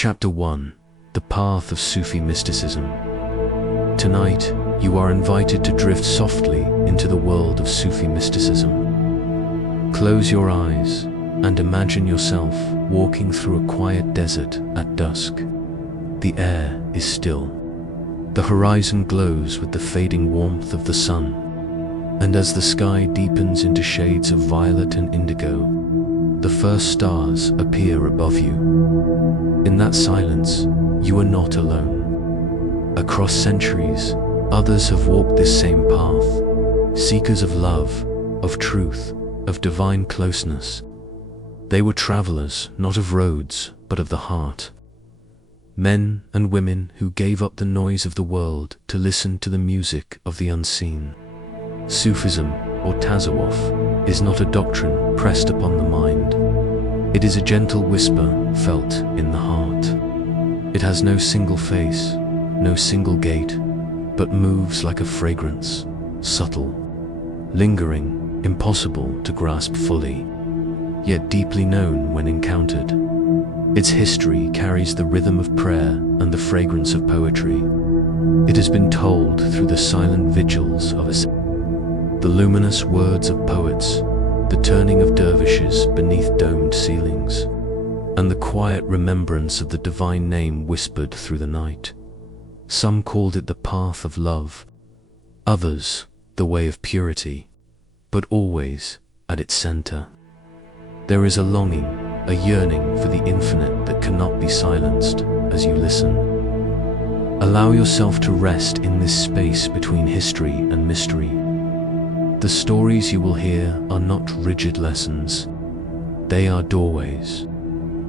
Chapter 1: The Path of Sufi Mysticism. Tonight, you are invited to drift softly into the world of Sufi mysticism. Close your eyes and imagine yourself walking through a quiet desert at dusk. The air is still. The horizon glows with the fading warmth of the sun, and as the sky deepens into shades of violet and indigo, the first stars appear above you. In that silence, you are not alone. Across centuries, others have walked this same path, seekers of love, of truth, of divine closeness. They were travelers, not of roads, but of the heart. Men and women who gave up the noise of the world to listen to the music of the unseen. Sufism, or Tasawwuf, is not a doctrine pressed upon the mind. It is a gentle whisper felt in the heart. It has no single face, no single gait, but moves like a fragrance, subtle, lingering, impossible to grasp fully, yet deeply known when encountered. Its history carries the rhythm of prayer and the fragrance of poetry. It has been told through the silent vigils of the luminous words of poets, the turning of dervishes beneath domed ceilings, and the quiet remembrance of the divine name whispered through the night. Some called it the path of love, others the way of purity, but always at its center, there is a longing, a yearning for the infinite that cannot be silenced as you listen. Allow yourself to rest in this space between history and mystery. The stories you will hear are not rigid lessons. They are doorways.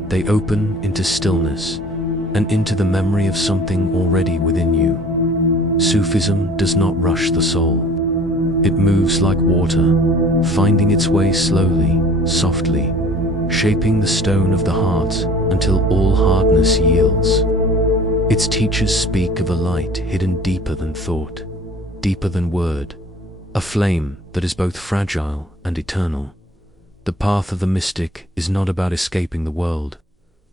They open into stillness and into the memory of something already within you. Sufism does not rush the soul. It moves like water, finding its way slowly, softly, shaping the stone of the heart until all hardness yields. Its teachers speak of a light hidden deeper than thought, deeper than word, a flame that is both fragile and eternal. The path of the mystic is not about escaping the world,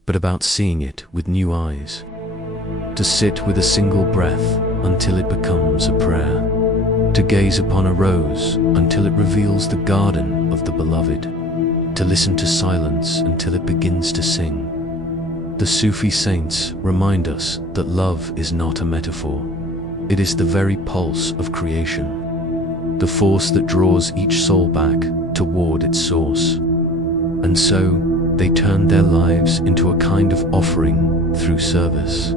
but about seeing it with new eyes. To sit with a single breath until it becomes a prayer. To gaze upon a rose until it reveals the garden of the beloved. To listen to silence until it begins to sing. The Sufi saints remind us that love is not a metaphor. It is the very pulse of creation, the force that draws each soul back toward its source. And so, they turned their lives into a kind of offering through service,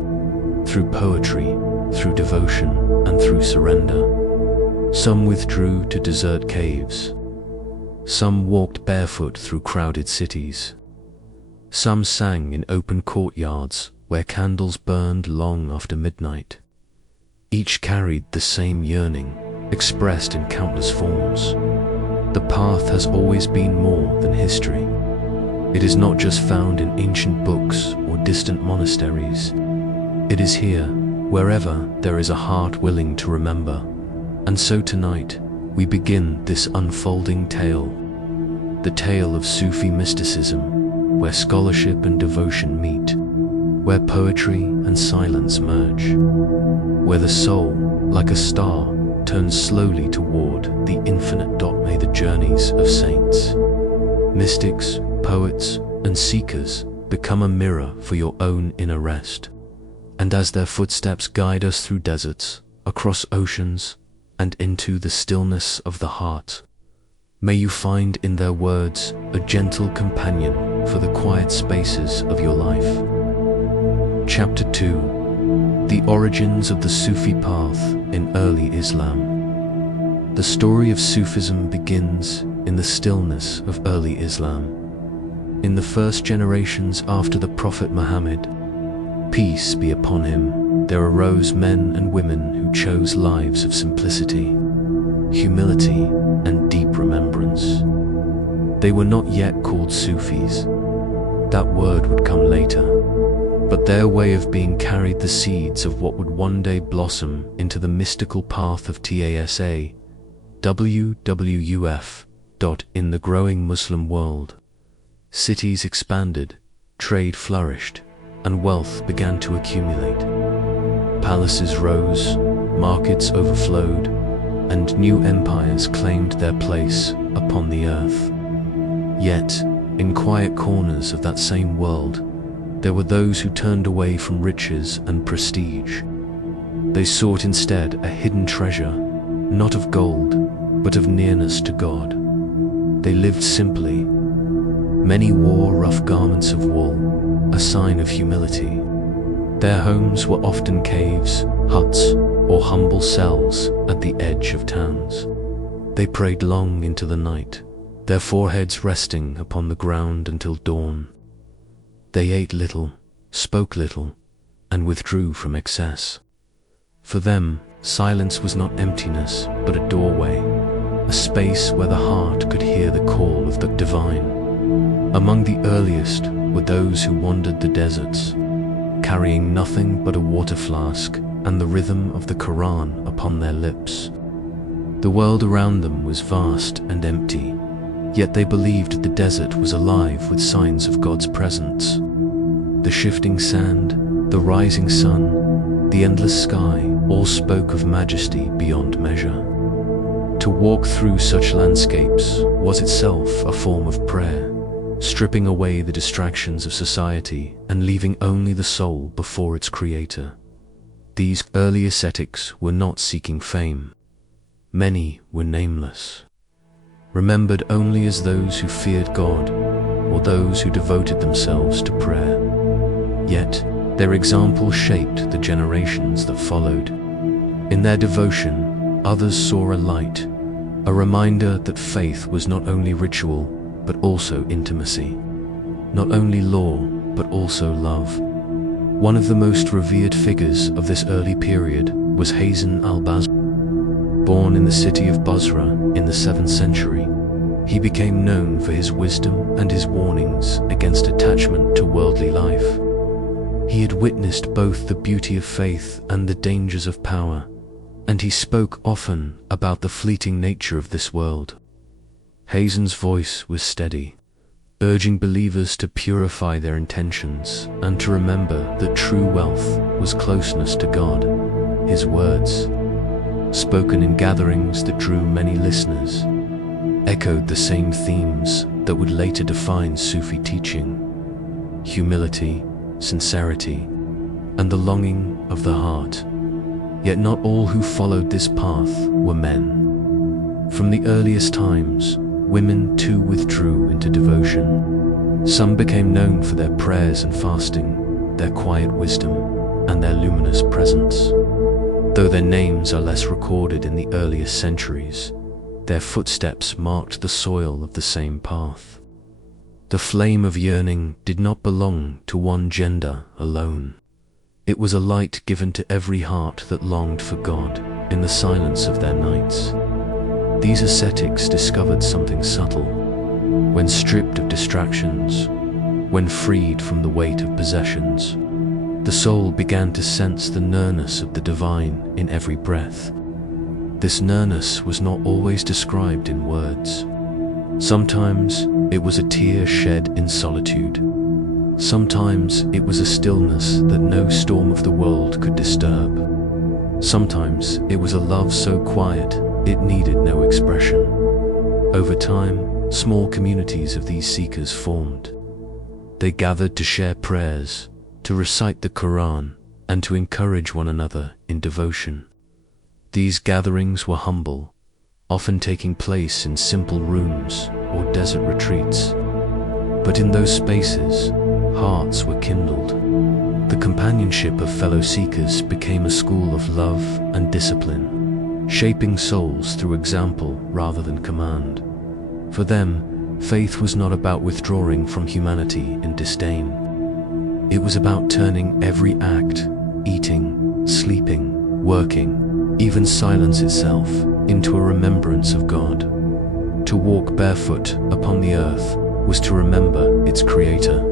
through poetry, through devotion, and through surrender. Some withdrew to desert caves. Some walked barefoot through crowded cities. Some sang in open courtyards where candles burned long after midnight. Each carried the same yearning, expressed in countless forms. The path has always been more than history. It is not just found in ancient books or distant monasteries. It is here, wherever there is a heart willing to remember. And so tonight, we begin this unfolding tale. The tale of Sufi mysticism, where scholarship and devotion meet, where poetry and silence merge, where the soul, like a star, turns slowly toward the infinite. May the journeys of saints, mystics, poets, and seekers become a mirror for your own inner rest. And as their footsteps guide us through deserts, across oceans, and into the stillness of the heart, may you find in their words a gentle companion for the quiet spaces of your life. Chapter 2: The Origins of the Sufi Path in Early Islam. The story of Sufism begins in the stillness of early Islam. In the first generations after the Prophet Muhammad, peace be upon him, there arose men and women who chose lives of simplicity, humility, and deep remembrance. They were not yet called Sufis. That word would come later. But their way of being carried the seeds of what would one day blossom into the mystical path of Tasawwuf. In the growing Muslim world, cities expanded, trade flourished, and wealth began to accumulate. Palaces rose, markets overflowed, and new empires claimed their place upon the earth. Yet, in quiet corners of that same world, there were those who turned away from riches and prestige. They sought instead a hidden treasure, not of gold, but of nearness to God. They lived simply. Many wore rough garments of wool, a sign of humility. Their homes were often caves, huts, or humble cells at the edge of towns. They prayed long into the night, their foreheads resting upon the ground until dawn. They ate little, spoke little, and withdrew from excess. For them, silence was not emptiness, but a doorway, a space where the heart could hear the call of the divine. Among the earliest were those who wandered the deserts, carrying nothing but a water flask and the rhythm of the Quran upon their lips. The world around them was vast and empty, yet they believed the desert was alive with signs of God's presence. The shifting sand, the rising sun, the endless sky all spoke of majesty beyond measure. To walk through such landscapes was itself a form of prayer, stripping away the distractions of society and leaving only the soul before its creator. These early ascetics were not seeking fame. Many were nameless, remembered only as those who feared God or those who devoted themselves to prayer. Yet, their example shaped the generations that followed. In their devotion, others saw a light, a reminder that faith was not only ritual, but also intimacy. Not only law, but also love. One of the most revered figures of this early period was Hasan al-Basri. Born in the city of Basra in the 7th century, he became known for his wisdom and his warnings against attachment to worldly life. He had witnessed both the beauty of faith and the dangers of power, and he spoke often about the fleeting nature of this world. Hasan's voice was steady, urging believers to purify their intentions and to remember that true wealth was closeness to God. His words, spoken in gatherings that drew many listeners, echoed the same themes that would later define Sufi teaching: humility, sincerity, and the longing of the heart. Yet not all who followed this path were men. From the earliest times, women too withdrew into devotion. Some became known for their prayers and fasting, their quiet wisdom, and their luminous presence. Though their names are less recorded in the earliest centuries, their footsteps marked the soil of the same path. The flame of yearning did not belong to one gender alone. It was a light given to every heart that longed for God in the silence of their nights. These ascetics discovered something subtle. When stripped of distractions, when freed from the weight of possessions, the soul began to sense the nearness of the divine in every breath. This nearness was not always described in words. Sometimes it was a tear shed in solitude. Sometimes it was a stillness that no storm of the world could disturb. Sometimes it was a love so quiet it needed no expression. Over time, small communities of these seekers formed. They gathered to share prayers, to recite the Quran, and to encourage one another in devotion. These gatherings were humble, often taking place in simple rooms or desert retreats. But in those spaces, hearts were kindled. The companionship of fellow seekers became a school of love and discipline, shaping souls through example rather than command. For them, faith was not about withdrawing from humanity in disdain. It was about turning every act, eating, sleeping, working, even silence itself, into a remembrance of God. To walk barefoot upon the earth was to remember its creator.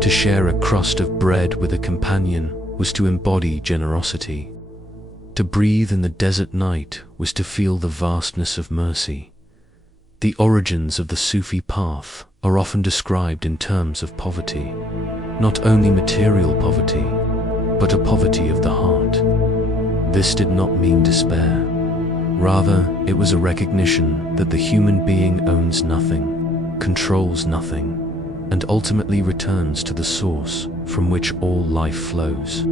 To share a crust of bread with a companion was to embody generosity. To breathe in the desert night was to feel the vastness of mercy. The origins of the Sufi path are often described in terms of poverty, not only material poverty, but a poverty of the heart. This did not mean despair. Rather, it was a recognition that the human being owns nothing, controls nothing, and ultimately returns to the source from which all life flows.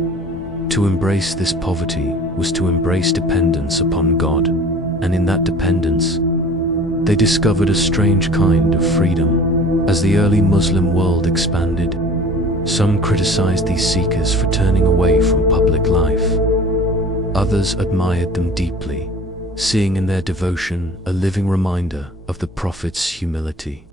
To embrace this poverty was to embrace dependence upon God, and in that dependence, they discovered a strange kind of freedom. As the early Muslim world expanded, some criticized these seekers for turning away from public life. Others admired them deeply, seeing in their devotion a living reminder of the Prophet's humility.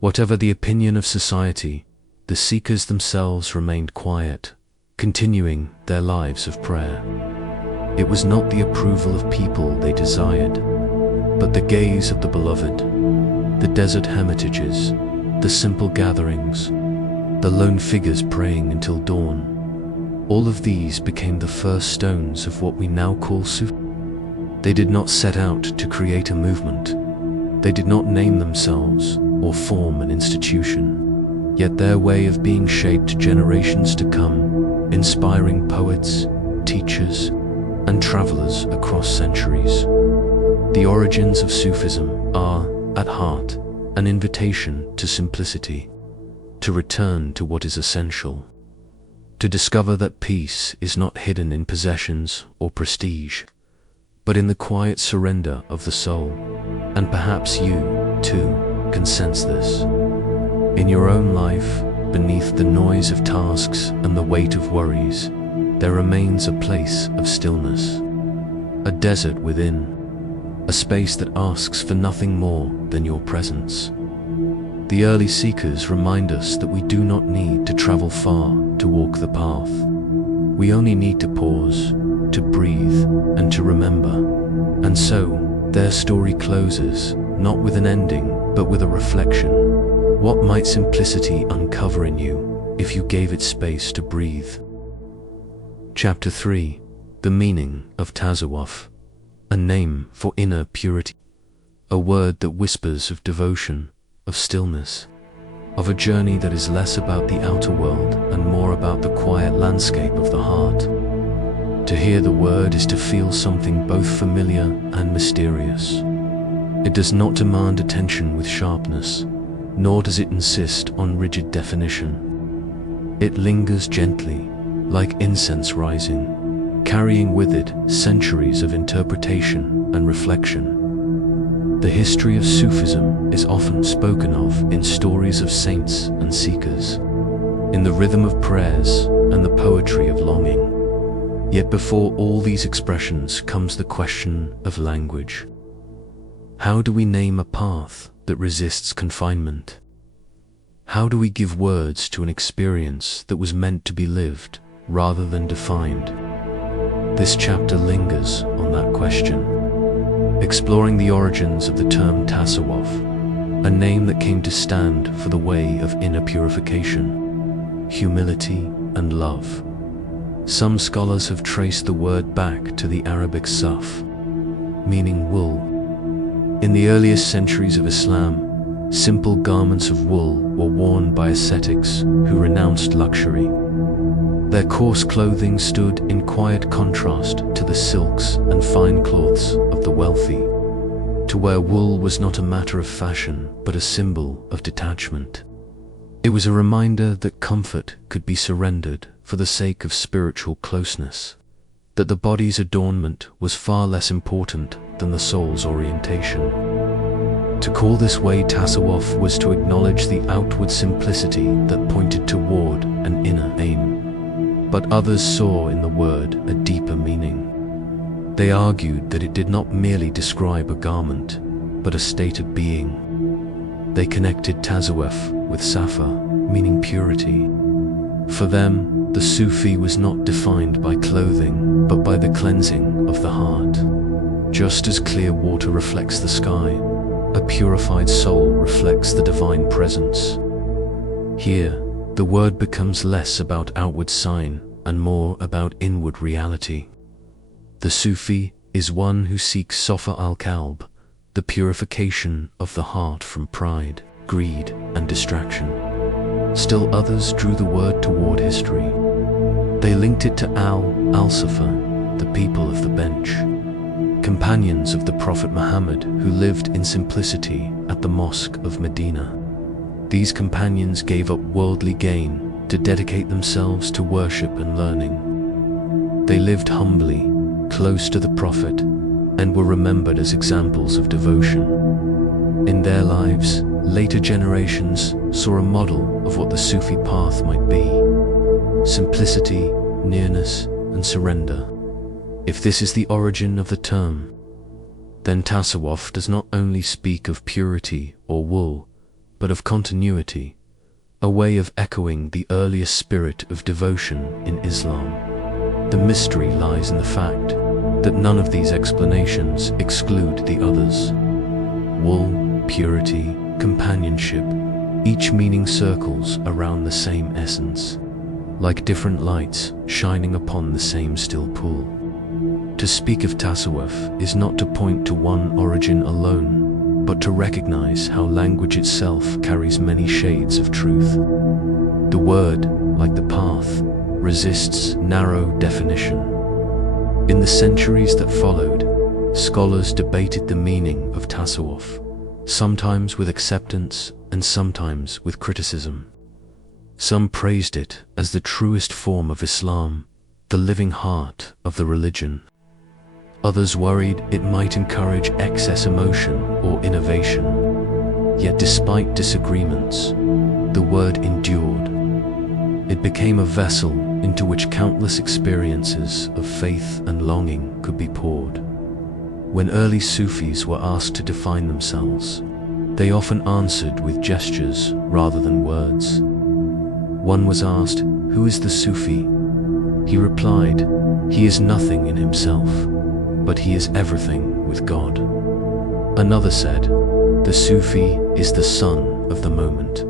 Whatever the opinion of society, the seekers themselves remained quiet, continuing their lives of prayer. It was not the approval of people they desired, but the gaze of the beloved, the desert hermitages, the simple gatherings, the lone figures praying until dawn. All of these became the first stones of what we now call Sufi. They did not set out to create a movement. They did not name themselves or form an institution. Yet their way of being shaped generations to come, inspiring poets, teachers, and travelers across centuries. The origins of Sufism are, at heart, an invitation to simplicity, to return to what is essential, to discover that peace is not hidden in possessions or prestige, but in the quiet surrender of the soul. And perhaps you, too, can sense this. In your own life, beneath the noise of tasks and the weight of worries, there remains a place of stillness, a desert within, a space that asks for nothing more than your presence. The early seekers remind us that we do not need to travel far to walk the path. We only need to pause, to breathe, and to remember. And so, their story closes, not with an ending, but with a reflection. What might simplicity uncover in you if you gave it space to breathe? Chapter 3. The meaning of Tasawwuf, a name for inner purity, a word that whispers of devotion, of stillness, of a journey that is less about the outer world and more about the quiet landscape of the heart. To hear the word is to feel something both familiar and mysterious. It does not demand attention with sharpness, nor does it insist on rigid definition. It lingers gently, like incense rising, carrying with it centuries of interpretation and reflection. The history of Sufism is often spoken of in stories of saints and seekers, in the rhythm of prayers and the poetry of longing. Yet before all these expressions comes the question of language. How do we name a path that resists confinement? How do we give words to an experience that was meant to be lived rather than defined? This chapter lingers on that question, exploring the origins of the term Tasawwuf, a name that came to stand for the way of inner purification, humility, and love. Some scholars have traced the word back to the Arabic suf, meaning wool. In the earliest centuries of Islam, simple garments of wool were worn by ascetics who renounced luxury. Their coarse clothing stood in quiet contrast to the silks and fine cloths of the wealthy. To wear wool was not a matter of fashion, but a symbol of detachment. It was a reminder that comfort could be surrendered for the sake of spiritual closeness, that the body's adornment was far less important than the soul's orientation. To call this way Tasawwuf was to acknowledge the outward simplicity that pointed toward an inner aim. But others saw in the word a deeper meaning. They argued that it did not merely describe a garment, but a state of being. They connected Tasawwuf with Safa, meaning purity. For them, the Sufi was not defined by clothing, but by the cleansing of the heart. Just as clear water reflects the sky, a purified soul reflects the divine presence. Here, the word becomes less about outward sign and more about inward reality. The Sufi is one who seeks Safa al-Qalb, the purification of the heart from pride. greed, and distraction. Still others drew the word toward history. They linked it to al-Safa, the people of the bench, companions of the Prophet Muhammad who lived in simplicity at the Mosque of Medina. These companions gave up worldly gain to dedicate themselves to worship and learning. They lived humbly, close to the Prophet, and were remembered as examples of devotion. In their lives, later generations saw a model of what the Sufi path might be: simplicity, nearness, and surrender. If this is the origin of the term, then Tasawwuf does not only speak of purity or wool, but of continuity, a way of echoing the earliest spirit of devotion in Islam. The mystery lies in the fact that none of these explanations exclude the others. Wool, purity, companionship, each meaning circles around the same essence, like different lights shining upon the same still pool. To speak of Tasawwuf is not to point to one origin alone, but to recognize how language itself carries many shades of truth. The word, like the path, resists narrow definition. In the centuries that followed, scholars debated the meaning of Tasawwuf, sometimes with acceptance and sometimes with criticism. Some praised it as the truest form of Islam, the living heart of the religion. Others worried it might encourage excess emotion or innovation. Yet despite disagreements, the word endured. It became a vessel into which countless experiences of faith and longing could be poured. When early Sufis were asked to define themselves, they often answered with gestures rather than words. One was asked, "Who is the Sufi?" He replied, "He is nothing in himself, but he is everything with God." Another said, "The Sufi is the sun of the moment."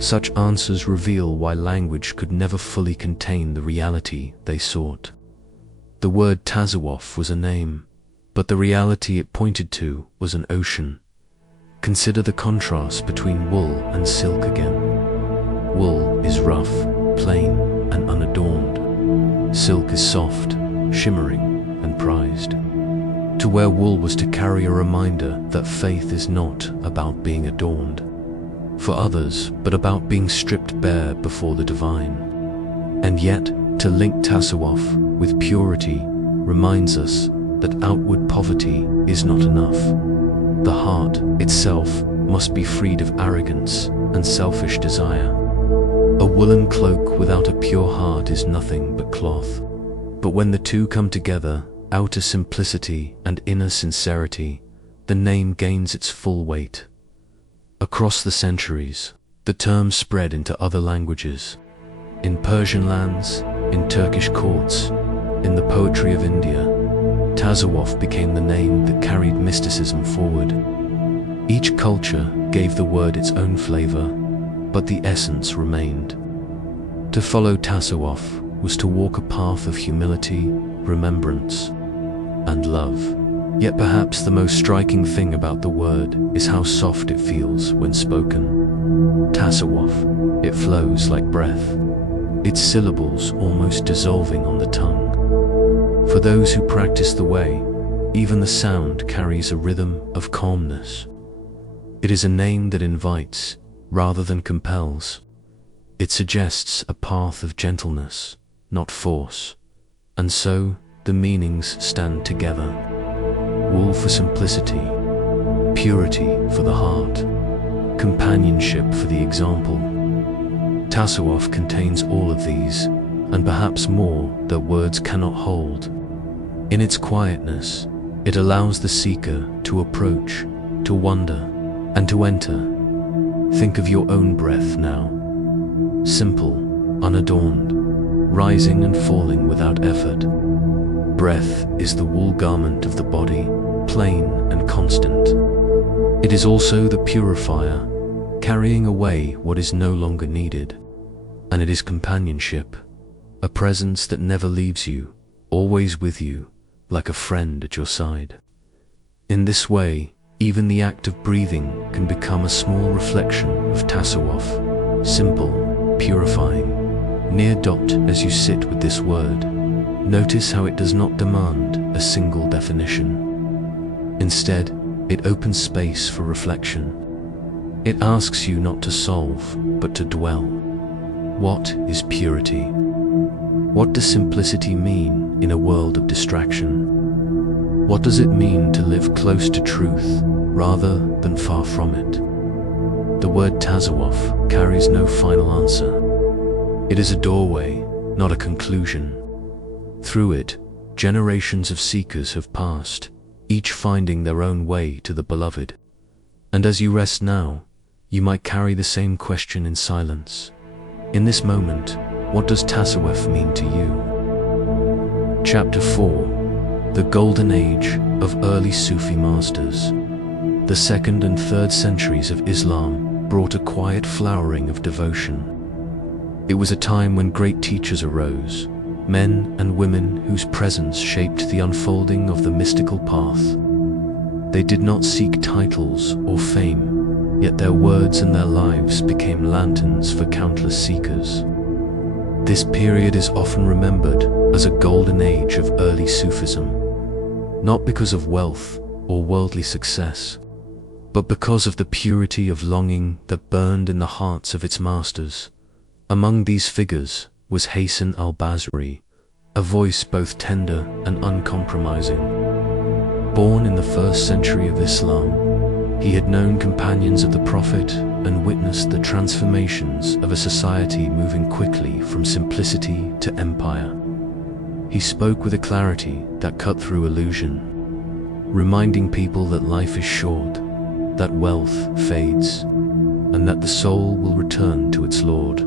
Such answers reveal why language could never fully contain the reality they sought. The word Tasawwuf was a name, but the reality it pointed to was an ocean. Consider the contrast between wool and silk again. Wool is rough, plain, and unadorned. Silk is soft, shimmering, and prized. To wear wool was to carry a reminder that faith is not about being adorned for others, but about being stripped bare before the divine. And yet, to link Tasawwuf with purity reminds us that outward poverty is not enough. The heart itself must be freed of arrogance and selfish desire. A woolen cloak without a pure heart is nothing but cloth. But when the two come together, outer simplicity and inner sincerity, the name gains its full weight. Across the centuries, the term spread into other languages. In Persian lands, in Turkish courts, in the poetry of India, Tasawwuf became the name that carried mysticism forward. Each culture gave the word its own flavor, but the essence remained. To follow Tasawwuf was to walk a path of humility, remembrance, and love. Yet perhaps the most striking thing about the word is how soft it feels when spoken. Tasawwuf, it flows like breath, its syllables almost dissolving on the tongue. For those who practice the way, even the sound carries a rhythm of calmness. It is a name that invites rather than compels. It suggests a path of gentleness, not force, and so the meanings stand together. Wool for simplicity, purity for the heart, companionship for the example. Tasawwuf contains all of these, and perhaps more that words cannot hold. In its quietness, it allows the seeker to approach, to wonder, and to enter. Think of your own breath now. Simple, unadorned, rising and falling without effort. Breath is the wool garment of the body, plain and constant. It is also the purifier, carrying away what is no longer needed. And it is companionship, a presence that never leaves you, always with you, like a friend at your side. In this way, Even the act of breathing can become a small reflection of Tasawwuf, simple, purifying. As you sit with this word, notice how it does not demand a single definition. Instead, it opens space for reflection. It asks you not to solve, but to dwell. What is purity? What does simplicity mean in a world of distraction? What does it mean to live close to truth rather than far from it? The word Tasawwuf carries no final answer. It is a doorway, not a conclusion. Through it, generations of seekers have passed, each finding their own way to the beloved. And as you rest now, you might carry the same question in silence. In this moment, what does Tasawwuf mean to you? Chapter 4: The Golden Age of Early Sufi Masters. The 2nd and 3rd centuries of Islam brought a quiet flowering of devotion. It was a time when great teachers arose, men and women whose presence shaped the unfolding of the mystical path. They did not seek titles or fame, yet their words and their lives became lanterns for countless seekers. This period is often remembered as a golden age of early Sufism, not because of wealth or worldly success, but because of the purity of longing that burned in the hearts of its masters. Among these figures was Hassan al-Basri, a voice both tender and uncompromising. Born in the 1st century of Islam, he had known companions of the Prophet and witnessed the transformations of a society moving quickly from simplicity to empire. He spoke with a clarity that cut through illusion, reminding people that life is short, that wealth fades, and that the soul will return to its Lord.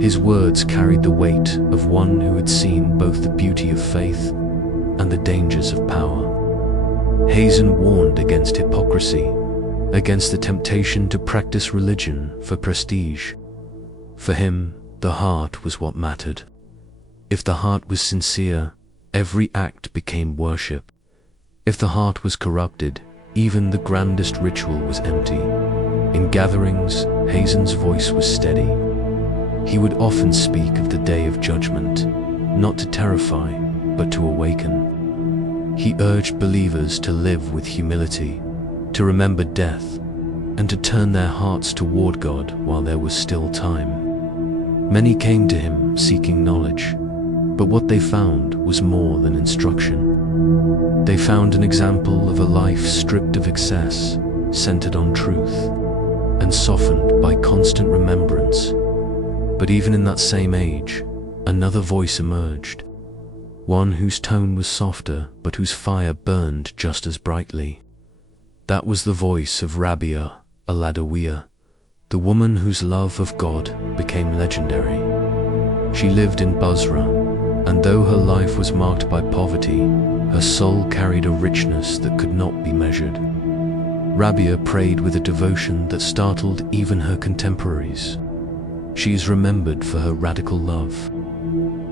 His words carried the weight of one who had seen both the beauty of faith and the dangers of power. Hassan warned against hypocrisy, against the temptation to practice religion for prestige. For him, the heart was what mattered. If the heart was sincere, every act became worship. If the heart was corrupted, even the grandest ritual was empty. In gatherings, Hassan's voice was steady. He would often speak of the day of judgment, not to terrify, but to awaken. He urged believers to live with humility, to remember death, and to turn their hearts toward God while there was still time. Many came to him seeking knowledge, but what they found was more than instruction. They found an example of a life stripped of excess, centered on truth, and softened by constant remembrance. But even in that same age, another voice emerged, one whose tone was softer but whose fire burned just as brightly. That was the voice of Rabia al-Adawiyya, the woman whose love of God became legendary. She lived in Basra, and though her life was marked by poverty, her soul carried a richness that could not be measured. Rabia prayed with a devotion that startled even her contemporaries. She is remembered for her radical love,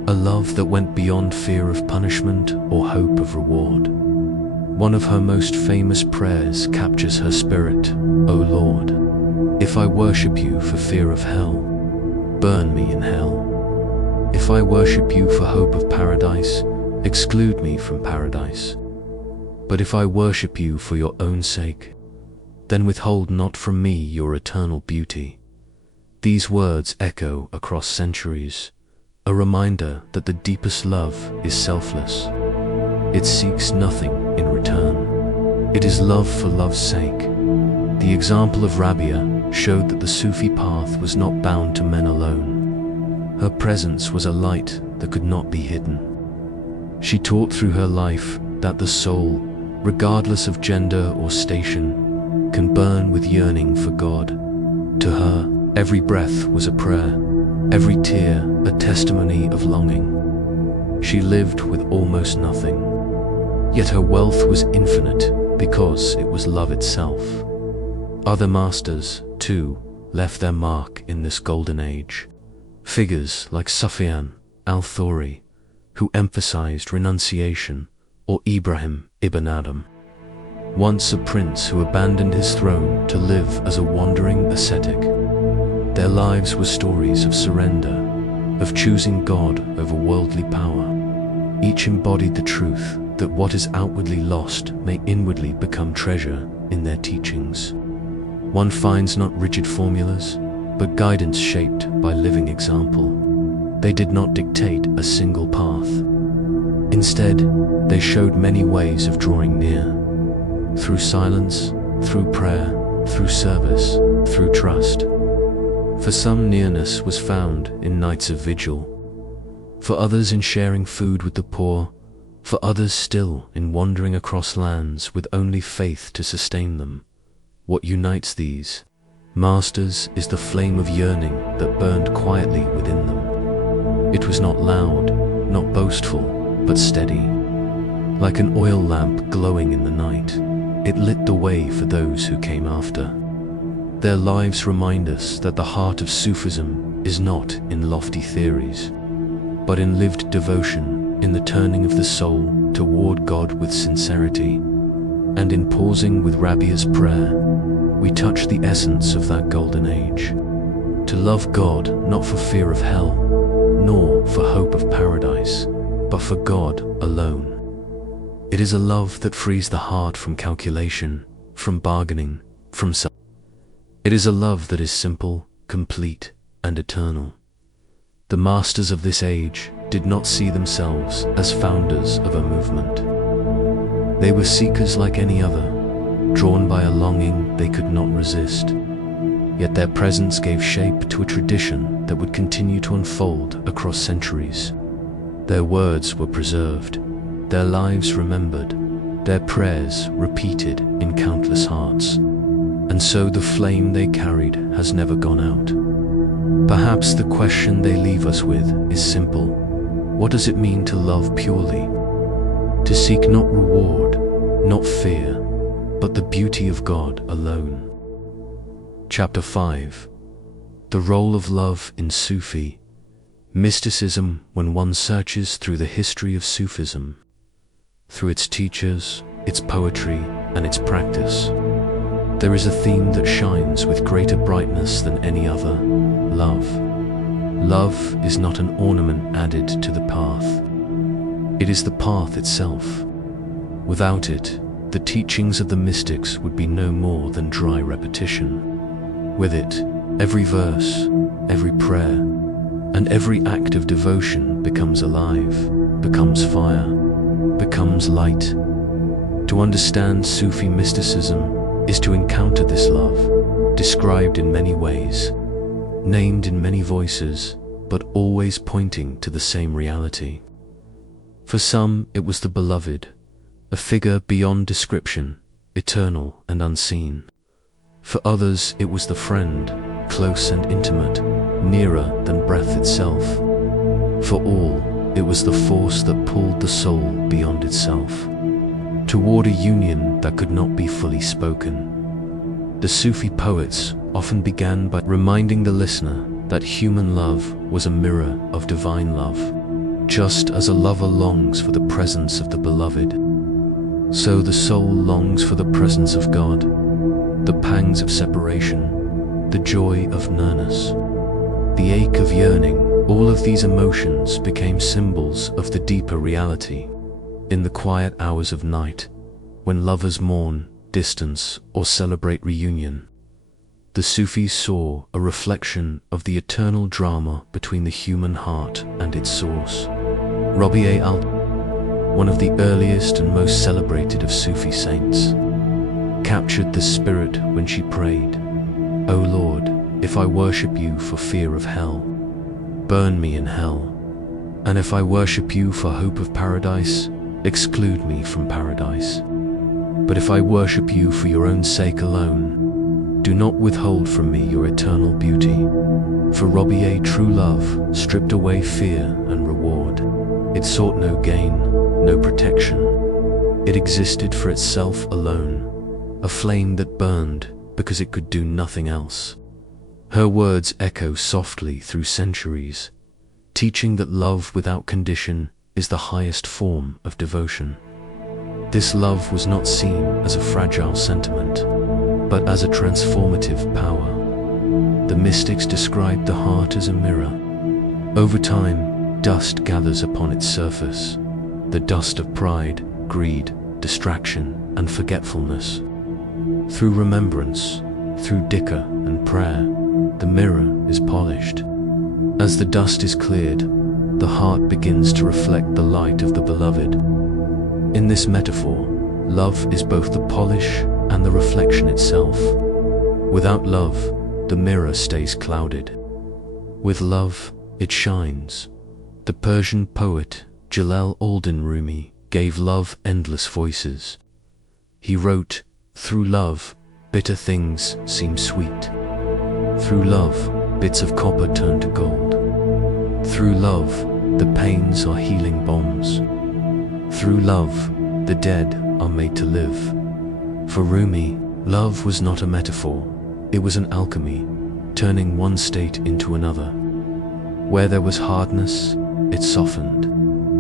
a love that went beyond fear of punishment or hope of reward. One of her most famous prayers captures her spirit. O Lord, if I worship you for fear of hell, burn me in hell. If I worship you for hope of paradise, exclude me from paradise. But if I worship you for your own sake, then withhold not from me your eternal beauty. These words echo across centuries, a reminder that the deepest love is selfless. It seeks nothing in return. It is love for love's sake. The example of Rabia showed that the Sufi path was not bound to men alone. Her presence was a light that could not be hidden. She taught through her life that the soul, regardless of gender or station, can burn with yearning for God. To her, every breath was a prayer, every tear a testimony of longing. She lived with almost nothing, yet her wealth was infinite because it was love itself. Other masters, too, left their mark in this golden age. Figures like Sufyan al-Thawri, who emphasized renunciation, or Ibrahim ibn Adam, once a prince who abandoned his throne to live as a wandering ascetic. Their lives were stories of surrender, of choosing God over worldly power. Each embodied the truth that what is outwardly lost may inwardly become treasure in their teachings. One finds not rigid formulas, but guidance shaped by living example. They did not dictate a single path. Instead, they showed many ways of drawing near. Through silence, through prayer, through service, through trust. For some, nearness was found in nights of vigil. For others, in sharing food with the poor. For others still, in wandering across lands with only faith to sustain them. What unites these masters is the flame of yearning that burned quietly within them. It was not loud, not boastful, but steady. Like an oil lamp glowing in the night, it lit the way for those who came after. Their lives remind us that the heart of Sufism is not in lofty theories, but in lived devotion, in the turning of the soul toward God with sincerity. And in pausing with Rabia's prayer, we touch the essence of that golden age. To love God not for fear of hell, nor for hope of paradise, but for God alone. It is a love that frees the heart from calculation, from bargaining, from self. It is a love that is simple, complete, and eternal. The masters of this age did not see themselves as founders of a movement. They were seekers like any other, drawn by a longing they could not resist. Yet their presence gave shape to a tradition that would continue to unfold across centuries. Their words were preserved, their lives remembered, their prayers repeated in countless hearts. And so the flame they carried has never gone out. Perhaps the question they leave us with is simple. What does it mean to love purely? To seek not reward, not fear, but the beauty of God alone. Chapter 5. The role of love in Sufi Mysticism. When one searches through the history of Sufism, through its teachers, its poetry, and its practice, there is a theme that shines with greater brightness than any other: love. Love is not an ornament added to the path. It is the path itself. Without it, the teachings of the mystics would be no more than dry repetition. With it, every verse, every prayer, and every act of devotion becomes alive, becomes fire, becomes light. To understand Sufi mysticism is to encounter this love, described in many ways, named in many voices, but always pointing to the same reality. For some, it was the beloved, a figure beyond description, eternal and unseen. For others, it was the friend, close and intimate, nearer than breath itself. For all, it was the force that pulled the soul beyond itself, toward a union that could not be fully spoken. The Sufi poets often began by reminding the listener that human love was a mirror of divine love. Just as a lover longs for the presence of the beloved, so the soul longs for the presence of God, the pangs of separation, the joy of nearness, the ache of yearning. All of these emotions became symbols of the deeper reality. In the quiet hours of night, when lovers mourn, distance, or celebrate reunion, the Sufis saw a reflection of the eternal drama between the human heart and its source. Rumi, one of the earliest and most celebrated of Sufi saints, captured the spirit when she prayed, "O Lord, if I worship you for fear of hell, burn me in hell. And if I worship you for hope of paradise, exclude me from paradise. But if I worship you for your own sake alone, do not withhold from me your eternal beauty." For Rumi, true love stripped away fear and reward. It sought no gain, no protection. It existed for itself alone, a flame that burned because it could do nothing else. Her words echo softly through centuries, teaching that love without condition is the highest form of devotion. This love was not seen as a fragile sentiment, but as a transformative power. The mystics described the heart as a mirror. Over time, dust gathers upon its surface, the dust of pride, greed, distraction, and forgetfulness. Through remembrance, through dhikr and prayer, the mirror is polished. As the dust is cleared, the heart begins to reflect the light of the beloved. In this metaphor, love is both the polish and the reflection itself. Without love, the mirror stays clouded. With love, it shines. The Persian poet Jalal-ud-Din Rumi gave love endless voices. He wrote, "Through love, bitter things seem sweet. Through love, bits of copper turn to gold. Through love, the pains are healing bombs. Through love, the dead are made to live." For Rumi, love was not a metaphor, it was an alchemy, turning one state into another. Where there was hardness, it softened.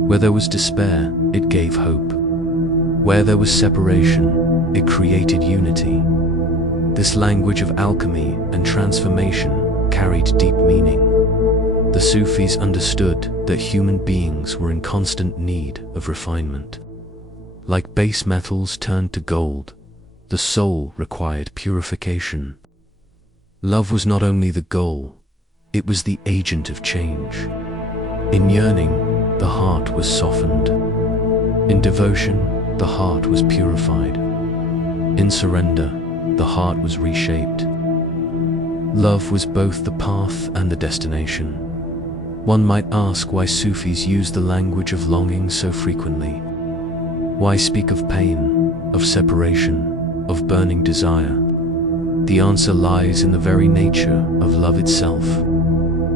Where there was despair, it gave hope. Where there was separation, it created unity. This language of alchemy and transformation carried deep meaning. The Sufis understood that human beings were in constant need of refinement. Like base metals turned to gold, the soul required purification. Love was not only the goal, it was the agent of change. In yearning, the heart was softened. In devotion, the heart was purified. In surrender, the heart was reshaped. Love was both the path and the destination. One might ask why Sufis use the language of longing so frequently. Why speak of pain, of separation, of burning desire? The answer lies in the very nature of love itself.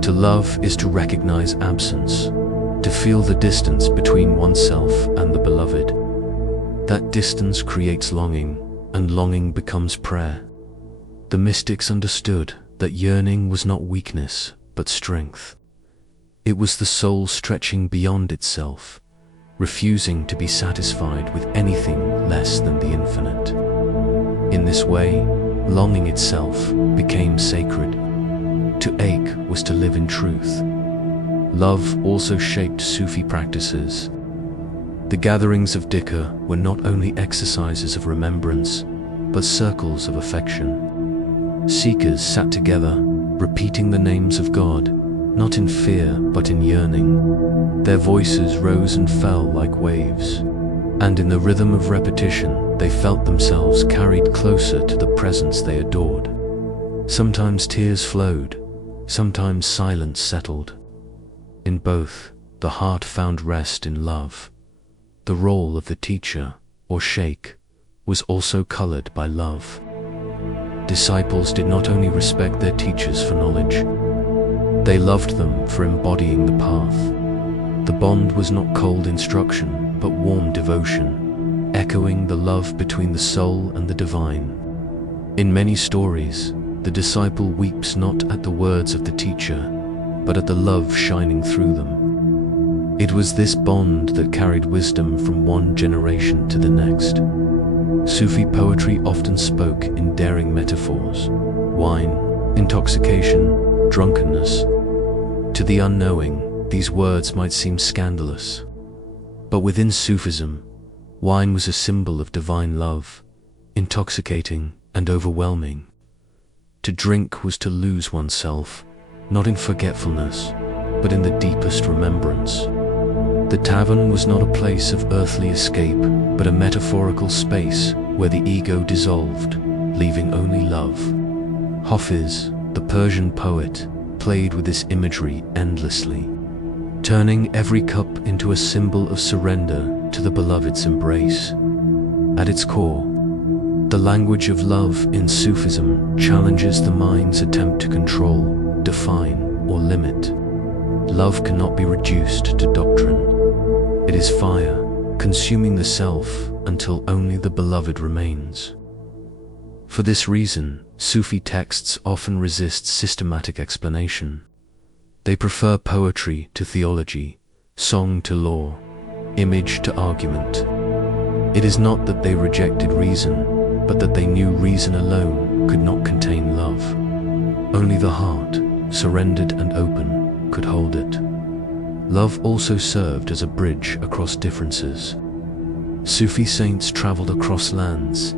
To love is to recognize absence, to feel the distance between oneself and the beloved. That distance creates longing, and longing becomes prayer. The mystics understood that yearning was not weakness, but strength. It was the soul stretching beyond itself, refusing to be satisfied with anything less than the infinite. In this way, longing itself became sacred. To ache was to live in truth. Love also shaped Sufi practices. The gatherings of dhikr were not only exercises of remembrance, but circles of affection. Seekers sat together, repeating the names of God, not in fear but in yearning. Their voices rose and fell like waves, and in the rhythm of repetition they felt themselves carried closer to the presence they adored. Sometimes tears flowed, sometimes silence settled. In both, the heart found rest in love. The role of the teacher, or sheikh, was also colored by love. Disciples did not only respect their teachers for knowledge, they loved them for embodying the path. The bond was not cold instruction, but warm devotion, echoing the love between the soul and the divine. In many stories, the disciple weeps not at the words of the teacher, but at the love shining through them. It was this bond that carried wisdom from one generation to the next. Sufi poetry often spoke in daring metaphors: wine, intoxication, drunkenness. To the unknowing, these words might seem scandalous. But within Sufism, wine was a symbol of divine love, intoxicating and overwhelming. To drink was to lose oneself, not in forgetfulness, but in the deepest remembrance. The tavern was not a place of earthly escape, but a metaphorical space where the ego dissolved, leaving only love. Hafiz, the Persian poet, played with this imagery endlessly, turning every cup into a symbol of surrender to the beloved's embrace. At its core, the language of love in Sufism challenges the mind's attempt to control, define, or limit. Love cannot be reduced to doctrine. It is fire, consuming the self until only the beloved remains. For this reason, Sufi texts often resist systematic explanation. They prefer poetry to theology, song to law, image to argument. It is not that they rejected reason, but that they knew reason alone could not contain love. Only the heart, surrendered and open, could hold it. Love also served as a bridge across differences. Sufi saints traveled across lands,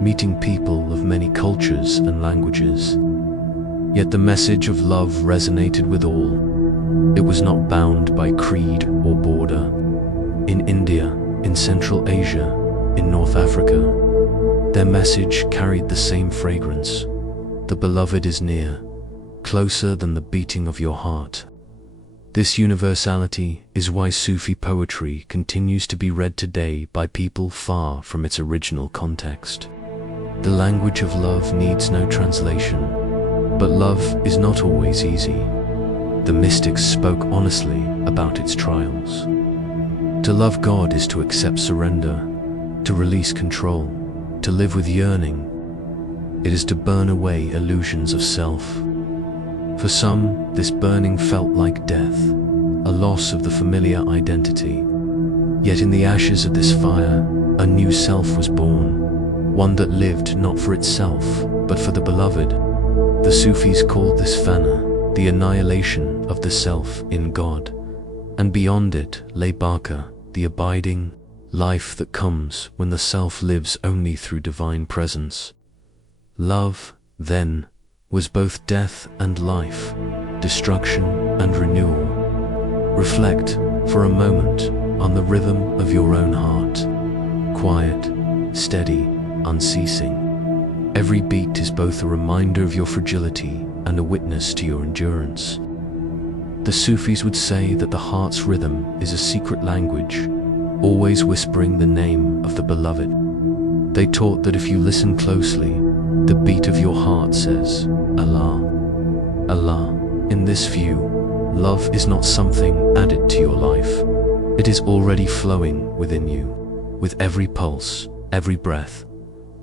meeting people of many cultures and languages. Yet the message of love resonated with all. It was not bound by creed or border. In India, in Central Asia, in North Africa, their message carried the same fragrance. The beloved is near, closer than the beating of your heart. This universality is why Sufi poetry continues to be read today by people far from its original context. The language of love needs no translation, but love is not always easy. The mystics spoke honestly about its trials. To love God is to accept surrender, to release control, to live with yearning. It is to burn away illusions of self. For some, this burning felt like death, a loss of the familiar identity. Yet in the ashes of this fire, a new self was born, one that lived not for itself, but for the beloved. The Sufis called this fana, the annihilation of the self in God, and beyond it lay baka, the abiding life that comes when the self lives only through divine presence. Love, then, was both death and life, destruction and renewal. Reflect, for a moment, on the rhythm of your own heart. Quiet, steady, unceasing. Every beat is both a reminder of your fragility and a witness to your endurance. The Sufis would say that the heart's rhythm is a secret language, always whispering the name of the beloved. They taught that if you listen closely, the beat of your heart says, Allah. Allah. In this view, love is not something added to your life. It is already flowing within you, with every pulse, every breath.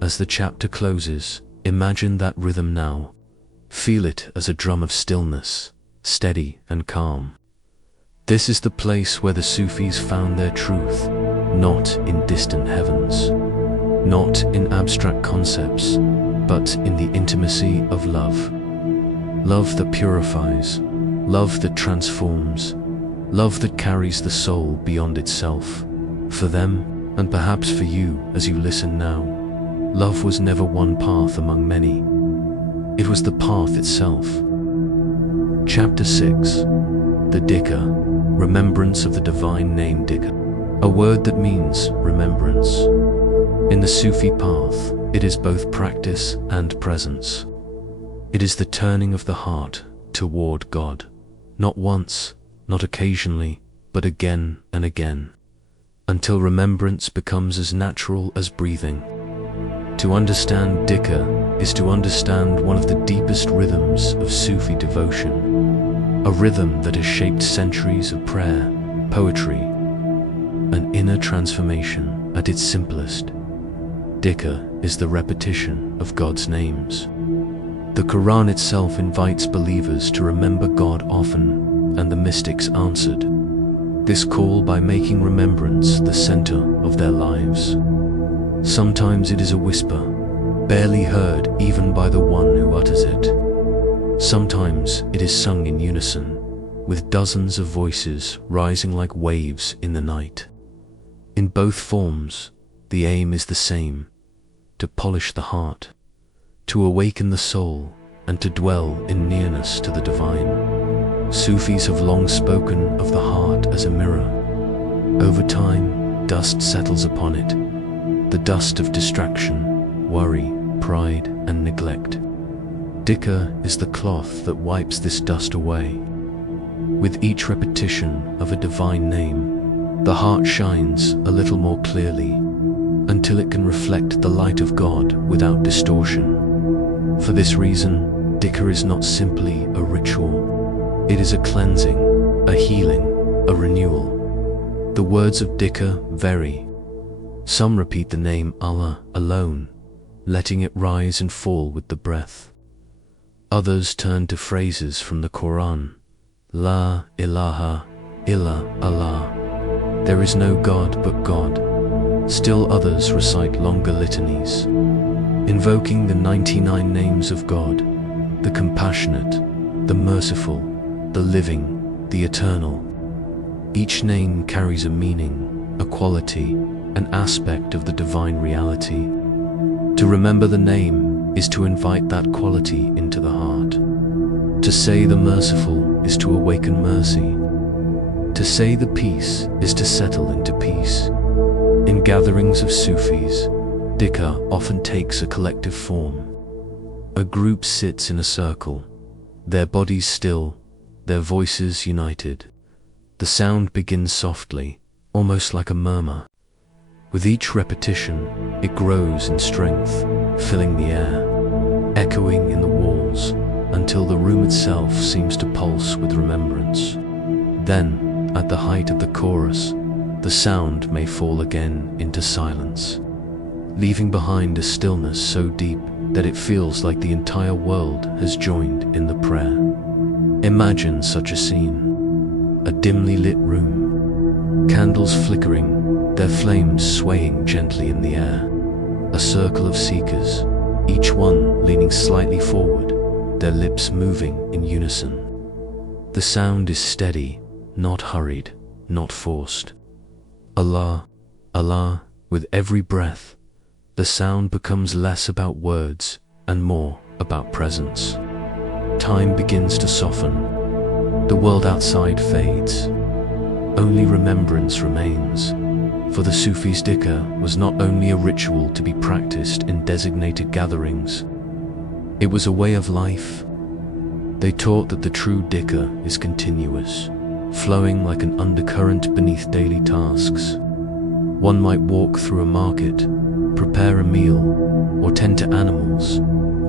As the chapter closes, imagine that rhythm now. Feel it as a drum of stillness, steady and calm. This is the place where the Sufis found their truth, not in distant heavens, not in abstract concepts, but in the intimacy of love. Love that purifies, love that transforms, love that carries the soul beyond itself. For them, and perhaps for you as you listen now, love was never one path among many. It was the path itself. Chapter 6. The dhikr, remembrance of the divine name dhikr, a word that means remembrance. In the Sufi path, it is both practice and presence. It is the turning of the heart toward God, not once, not occasionally, but again and again, until remembrance becomes as natural as breathing. To understand dhikr is to understand one of the deepest rhythms of Sufi devotion, a rhythm that has shaped centuries of prayer, poetry, an inner transformation at its simplest. Dhikr is the repetition of God's names. The Quran itself invites believers to remember God often, and the mystics answered this call by making remembrance the center of their lives. Sometimes it is a whisper, barely heard even by the one who utters it. Sometimes it is sung in unison, with dozens of voices rising like waves in the night. In both forms, the aim is the same, to polish the heart, to awaken the soul, and to dwell in nearness to the divine. Sufis have long spoken of the heart as a mirror. Over time, dust settles upon it, the dust of distraction, worry, pride, and neglect. Dhikr is the cloth that wipes this dust away. With each repetition of a divine name, the heart shines a little more clearly, until it can reflect the light of God without distortion. For this reason, dhikr is not simply a ritual. It is a cleansing, a healing, a renewal. The words of dhikr vary. Some repeat the name Allah alone, letting it rise and fall with the breath. Others turn to phrases from the Quran. La ilaha illa Allah. There is no God but God. Still others recite longer litanies, invoking the 99 names of God, the compassionate, the merciful, the living, the eternal. Each name carries a meaning, a quality, an aspect of the divine reality. To remember the name is to invite that quality into the heart. To say the merciful is to awaken mercy. To say the peace is to settle into peace. In gatherings of Sufis, dhikr often takes a collective form. A group sits in a circle, their bodies still, their voices united. The sound begins softly, almost like a murmur. With each repetition, it grows in strength, filling the air, echoing in the walls, until the room itself seems to pulse with remembrance. Then, at the height of the chorus, the sound may fall again into silence, leaving behind a stillness so deep that it feels like the entire world has joined in the prayer. Imagine such a scene: a dimly lit room, candles flickering, their flames swaying gently in the air, a circle of seekers, each one leaning slightly forward, their lips moving in unison. The sound is steady, not hurried, not forced. Allah, Allah, with every breath, the sound becomes less about words and more about presence. Time begins to soften. The world outside fades. Only remembrance remains. For the Sufis, dhikr was not only a ritual to be practiced in designated gatherings. It was a way of life. They taught that the true dhikr is continuous, flowing like an undercurrent beneath daily tasks. One might walk through a market, prepare a meal, or tend to animals,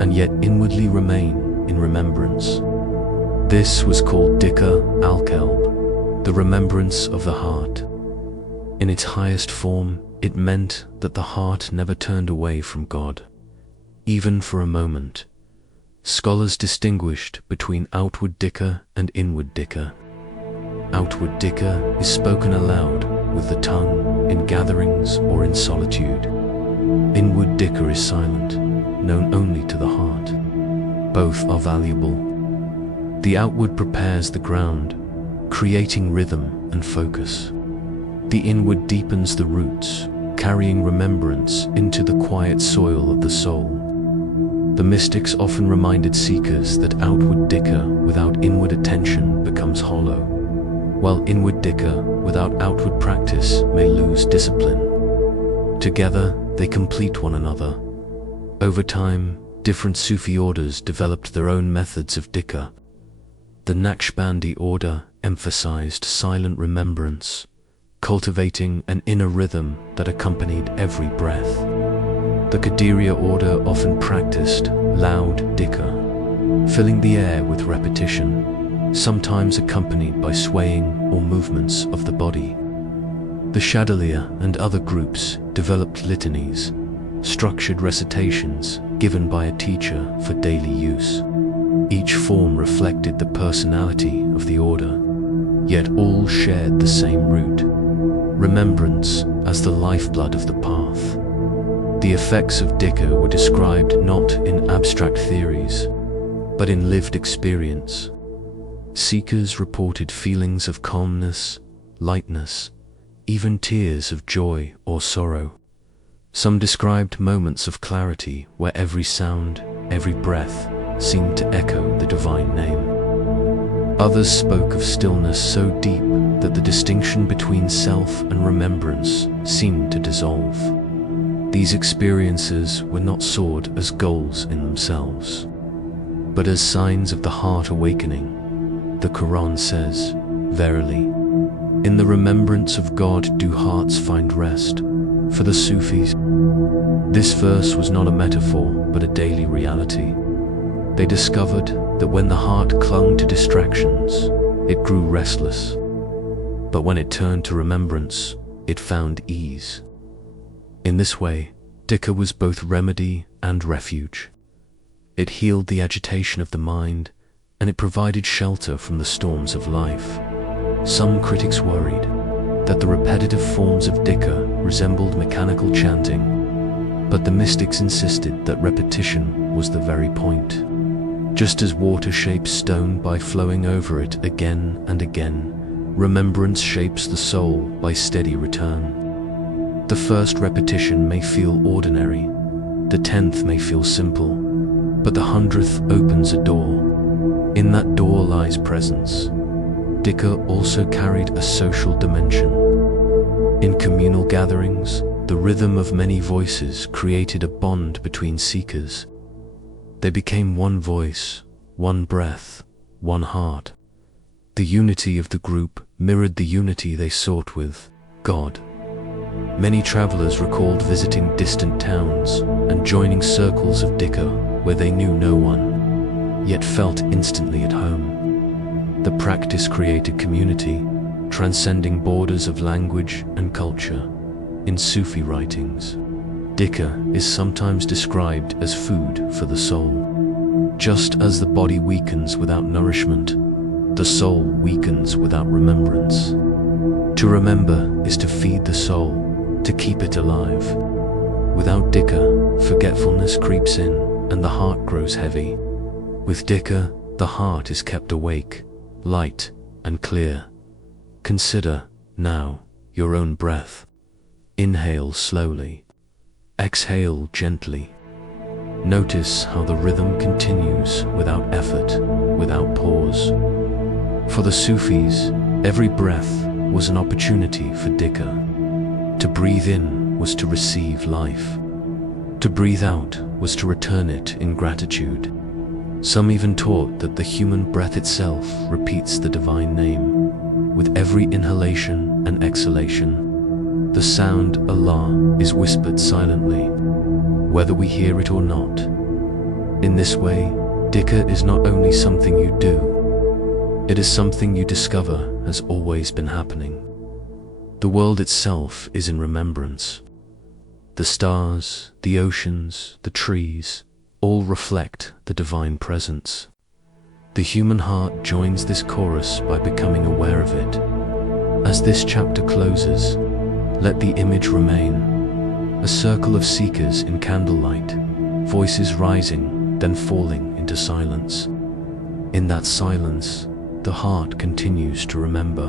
and yet inwardly remain in remembrance. This was called dhikr al-qalb, the remembrance of the heart. In its highest form, it meant that the heart never turned away from God, even for a moment. Scholars distinguished between outward dhikr and inward dhikr. Outward dhikr is spoken aloud with the tongue in gatherings or in solitude. Inward dhikr is silent, known only to the heart. Both are valuable. The outward prepares the ground, creating rhythm and focus. The inward deepens the roots, carrying remembrance into the quiet soil of the soul. The mystics often reminded seekers that outward dhikr without inward attention becomes hollow, while inward dhikr without outward practice may lose discipline. Together, they complete one another. Over time, different Sufi orders developed their own methods of dhikr. The Naqshbandi order emphasized silent remembrance, cultivating an inner rhythm that accompanied every breath. The Qadiriya order often practiced loud dhikr, filling the air with repetition, sometimes accompanied by swaying or movements of the body. The Shadaliya and other groups developed litanies, structured recitations given by a teacher for daily use. Each form reflected the personality of the order, yet all shared the same root: remembrance as the lifeblood of the path. The effects of dhikr were described not in abstract theories, but in lived experience. Seekers reported feelings of calmness, lightness, even tears of joy or sorrow. Some described moments of clarity where every sound, every breath seemed to echo the divine name. Others spoke of stillness so deep that the distinction between self and remembrance seemed to dissolve. These experiences were not sought as goals in themselves, but as signs of the heart awakening. The Quran says, "Verily, in the remembrance of God do hearts find rest." For the Sufis, this verse was not a metaphor but a daily reality. They discovered that when the heart clung to distractions, it grew restless. But when it turned to remembrance, it found ease. In this way, dhikr was both remedy and refuge. It healed the agitation of the mind, and it provided shelter from the storms of life. Some critics worried that the repetitive forms of dhikr resembled mechanical chanting, but the mystics insisted that repetition was the very point. Just as water shapes stone by flowing over it again and again, remembrance shapes the soul by steady return. The first repetition may feel ordinary, the 10th may feel simple, but the 100th opens a door. In that door lies presence. Dhikr also carried a social dimension. In communal gatherings, the rhythm of many voices created a bond between seekers. They became one voice, one breath, one heart. The unity of the group mirrored the unity they sought with God. Many travelers recalled visiting distant towns and joining circles of dhikr where they knew no one, yet felt instantly at home. The practice created community, transcending borders of language and culture. In Sufi writings, dhikr is sometimes described as food for the soul. Just as the body weakens without nourishment, the soul weakens without remembrance. To remember is to feed the soul, to keep it alive. Without dhikr, forgetfulness creeps in and the heart grows heavy. With dhikr, the heart is kept awake, light and clear. Consider, now, your own breath. Inhale slowly. Exhale gently. Notice how the rhythm continues without effort, without pause. For the Sufis, every breath was an opportunity for dhikr. To breathe in was to receive life. To breathe out was to return it in gratitude. Some even taught that the human breath itself repeats the divine name. With every inhalation and exhalation, the sound Allah is whispered silently, whether we hear it or not. In this way, dhikr is not only something you do, it is something you discover has always been happening. The world itself is in remembrance. The stars, the oceans, the trees, all reflect the divine presence. The human heart joins this chorus by becoming aware of it. As this chapter closes, let the image remain. A circle of seekers in candlelight, voices rising, then falling into silence. In that silence, the heart continues to remember.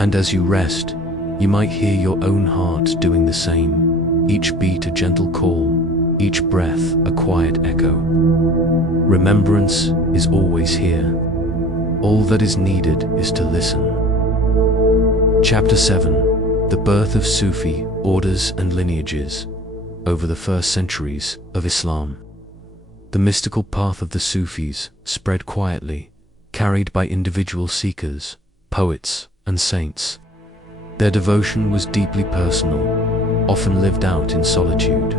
And as you rest, you might hear your own heart doing the same, each beat a gentle call, each breath a quiet echo. Remembrance is always here. All that is needed is to listen. Chapter 7. The Birth of Sufi Orders and Lineages over the first centuries of Islam. The mystical path of the Sufis spread quietly, carried by individual seekers, poets, and saints. Their devotion was deeply personal, often lived out in solitude,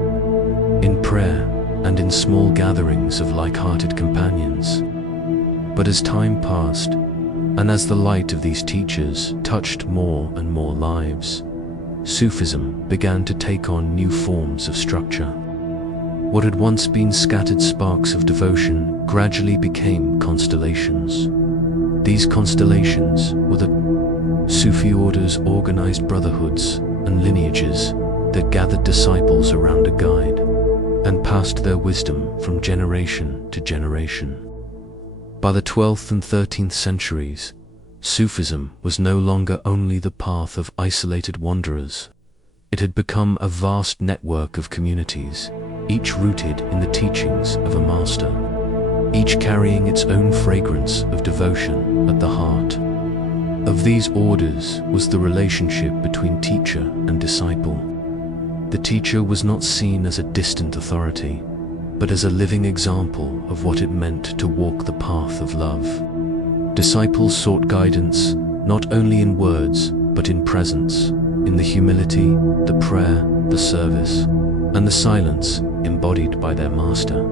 in prayer, and in small gatherings of like-hearted companions. But as time passed, and as the light of these teachers touched more and more lives, Sufism began to take on new forms of structure. What had once been scattered sparks of devotion gradually became constellations. These constellations were the Sufi orders, organized brotherhoods and lineages that gathered disciples around a guide and passed their wisdom from generation to generation. By the 12th and 13th centuries, Sufism was no longer only the path of isolated wanderers. It had become a vast network of communities, each rooted in the teachings of a master, each carrying its own fragrance of devotion at the heart. Of these orders was the relationship between teacher and disciple. The teacher was not seen as a distant authority, but as a living example of what it meant to walk the path of love. Disciples sought guidance not only in words, but in presence, in the humility, the prayer, the service, and the silence embodied by their master.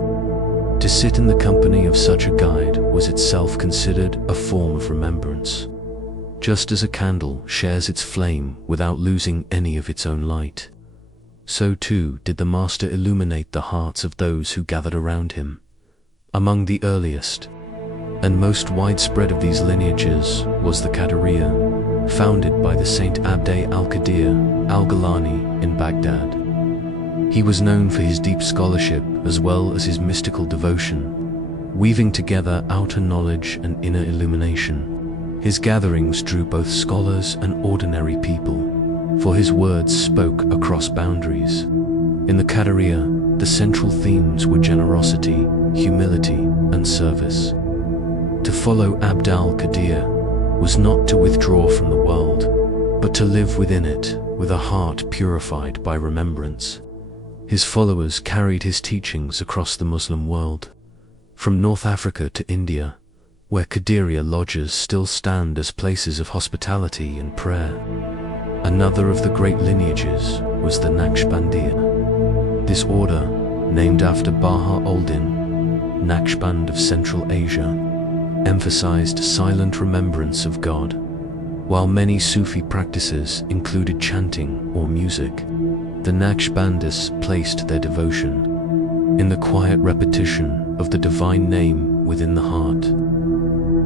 To sit in the company of such a guide was itself considered a form of remembrance. Just as a candle shares its flame without losing any of its own light, so too did the master illuminate the hearts of those who gathered around him. Among the earliest and most widespread of these lineages was the Qadariya, founded by the Saint Abd al-Qadir al-Gilani in Baghdad. He was known for his deep scholarship as well as his mystical devotion, weaving together outer knowledge and inner illumination. His gatherings drew both scholars and ordinary people, for his words spoke across boundaries. In the Qadiriyya, the central themes were generosity, humility, and service. To follow Abd al-Qadir was not to withdraw from the world, but to live within it with a heart purified by remembrance. His followers carried his teachings across the Muslim world, from North Africa to India, where Qadiriyya lodges still stand as places of hospitality and prayer. Another of the great lineages was the Naqshbandiyya. This order, named after Baha'u'llah, Naqshband of Central Asia, emphasized silent remembrance of God, while many Sufi practices included chanting or music. The Naqshbandis placed their devotion in the quiet repetition of the divine name within the heart.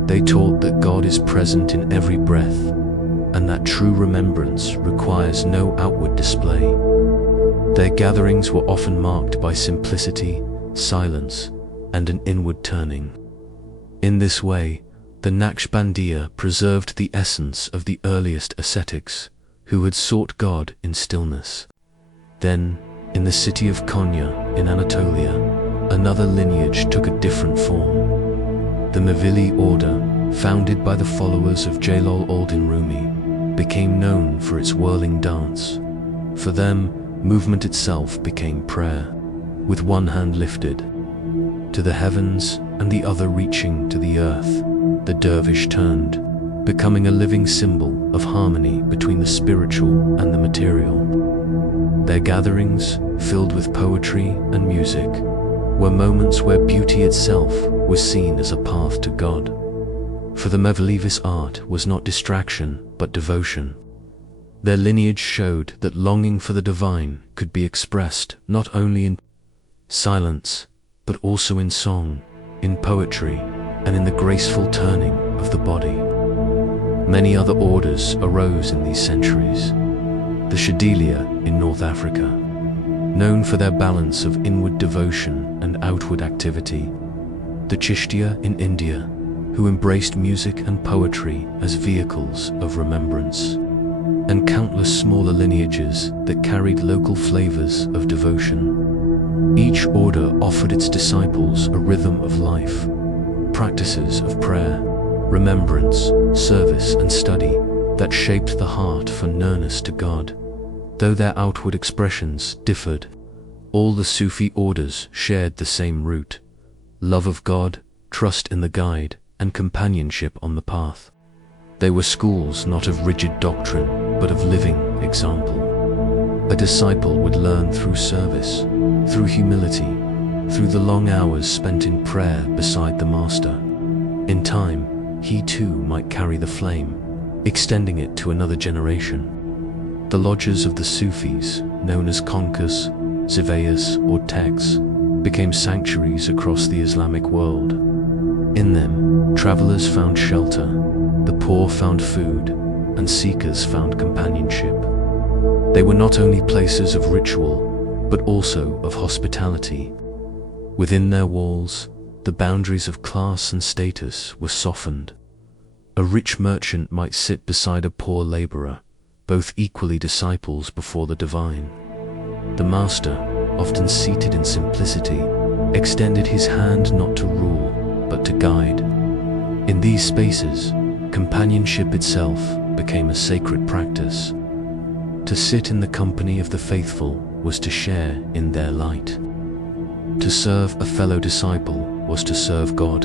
They taught that God is present in every breath, and that true remembrance requires no outward display. Their gatherings were often marked by simplicity, silence, and an inward turning. In this way, the Naqshbandiyya preserved the essence of the earliest ascetics, who had sought God in stillness. Then, in the city of Konya in Anatolia, another lineage took a different form. The Mevili order, founded by the followers of Jalal-ud-Din Rumi, became known for its whirling dance. For them, movement itself became prayer, with one hand lifted to the heavens and the other reaching to the earth. The dervish turned, becoming a living symbol of harmony between the spiritual and the material. Their gatherings, filled with poetry and music, were moments where beauty itself was seen as a path to God. For the Mevlevis art was not distraction but devotion. Their lineage showed that longing for the divine could be expressed not only in silence, but also in song, in poetry, and in the graceful turning of the body. Many other orders arose in these centuries. The Shadiliya in North Africa, known for their balance of inward devotion and outward activity. The Chishtiya in India, who embraced music and poetry as vehicles of remembrance. And countless smaller lineages that carried local flavors of devotion. Each order offered its disciples a rhythm of life, practices of prayer, remembrance, service, and study that shaped the heart for nearness to God. Though their outward expressions differed, all the Sufi orders shared the same root: love of God, trust in the guide, and companionship on the path. They were schools not of rigid doctrine, but of living example. A disciple would learn through service, through humility, through the long hours spent in prayer beside the master. In time, he too might carry the flame, extending it to another generation. The lodges of the Sufis, known as Konkas, Zivayas, or Teks, became sanctuaries across the Islamic world. In them, travelers found shelter, the poor found food, and seekers found companionship. They were not only places of ritual, but also of hospitality. Within their walls, the boundaries of class and status were softened. A rich merchant might sit beside a poor laborer, both equally disciples before the divine. The master, often seated in simplicity, extended his hand not to rule, but to guide. In these spaces, companionship itself became a sacred practice. To sit in the company of the faithful was to share in their light. To serve a fellow disciple was to serve God.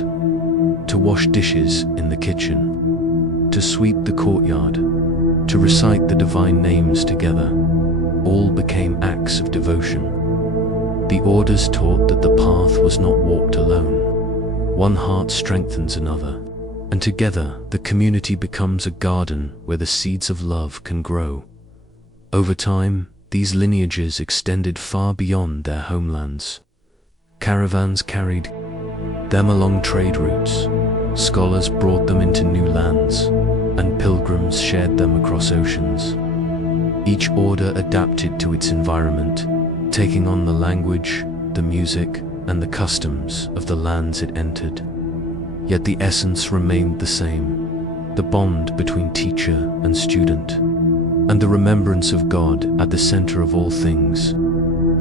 To wash dishes in the kitchen, to sweep the courtyard, to recite the divine names together, all became acts of devotion. The orders taught that the path was not walked alone. One heart strengthens another, and together the community becomes a garden where the seeds of love can grow. Over time, these lineages extended far beyond their homelands. Caravans carried them along trade routes. Scholars brought them into new lands, and pilgrims shared them across oceans. Each order adapted to its environment, taking on the language, the music, and the customs of the lands it entered. Yet the essence remained the same, the bond between teacher and student, and the remembrance of God at the center of all things.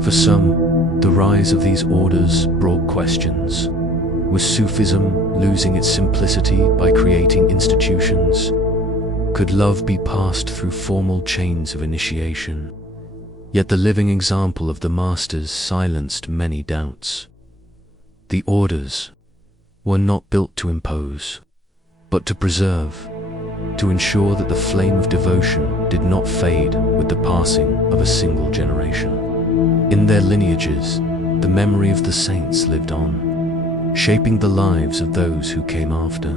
For some, the rise of these orders brought questions. Was Sufism losing its simplicity by creating institutions? Could love be passed through formal chains of initiation? Yet the living example of the masters silenced many doubts. The orders were not built to impose, but to preserve, to ensure that the flame of devotion did not fade with the passing of a single generation. In their lineages, the memory of the saints lived on, shaping the lives of those who came after.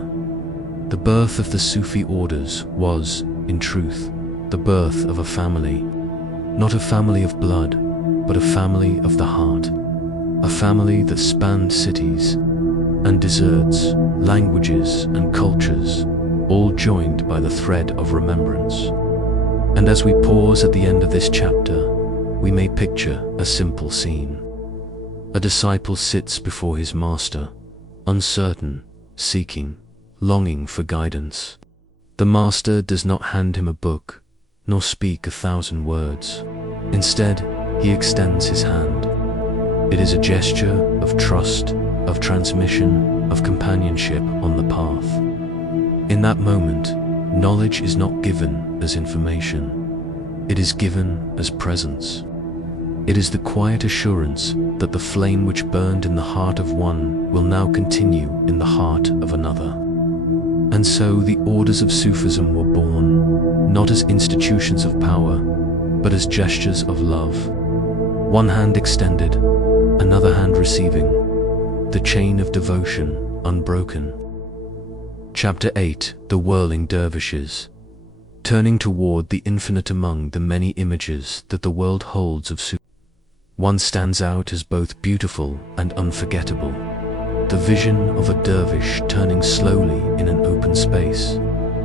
The birth of the Sufi orders was, in truth, the birth of a family, not a family of blood, but a family of the heart, a family that spanned cities and deserts, languages and cultures, all joined by the thread of remembrance. And as we pause at the end of this chapter, we may picture a simple scene. A disciple sits before his master, uncertain, seeking, longing for guidance. The master does not hand him a book, nor speak 1,000 words. Instead, he extends his hand. It is a gesture of trust, of transmission, of companionship on the path. In that moment, knowledge is not given as information. It is given as presence. It is the quiet assurance that the flame which burned in the heart of one will now continue in the heart of another. And so the orders of Sufism were born, not as institutions of power, but as gestures of love. One hand extended, another hand receiving, the chain of devotion unbroken. Chapter 8: The Whirling Dervishes. Turning toward the infinite among the many images that the world holds of Sufism, one stands out as both beautiful and unforgettable. The vision of a dervish turning slowly in an open space,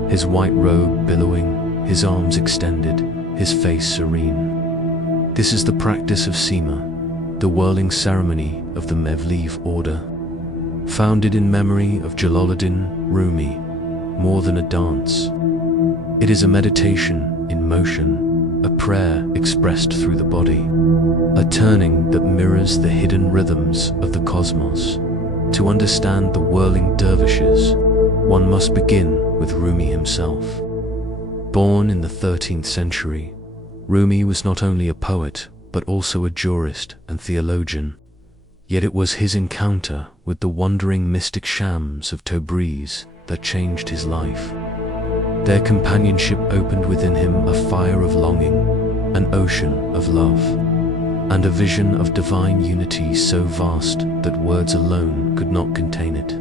his white robe billowing, his arms extended, his face serene. This is the practice of Sima, the whirling ceremony of the Mevlev order. Founded in memory of Jalaluddin Rumi, more than a dance. It is a meditation in motion, a prayer expressed through the body, a turning that mirrors the hidden rhythms of the cosmos. To understand the whirling dervishes, one must begin with Rumi himself. Born in the 13th century, Rumi was not only a poet, but also a jurist and theologian. Yet it was his encounter with the wandering mystic shams of Tabriz that changed his life. Their companionship opened within him a fire of longing, an ocean of love, and a vision of divine unity so vast that words alone could not contain it.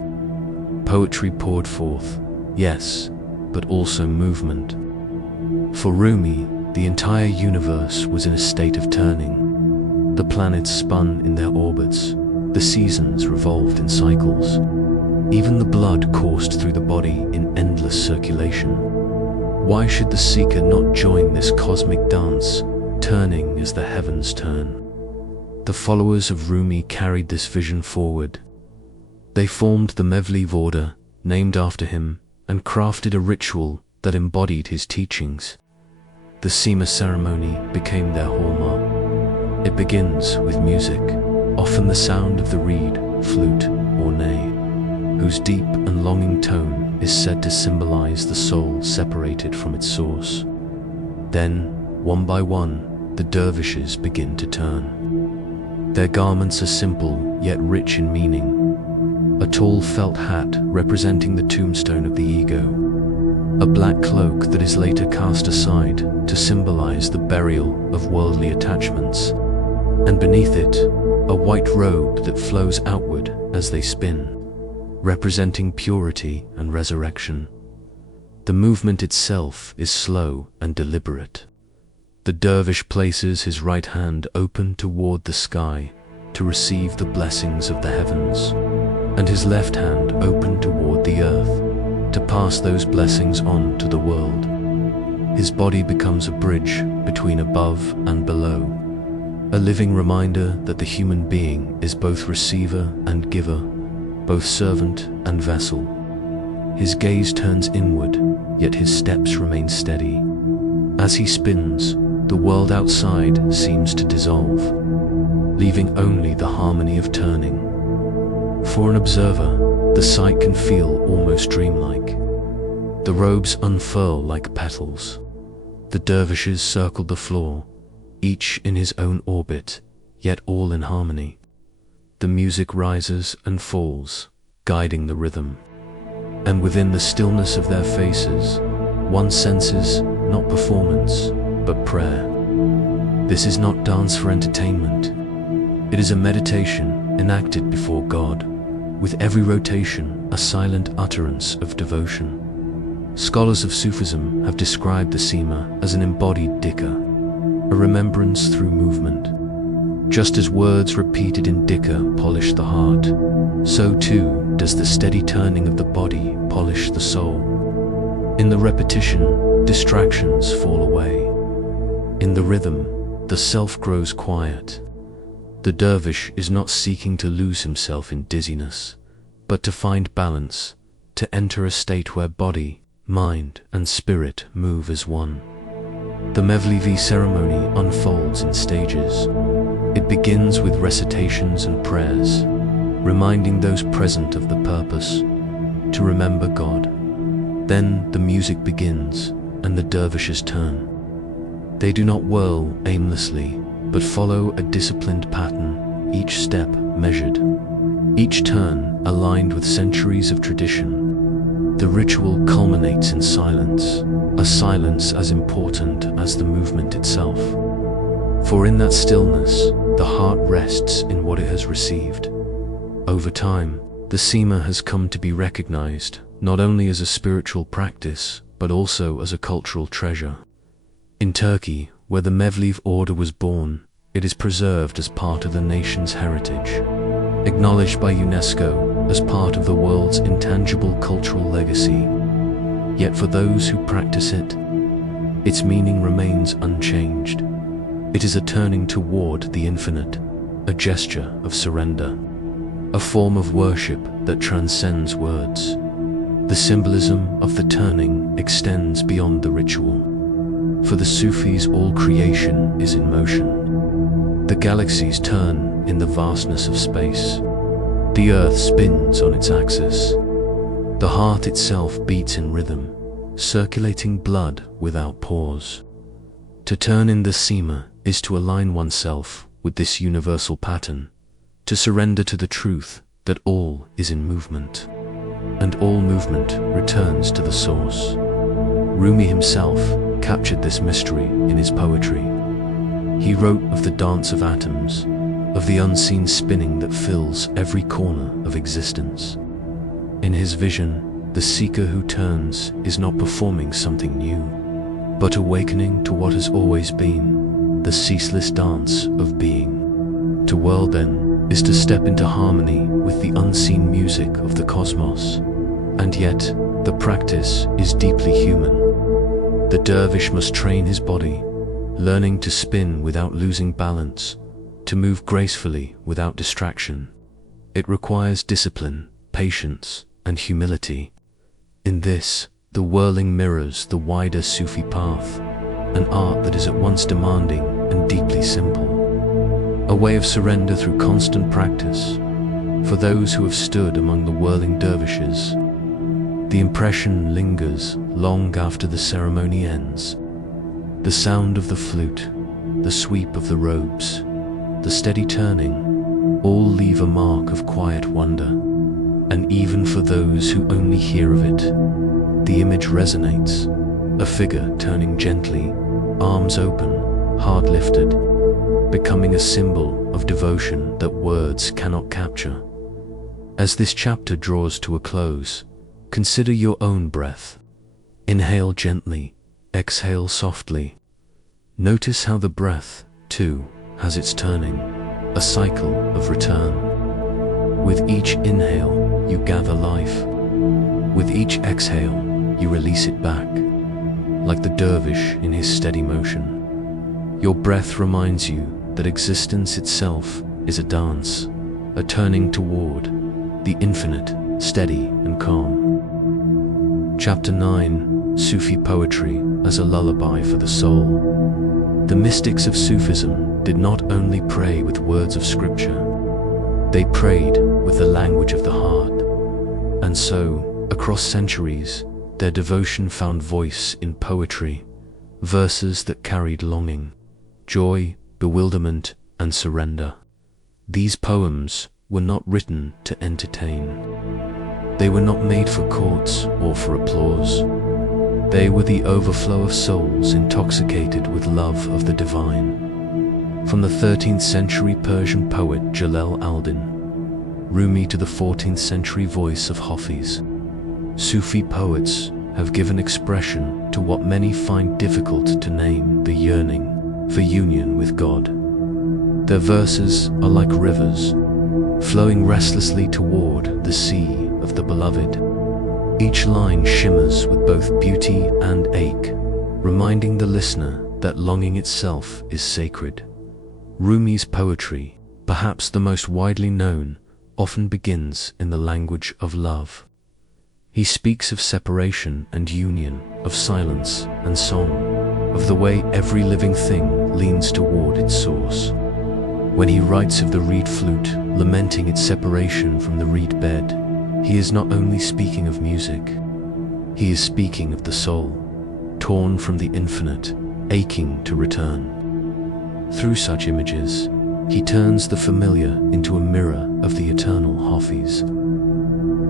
Poetry poured forth, yes, but also movement. For Rumi, the entire universe was in a state of turning. The planets spun in their orbits, the seasons revolved in cycles. Even the blood coursed through the body in endless circulation. Why should the seeker not join this cosmic dance, turning as the heavens turn? The followers of Rumi carried this vision forward. They formed the Mevlev order, named after him, and crafted a ritual that embodied his teachings. The Sima ceremony became their hallmark. It begins with music, often the sound of the reed, flute, or ney, whose deep and longing tone is said to symbolize the soul separated from its source. Then, one by one, the dervishes begin to turn. Their garments are simple yet rich in meaning. A tall felt hat representing the tombstone of the ego, a black cloak that is later cast aside to symbolize the burial of worldly attachments, and beneath it, a white robe that flows outward as they spin, representing purity and resurrection. The movement itself is slow and deliberate. The dervish places his right hand open toward the sky to receive the blessings of the heavens, and his left hand open toward the earth to pass those blessings on to the world. His body becomes a bridge between above and below, a living reminder that the human being is both receiver and giver, both servant and vessel. His gaze turns inward, yet his steps remain steady. As he spins, the world outside seems to dissolve, leaving only the harmony of turning. For an observer, the sight can feel almost dreamlike. The robes unfurl like petals. The dervishes circle the floor, each in his own orbit, yet all in harmony. The music rises and falls, guiding the rhythm. And within the stillness of their faces, one senses not performance, but prayer. This is not dance for entertainment. It is a meditation enacted before God, with every rotation a silent utterance of devotion. Scholars of Sufism have described the sema as an embodied dhikr, a remembrance through movement. Just as words repeated in dhikr polish the heart, so too does the steady turning of the body polish the soul. In the repetition, distractions fall away. In the rhythm, the self grows quiet. The dervish is not seeking to lose himself in dizziness, but to find balance, to enter a state where body, mind, and spirit move as one. The Mevlevi ceremony unfolds in stages. It begins with recitations and prayers, reminding those present of the purpose, to remember God. Then the music begins, and the dervishes turn. They do not whirl aimlessly, but follow a disciplined pattern, each step measured, each turn aligned with centuries of tradition. The ritual culminates in silence, a silence as important as the movement itself. For in that stillness, the heart rests in what it has received. Over time, the sema has come to be recognized not only as a spiritual practice, but also as a cultural treasure. In Turkey, where the Mevlev order was born, it is preserved as part of the nation's heritage, acknowledged by UNESCO as part of the world's intangible cultural legacy. Yet for those who practice it, its meaning remains unchanged. It is a turning toward the infinite, a gesture of surrender, a form of worship that transcends words. The symbolism of the turning extends beyond the ritual. For the Sufis, all creation is in motion. The galaxies turn in the vastness of space. The earth spins on its axis. The heart itself beats in rhythm, circulating blood without pause. To turn in the sema is to align oneself with this universal pattern, to surrender to the truth that all is in movement, and all movement returns to the source. Rumi himself captured this mystery in his poetry. He wrote of the dance of atoms, of the unseen spinning that fills every corner of existence. In his vision, the seeker who turns is not performing something new, but awakening to what has always been, the ceaseless dance of being. To whirl, then, is to step into harmony with the unseen music of the cosmos, and yet the practice is deeply human. The dervish must train his body, learning to spin without losing balance, to move gracefully without distraction. It requires discipline, patience, and humility. In this, the whirling mirrors the wider Sufi path, an art that is at once demanding and deeply simple, a way of surrender through constant practice. For those who have stood among the whirling dervishes, the impression lingers long after the ceremony ends. The sound of the flute, the sweep of the robes, the steady turning, all leave a mark of quiet wonder. And even for those who only hear of it, the image resonates, a figure turning gently, arms open, heart lifted, becoming a symbol of devotion that words cannot capture. As this chapter draws to a close, consider your own breath. Inhale gently, exhale softly. Notice how the breath, too, has its turning, a cycle of return. With each inhale, you gather life. With each exhale, you release it back, like the dervish in his steady motion. Your breath reminds you that existence itself is a dance, a turning toward the infinite, steady and calm. Chapter 9: Sufi Poetry as a Lullaby for the Soul. The mystics of Sufism did not only pray with words of scripture, they prayed with the language of the heart. And so, across centuries, their devotion found voice in poetry, verses that carried longing, joy, bewilderment, and surrender. These poems were not written to entertain. They were not made for courts or for applause. They were the overflow of souls intoxicated with love of the divine. From the 13th century Persian poet Jalal al-Din Rumi to the 14th century voice of Hafiz, Sufi poets have given expression to what many find difficult to name: the yearning for union with God. Their verses are like rivers, flowing restlessly toward the sea of the beloved. Each line shimmers with both beauty and ache, reminding the listener that longing itself is sacred. Rumi's poetry, perhaps the most widely known, often begins in the language of love. He speaks of separation and union, of silence and song, of the way every living thing leans toward its source. When he writes of the reed flute lamenting its separation from the reed bed, he is not only speaking of music, he is speaking of the soul, torn from the infinite, aching to return. Through such images, he turns the familiar into a mirror of the eternal Hafiz.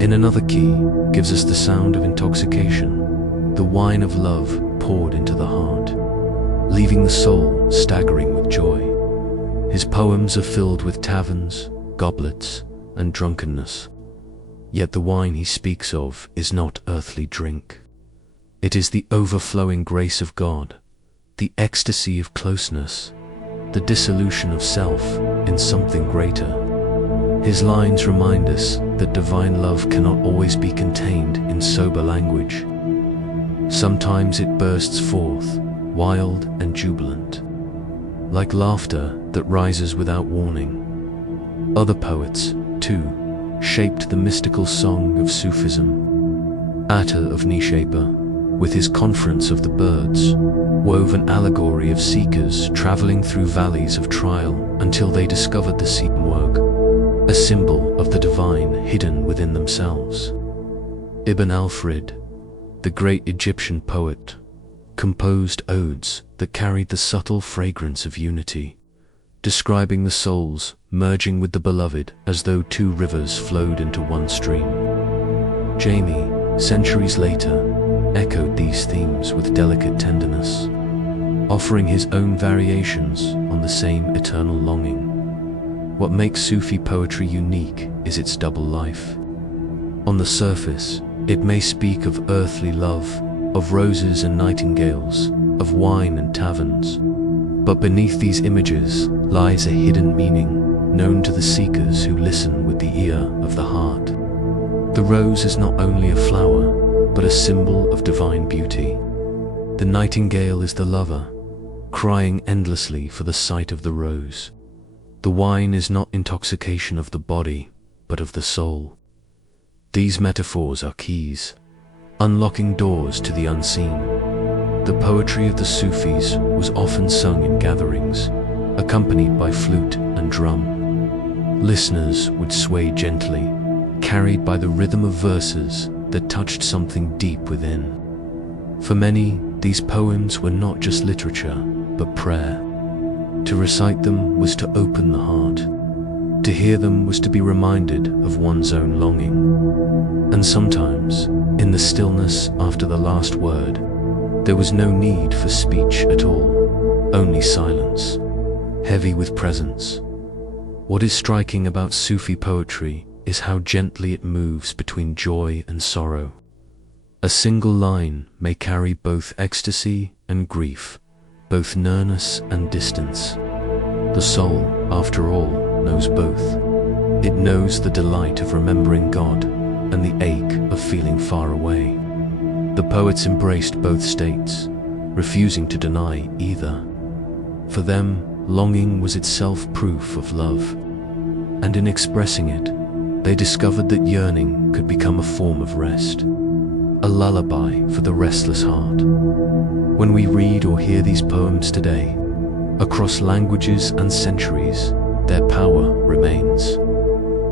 In another key, gives us the sound of intoxication, the wine of love poured into the heart, leaving the soul staggering with joy. His poems are filled with taverns, goblets, and drunkenness. Yet the wine he speaks of is not earthly drink. It is the overflowing grace of God, the ecstasy of closeness, the dissolution of self in something greater. His lines remind us that divine love cannot always be contained in sober language. Sometimes it bursts forth, wild and jubilant, like laughter that rises without warning. Other poets, too, shaped the mystical song of Sufism. Atta of Nishapur, with his Conference of the Birds, wove an allegory of seekers traveling through valleys of trial until they discovered the Simwag, a symbol of the divine hidden within themselves. Ibn al-Farid, the great Egyptian poet, composed odes that carried the subtle fragrance of unity, describing the souls merging with the beloved as though two rivers flowed into one stream. Jamie, centuries later, echoed these themes with delicate tenderness, offering his own variations on the same eternal longing. What makes Sufi poetry unique is its double life. On the surface, it may speak of earthly love, of roses and nightingales, of wine and taverns, but beneath these images lies a hidden meaning known to the seekers who listen with the ear of the heart. The rose is not only a flower, but a symbol of divine beauty. The nightingale is the lover, crying endlessly for the sight of the rose. The wine is not intoxication of the body, but of the soul. These metaphors are keys, unlocking doors to the unseen. The poetry of the Sufis was often sung in gatherings, accompanied by flute and drum. Listeners would sway gently, carried by the rhythm of verses that touched something deep within. For many, these poems were not just literature, but prayer. To recite them was to open the heart. To hear them was to be reminded of one's own longing. And sometimes, in the stillness after the last word, there was no need for speech at all, only silence, heavy with presence. What is striking about Sufi poetry is how gently it moves between joy and sorrow. A single line may carry both ecstasy and grief, both nearness and distance. The soul, after all, knows both. It knows the delight of remembering God and the ache of feeling far away. The poets embraced both states, refusing to deny either. For them, longing was itself proof of love, and in expressing it, they discovered that yearning could become a form of rest, a lullaby for the restless heart. When we read or hear these poems today, across languages and centuries, their power remains.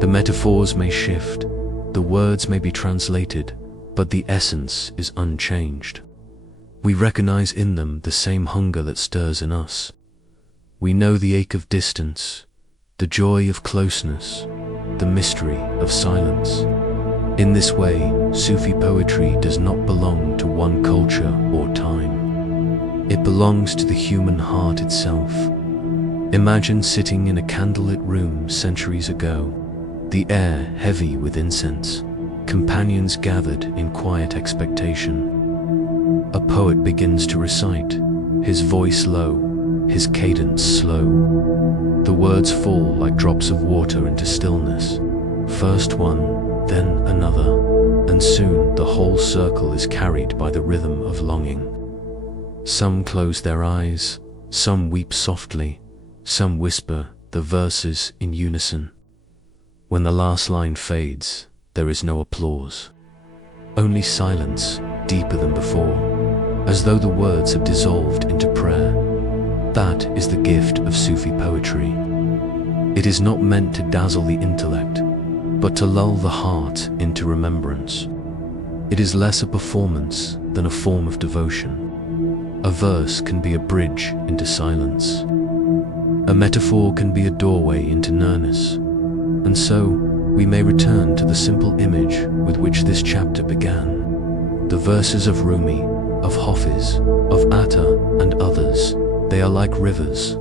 The metaphors may shift, the words may be translated, but the essence is unchanged. We recognize in them the same hunger that stirs in us. We know the ache of distance, the joy of closeness, the mystery of silence. In this way, Sufi poetry does not belong to one culture or time. It belongs to the human heart itself. Imagine sitting in a candlelit room centuries ago, the air heavy with incense, companions gathered in quiet expectation. A poet begins to recite, his voice low, his cadence slow. The words fall like drops of water into stillness. First one, then another, and soon the whole circle is carried by the rhythm of longing. Some close their eyes, some weep softly, some whisper the verses in unison. When the last line fades, there is no applause. Only silence, deeper than before, as though the words have dissolved into prayer. That is the gift of Sufi poetry. It is not meant to dazzle the intellect, but to lull the heart into remembrance. It is less a performance than a form of devotion. A verse can be a bridge into silence. A metaphor can be a doorway into nearness. And so, we may return to the simple image with which this chapter began. The verses of Rumi, of Hafiz, of Atta, and others, they are like rivers.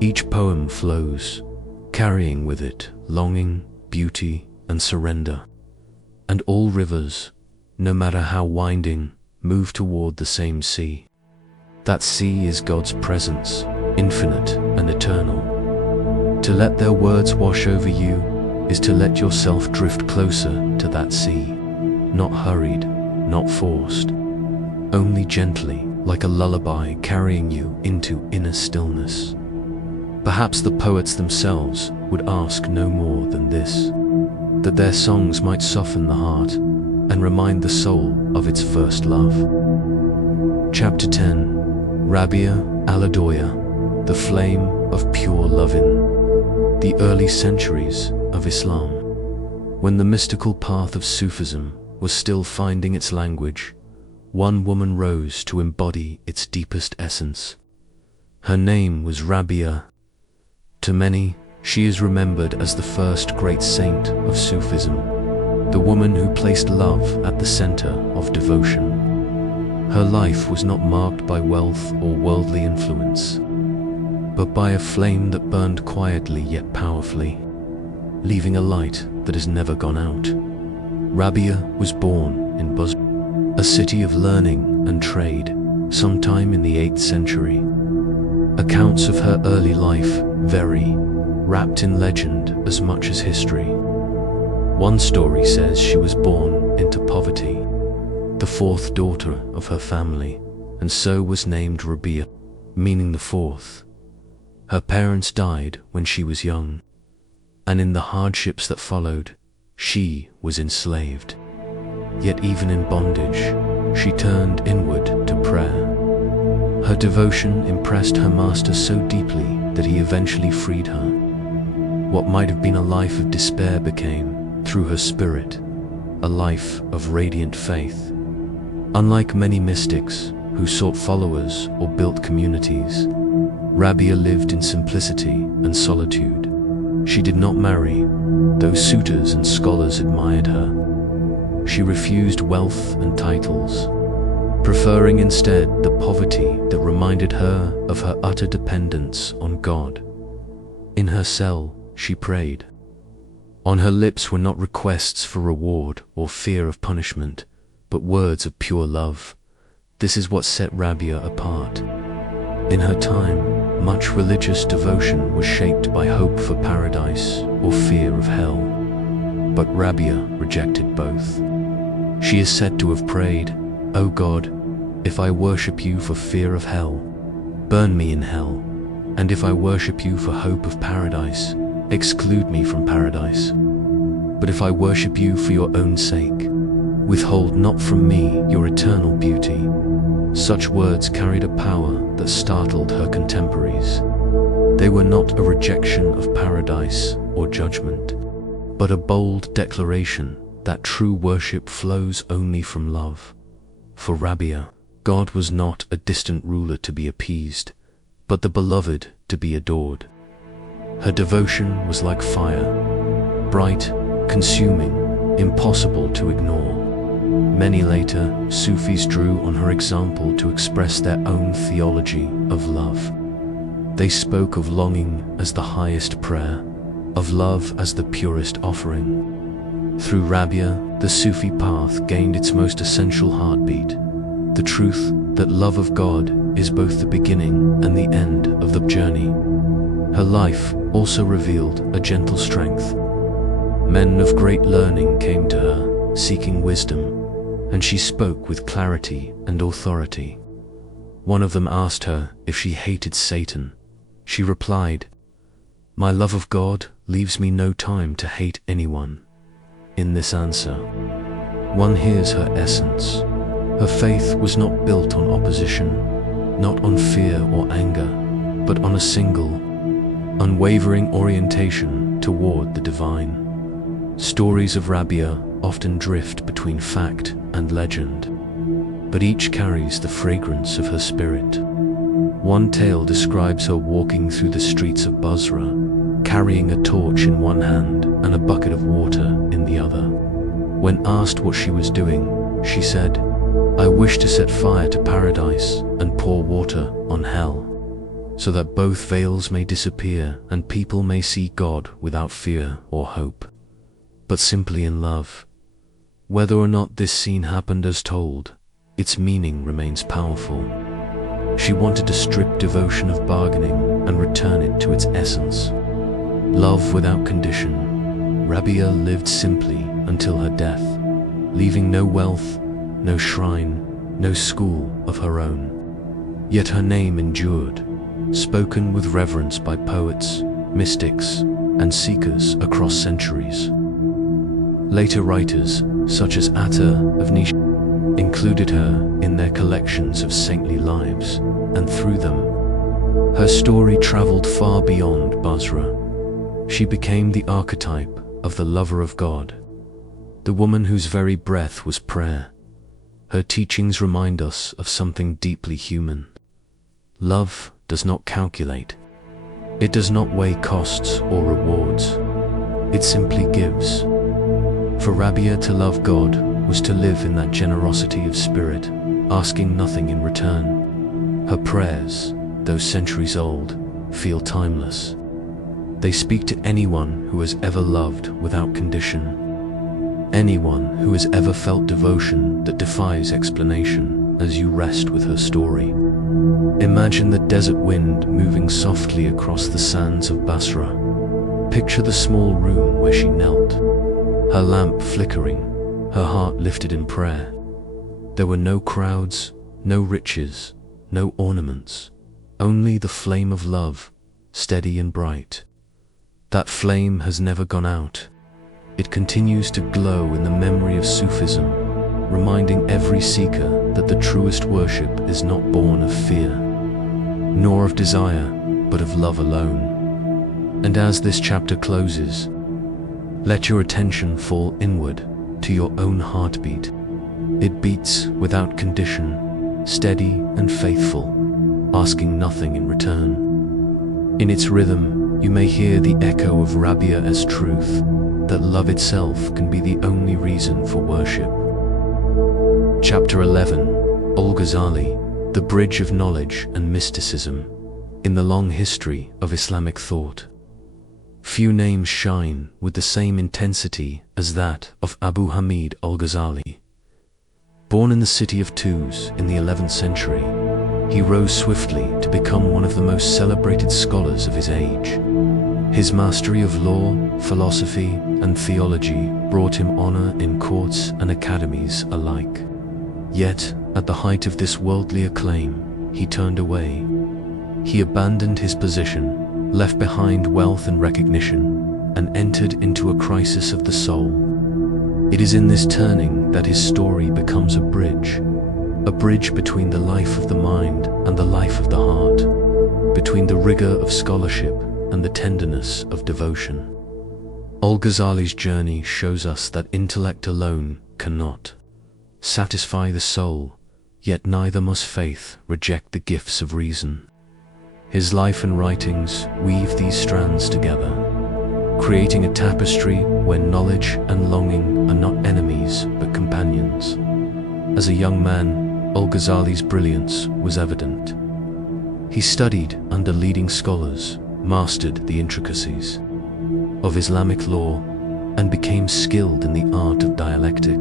Each poem flows, carrying with it longing, beauty, and surrender. And all rivers, no matter how winding, move toward the same sea. That sea is God's presence, infinite and eternal. To let their words wash over you is to let yourself drift closer to that sea, not hurried, not forced, only gently, like a lullaby carrying you into inner stillness. Perhaps the poets themselves would ask no more than this, that their songs might soften the heart and remind the soul of its first love. Chapter 10. Rabia al-Adoya, the flame of pure loving. The early centuries of Islam. When the mystical path of Sufism was still finding its language, one woman rose to embody its deepest essence. Her name was Rabia. To many, she is remembered as the first great saint of Sufism, the woman who placed love at the center of devotion. Her life was not marked by wealth or worldly influence, but by a flame that burned quietly yet powerfully, leaving a light that has never gone out. Rabia was born in Basra, a city of learning and trade, sometime in the 8th century. Accounts of her early life vary, wrapped in legend as much as history. One story says she was born into poverty, the fourth daughter of her family, and so was named Rabia, meaning the fourth. Her parents died when she was young, and in the hardships that followed, she was enslaved. Yet even in bondage, she turned inward to prayer. Her devotion impressed her master so deeply that he eventually freed her. What might have been a life of despair became, through her spirit, a life of radiant faith. Unlike many mystics who sought followers or built communities, Rabia lived in simplicity and solitude. She did not marry, though suitors and scholars admired her. She refused wealth and titles, preferring instead the poverty that reminded her of her utter dependence on God. In her cell, she prayed. On her lips were not requests for reward or fear of punishment, but words of pure love. This is what set Rabia apart. In her time, much religious devotion was shaped by hope for paradise or fear of hell. but Rabia rejected both. She is said to have prayed, "O God, if I worship you for fear of hell, burn me in hell, and if I worship you for hope of paradise, exclude me from paradise. But if I worship you for your own sake, withhold not from me your eternal beauty." Such words carried a power that startled her contemporaries. They were not a rejection of paradise or judgment, but a bold declaration that true worship flows only from love. For Rabia, God was not a distant ruler to be appeased, but the beloved to be adored. Her devotion was like fire, bright, consuming, impossible to ignore. Many later, Sufis drew on her example to express their own theology of love. They spoke of longing as the highest prayer, of love as the purest offering. Through Rabia, the Sufi path gained its most essential heartbeat, the truth that love of God is both the beginning and the end of the journey. Her life also revealed a gentle strength. Men of great learning came to her, seeking wisdom, and she spoke with clarity and authority. One of them asked her if she hated Satan. She replied, "My love of God leaves me no time to hate anyone." In this answer, one hears her essence. Her faith was not built on opposition, not on fear or anger, but on a single, unwavering orientation toward the divine. Stories of Rabia often drift between fact and legend, but each carries the fragrance of her spirit. One tale describes her walking through the streets of Basra, carrying a torch in one hand and a bucket of water in the other. When asked what she was doing, she said, "I wish to set fire to paradise and pour water on hell, so that both veils may disappear and people may see God without fear or hope, but simply in love." Whether or not this scene happened as told, its meaning remains powerful. She wanted to strip devotion of bargaining and return it to its essence. Love without condition. Rabia lived simply until her death, leaving no wealth, no shrine, no school of her own. Yet her name endured, spoken with reverence by poets, mystics, and seekers across centuries. Later writers, such as Atta of Nish, included her in their collections of saintly lives, and through them, her story traveled far beyond Basra. She became the archetype of the lover of God, the woman whose very breath was prayer. Her teachings remind us of something deeply human. Love does not calculate. It does not weigh costs or rewards. It simply gives. For Rabia, to love God was to live in that generosity of spirit, asking nothing in return. Her prayers, though centuries old, feel timeless. They speak to anyone who has ever loved without condition, anyone who has ever felt devotion that defies explanation as you rest with her story. Imagine the desert wind moving softly across the sands of Basra. Picture the small room where she knelt, her lamp flickering, her heart lifted in prayer. There were no crowds, no riches, no ornaments, only the flame of love, steady and bright. That flame has never gone out. It continues to glow in the memory of Sufism, reminding every seeker that the truest worship is not born of fear, nor of desire, but of love alone. And as this chapter closes, let your attention fall inward to your own heartbeat. It beats without condition, steady and faithful, asking nothing in return. In its rhythm, you may hear the echo of Rabia as truth, that love itself can be the only reason for worship. Chapter 11, Al-Ghazali, the bridge of knowledge and mysticism in the long history of Islamic thought. Few names shine with the same intensity as that of Abu Hamid al-Ghazali. Born in the city of Tuz in the 11th century, he rose swiftly to become one of the most celebrated scholars of his age. His mastery of law, philosophy, and theology brought him honor in courts and academies alike. Yet, at the height of this worldly acclaim, he turned away. He abandoned his position, left behind wealth and recognition, and entered into a crisis of the soul. It is in this turning that his story becomes a bridge between the life of the mind and the life of the heart, between the rigor of scholarship and the tenderness of devotion. Al-Ghazali's journey shows us that intellect alone cannot satisfy the soul, yet neither must faith reject the gifts of reason. His life and writings weave these strands together, creating a tapestry where knowledge and longing are not enemies but companions. As a young man, Al-Ghazali's brilliance was evident. He studied under leading scholars, mastered the intricacies of Islamic law, and became skilled in the art of dialectic.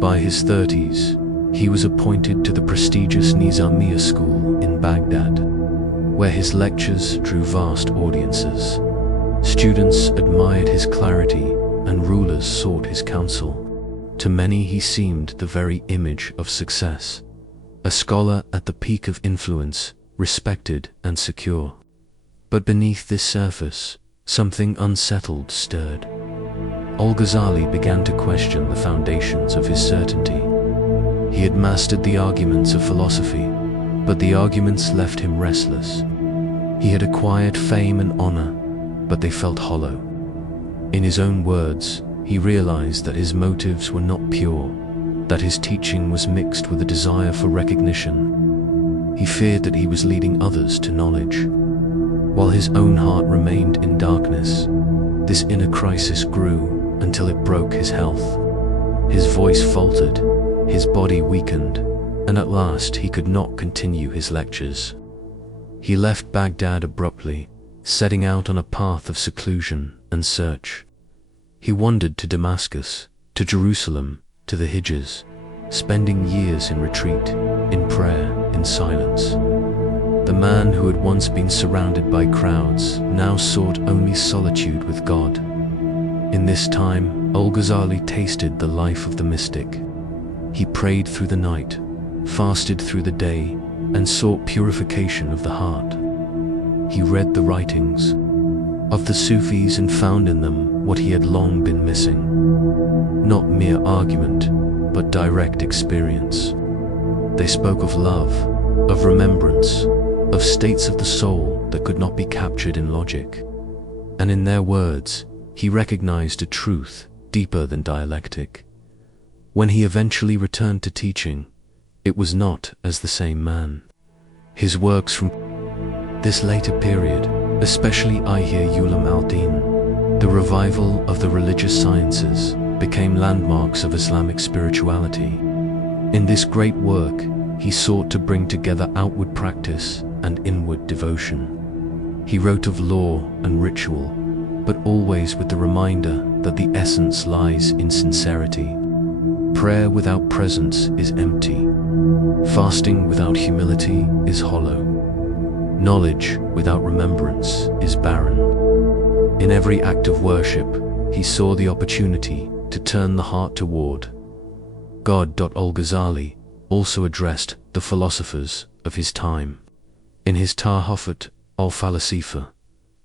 By his 30s, he was appointed to the prestigious Nizamiya school in Baghdad, where his lectures drew vast audiences. Students admired his clarity, and rulers sought his counsel. To many he seemed the very image of success, a scholar at the peak of influence, respected and secure. But beneath this surface, something unsettled stirred. Al-Ghazali began to question the foundations of his certainty. He had mastered the arguments of philosophy, but the arguments left him restless. He had acquired fame and honor, but they felt hollow. In his own words, he realized that his motives were not pure, that his teaching was mixed with a desire for recognition. He feared that he was leading others to knowledge, while his own heart remained in darkness. This inner crisis grew until it broke his health. His voice faltered, his body weakened, and at last he could not continue his lectures. He left Baghdad abruptly, setting out on a path of seclusion and search. He wandered to Damascus, to Jerusalem, to the Hijaz, spending years in retreat, in prayer, in silence. The man who had once been surrounded by crowds now sought only solitude with God. In this time, Al-Ghazali tasted the life of the mystic. He prayed through the night, fasted through the day, and sought purification of the heart. He read the writings of the Sufis and found in them what he had long been missing. Not mere argument, but direct experience. They spoke of love, of remembrance, of states of the soul that could not be captured in logic. And in their words, he recognized a truth deeper than dialectic. When he eventually returned to teaching, it was not as the same man. His works from this later period, especially Ihya Ulam al-Din, the revival of the religious sciences, became landmarks of Islamic spirituality. In this great work, he sought to bring together outward practice and inward devotion. He wrote of law and ritual, but always with the reminder that the essence lies in sincerity. Prayer without presence is empty. Fasting without humility is hollow. Knowledge without remembrance is barren. In every act of worship, he saw the opportunity to turn the heart toward God. Al-Ghazali also addressed the philosophers of his time. In his Tahafut al-Falasifa,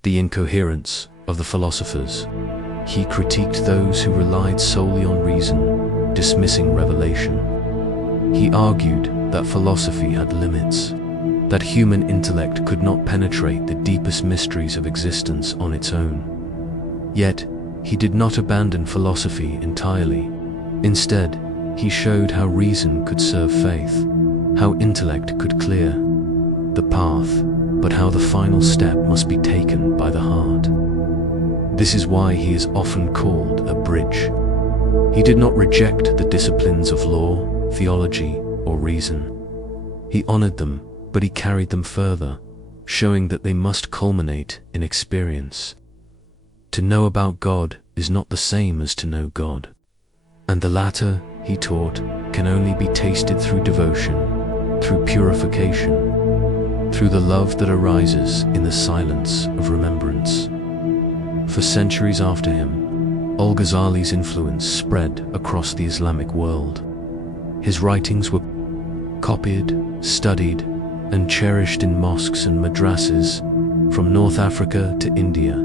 The Incoherence of the Philosophers, he critiqued those who relied solely on reason, dismissing revelation. He argued that philosophy had limits, that human intellect could not penetrate the deepest mysteries of existence on its own. Yet, he did not abandon philosophy entirely. Instead, he showed how reason could serve faith, how intellect could clear the path, but how the final step must be taken by the heart. This is why he is often called a bridge. He did not reject the disciplines of law, theology, or reason. He honored them, but he carried them further, showing that they must culminate in experience. To know about God is not the same as to know God, and the latter, he taught, can only be tasted through devotion, through purification, through the love that arises in the silence of remembrance. For centuries after him, Al-Ghazali's influence spread across the Islamic world. His writings were copied, studied, and cherished in mosques and madrasas, from North Africa to India.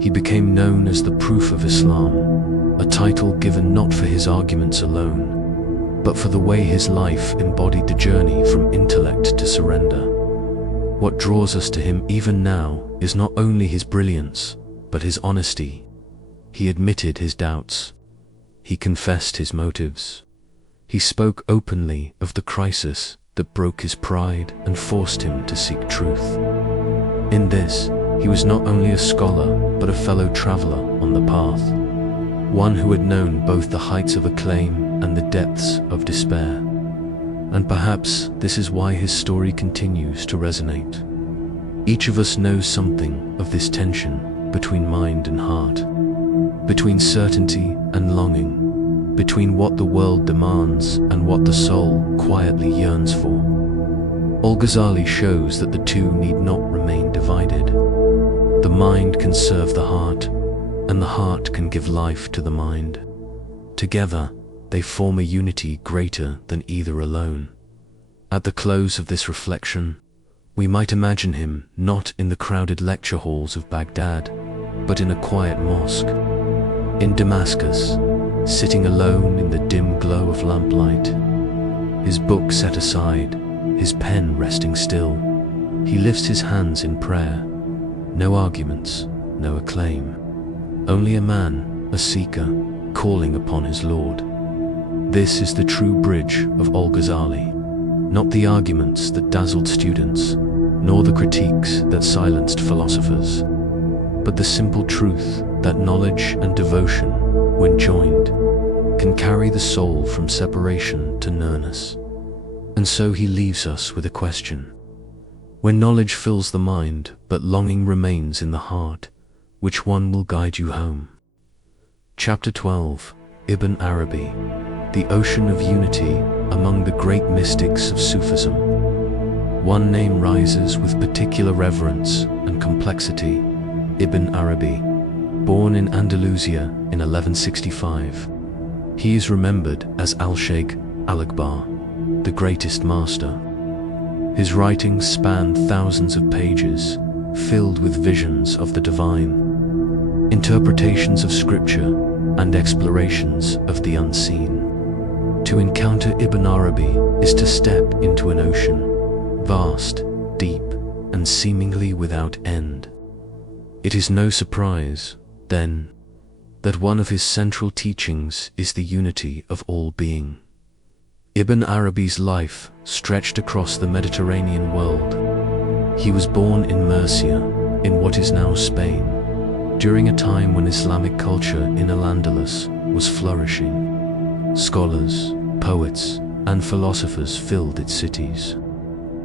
He became known as the Proof of Islam, a title given not for his arguments alone, but for the way his life embodied the journey from intellect to surrender. What draws us to him even now is not only his brilliance, but his honesty. He admitted his doubts. He confessed his motives. He spoke openly of the crisis that broke his pride and forced him to seek truth. In this, he was not only a scholar, but a fellow traveler on the path, one who had known both the heights of acclaim and the depths of despair. And perhaps this is why his story continues to resonate. Each of us knows something of this tension between mind and heart, between certainty and longing, between what the world demands and what the soul quietly yearns for. Al-Ghazali shows that the two need not remain divided. The mind can serve the heart, and the heart can give life to the mind. Together, they form a unity greater than either alone. At the close of this reflection, we might imagine him not in the crowded lecture halls of Baghdad, but in a quiet mosque, in Damascus, sitting alone in the dim glow of lamplight, his book set aside, his pen resting still. He lifts his hands in prayer. No arguments, no acclaim. Only a man, a seeker, calling upon his Lord. This is the true bridge of Al-Ghazali, not the arguments that dazzled students, nor the critiques that silenced philosophers, but the simple truth that knowledge and devotion, when joined, can carry the soul from separation to nearness. And so he leaves us with a question. When knowledge fills the mind, but longing remains in the heart, which one will guide you home? Chapter 12, Ibn Arabi, the ocean of unity among the great mystics of Sufism. One name rises with particular reverence and complexity: Ibn Arabi, born in Andalusia in 1165. He is remembered as Al-Sheikh Al-Akbar, the greatest master. His writings span thousands of pages, filled with visions of the divine, interpretations of scripture, and explorations of the unseen. To encounter Ibn Arabi is to step into an ocean, vast, deep, and seemingly without end. It is no surprise, then, that one of his central teachings is the unity of all being. Ibn Arabi's life stretched across the Mediterranean world. He was born in Murcia, in what is now Spain, during a time when Islamic culture in Al-Andalus was flourishing. Scholars, poets, and philosophers filled its cities,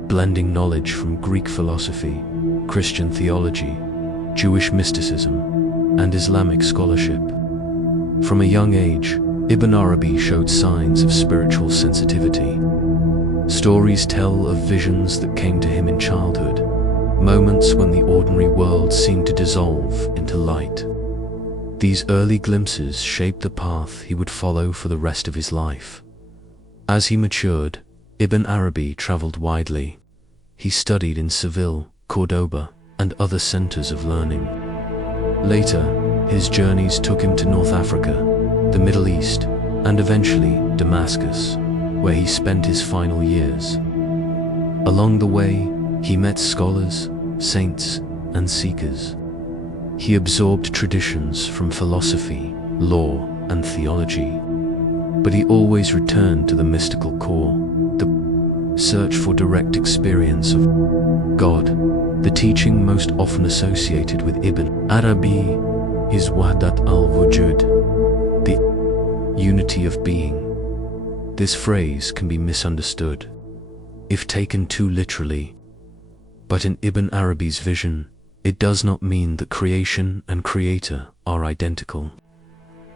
blending knowledge from Greek philosophy, Christian theology, Jewish mysticism, and Islamic scholarship. From a young age, Ibn Arabi showed signs of spiritual sensitivity. Stories tell of visions that came to him in childhood, moments when the ordinary world seemed to dissolve into light. These early glimpses shaped the path he would follow for the rest of his life. As he matured, Ibn Arabi traveled widely. He studied in Seville, Cordoba, and other centers of learning. Later, his journeys took him to North Africa, the Middle East, and eventually Damascus, where he spent his final years. Along the way, he met scholars, saints, and seekers. He absorbed traditions from philosophy, law, and theology, but he always returned to the mystical core, the search for direct experience of God. The teaching most often associated with Ibn Arabi is Wahdat al-Wujud, the unity of being. This phrase can be misunderstood if taken too literally, but in Ibn Arabi's vision, it does not mean that creation and creator are identical.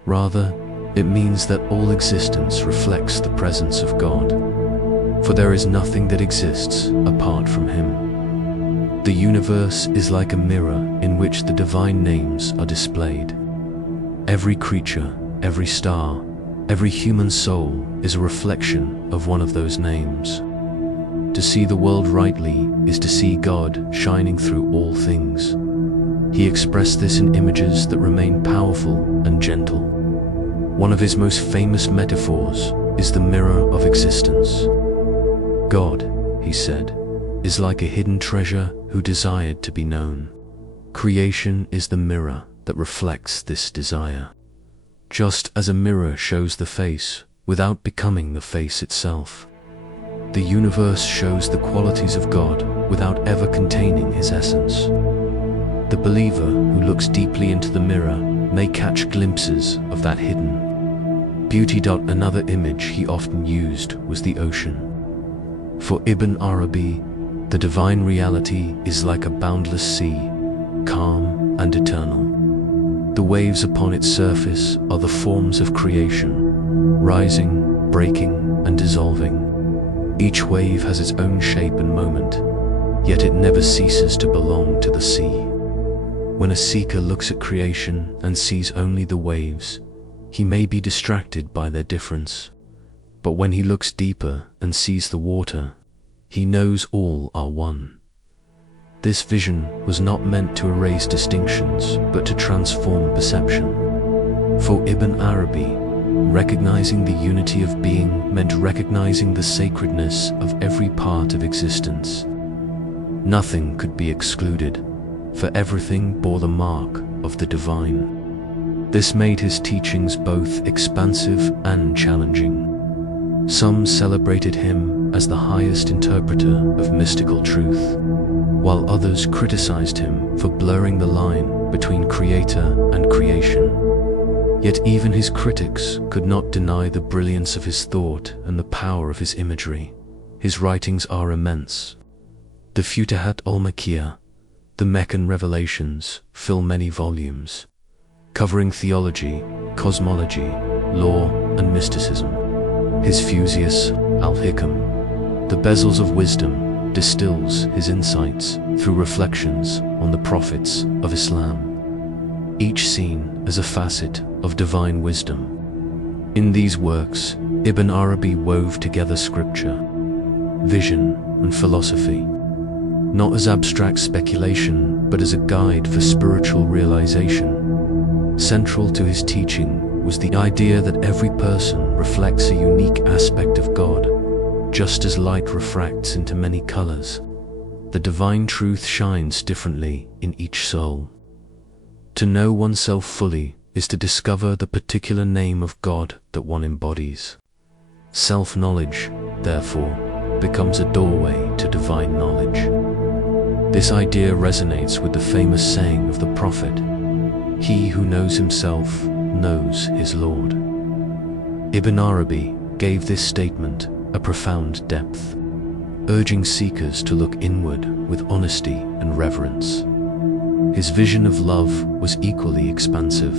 Rather, it means that all existence reflects the presence of God, for there is nothing that exists apart from Him. The universe is like a mirror in which the divine names are displayed. Every creature, every star, every human soul is a reflection of one of those names. To see the world rightly is to see God shining through all things. He expressed this in images that remain powerful and gentle. One of his most famous metaphors is the mirror of existence. God, he said, is like a hidden treasure who desired to be known. Creation is the mirror that reflects this desire. Just as a mirror shows the face without becoming the face itself, the universe shows the qualities of God without ever containing his essence. The believer who looks deeply into the mirror may catch glimpses of that hidden beauty. Another image he often used was the ocean. For Ibn Arabi, the divine reality is like a boundless sea, calm and eternal. The waves upon its surface are the forms of creation, rising, breaking, and dissolving. Each wave has its own shape and moment, yet it never ceases to belong to the sea. When a seeker looks at creation and sees only the waves, he may be distracted by their difference. But when he looks deeper and sees the water, he knows all are one. This vision was not meant to erase distinctions, but to transform perception. For Ibn Arabi, recognizing the unity of being meant recognizing the sacredness of every part of existence. Nothing could be excluded, for everything bore the mark of the divine. This made his teachings both expansive and challenging. Some celebrated him as the highest interpreter of mystical truth, while others criticized him for blurring the line between creator and creation. Yet even his critics could not deny the brilliance of his thought and the power of his imagery. His writings are immense. The Futuhat al-Makkiyah, the Meccan revelations, fill many volumes, covering theology, cosmology, law, and mysticism. His Fusius al-Hikam, the bezels of wisdom, distills his insights through reflections on the prophets of Islam, each seen as a facet of divine wisdom. In these works, Ibn Arabi wove together scripture, vision, and philosophy, not as abstract speculation, but as a guide for spiritual realization. Central to his teaching was the idea that every person reflects a unique aspect of God, just as light refracts into many colors. The divine truth shines differently in each soul. To know oneself fully is to discover the particular name of God that one embodies. Self-knowledge, therefore, becomes a doorway to divine knowledge. This idea resonates with the famous saying of the Prophet, "He who knows himself knows his Lord." Ibn Arabi gave this statement a profound depth, urging seekers to look inward with honesty and reverence. His vision of love was equally expansive.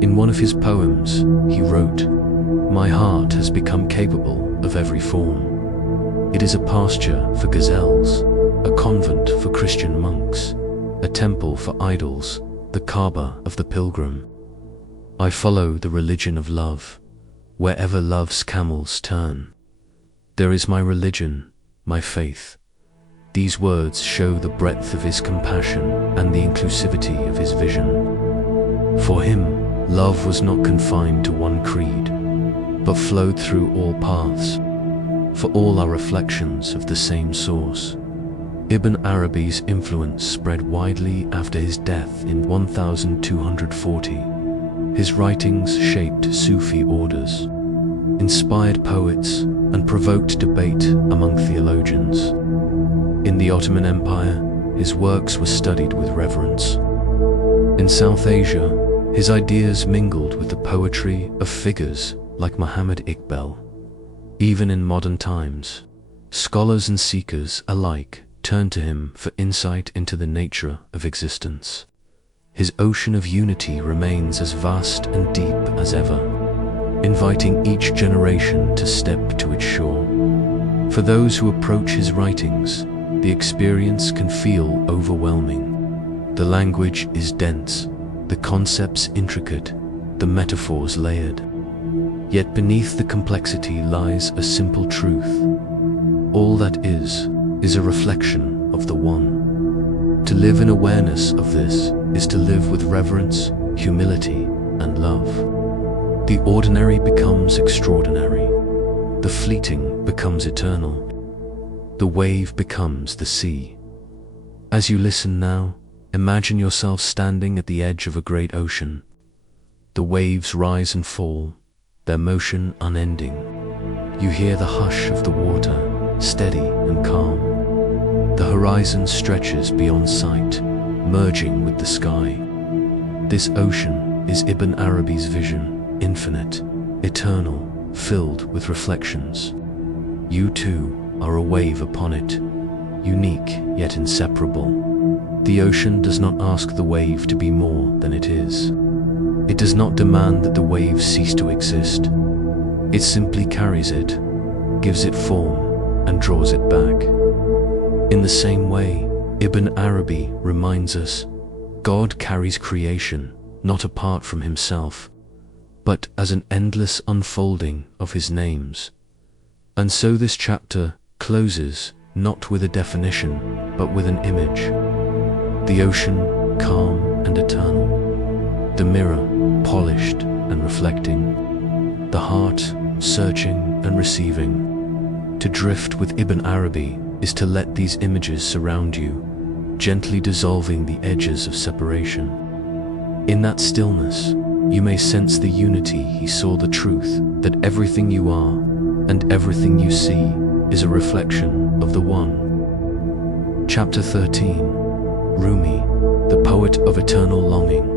In one of his poems, he wrote, "My heart has become capable of every form. It is a pasture for gazelles, a convent for Christian monks, a temple for idols, the Kaaba of the pilgrim. I follow the religion of love, wherever love's camels turn. There is my religion, my faith." These words show the breadth of his compassion and the inclusivity of his vision. For him, love was not confined to one creed, but flowed through all paths, for all are reflections of the same source. Ibn Arabi's influence spread widely after his death in 1240. His writings shaped Sufi orders, inspired poets, and provoked debate among theologians. In the Ottoman Empire, his works were studied with reverence. In South Asia, his ideas mingled with the poetry of figures like Muhammad Iqbal. Even in modern times, scholars and seekers alike turn to him for insight into the nature of existence. His ocean of unity remains as vast and deep as ever, inviting each generation to step to its shore. For those who approach his writings, the experience can feel overwhelming. The language is dense, the concepts intricate, the metaphors layered. Yet beneath the complexity lies a simple truth. All that is a reflection of the One. To live in awareness of this is to live with reverence, humility, and love. The ordinary becomes extraordinary. The fleeting becomes eternal. The wave becomes the sea. As you listen now, imagine yourself standing at the edge of a great ocean. The waves rise and fall, their motion unending. You hear the hush of the water, steady and calm. The horizon stretches beyond sight, merging with the sky. This ocean is Ibn Arabi's vision, infinite, eternal, filled with reflections. You too are a wave upon it, unique yet inseparable. The ocean does not ask the wave to be more than it is. It does not demand that the wave cease to exist. It simply carries it, gives it form, and draws it back. In the same way, Ibn Arabi reminds us, God carries creation, not apart from himself, but as an endless unfolding of his names. And so this chapter closes not with a definition, but with an image. The ocean, calm and eternal. The mirror, polished and reflecting. The heart, searching and receiving. To drift with Ibn Arabi is to let these images surround you, gently dissolving the edges of separation. In that stillness, you may sense the unity. He saw the truth that everything you are and everything you see is a reflection of the One. Chapter 13. Rumi, the poet of eternal longing.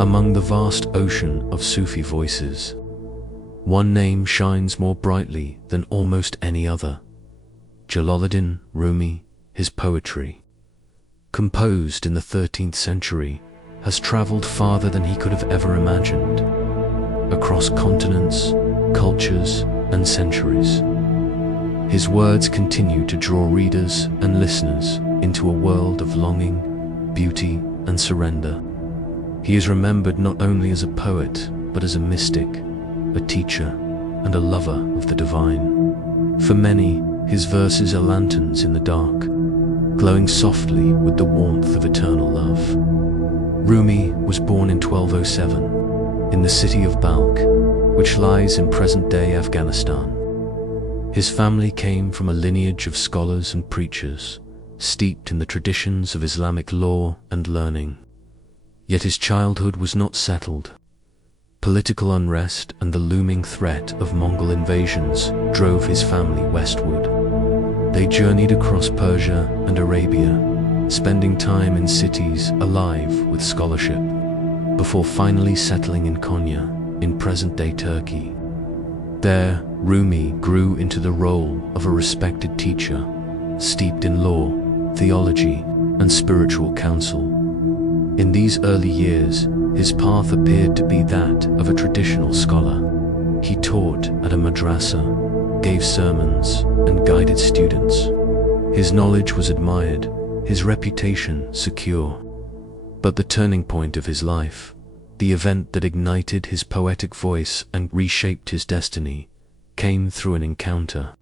Among the vast ocean of Sufi voices, one name shines more brightly than almost any other. Jalaluddin Rumi. His poetry, composed in the 13th century, has traveled farther than he could have ever imagined, across continents, cultures, and centuries. His words continue to draw readers and listeners into a world of longing, beauty, and surrender. He is remembered not only as a poet, but as a mystic, a teacher, and a lover of the divine. For many, his verses are lanterns in the dark, glowing softly with the warmth of eternal love. Rumi was born in 1207 in the city of Balkh, which lies in present-day Afghanistan. His family came from a lineage of scholars and preachers, steeped in the traditions of Islamic law and learning. Yet his childhood was not settled. Political unrest and the looming threat of Mongol invasions drove his family westward. They journeyed across Persia and Arabia, spending time in cities alive with scholarship, before finally settling in Konya, in present-day Turkey. There, Rumi grew into the role of a respected teacher, steeped in law, theology, and spiritual counsel. In these early years, his path appeared to be that of a traditional scholar. He taught at a madrasa, gave sermons, and guided students. His knowledge was admired, his reputation secure. But the turning point of his life, the event that ignited his poetic voice and reshaped his destiny, came through an encounter.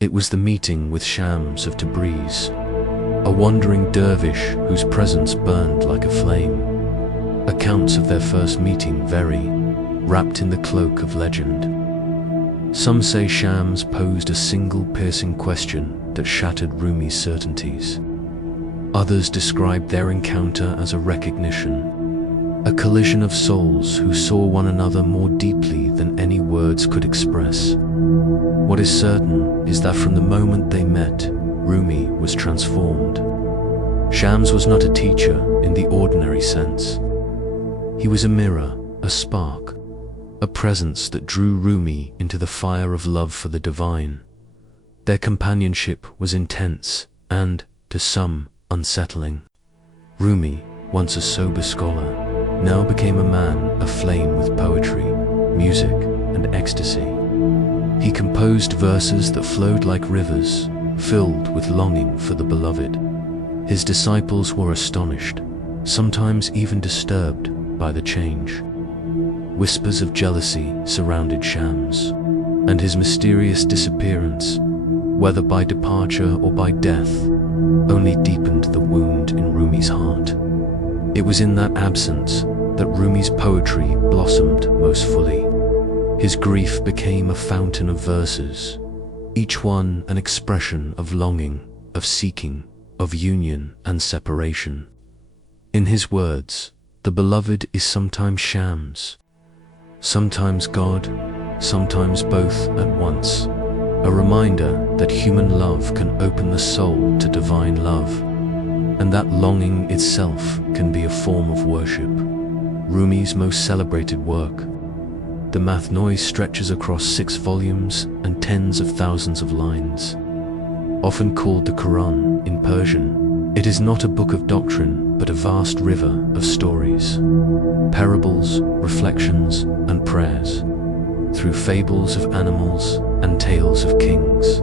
It was the meeting with Shams of Tabriz, a wandering dervish whose presence burned like a flame. Accounts of their first meeting vary, wrapped in the cloak of legend. Some say Shams posed a single piercing question that shattered Rumi's certainties. Others described their encounter as a recognition, a collision of souls who saw one another more deeply than any words could express. What is certain is that from the moment they met, Rumi was transformed. Shams was not a teacher in the ordinary sense. He was a mirror, a spark, a presence that drew Rumi into the fire of love for the divine. Their companionship was intense and, to some, unsettling. Rumi, once a sober scholar, now became a man aflame with poetry, music, and ecstasy. He composed verses that flowed like rivers, filled with longing for the beloved. His disciples were astonished, sometimes even disturbed, by the change. Whispers of jealousy surrounded Shams, and his mysterious disappearance, whether by departure or by death, only deepened the wound in Rumi's heart. It was in that absence that Rumi's poetry blossomed most fully. His grief became a fountain of verses, each one an expression of longing, of seeking, of union and separation. In his words, the beloved is sometimes Shams, sometimes God, sometimes both at once, a reminder that human love can open the soul to divine love, and that longing itself can be a form of worship. Rumi's most celebrated work, the Mathnoi, stretches across 6 volumes and tens of thousands of lines. Often called the Quran in Persian, it is not a book of doctrine but a vast river of stories, parables, reflections, and prayers. Through fables of animals and tales of kings,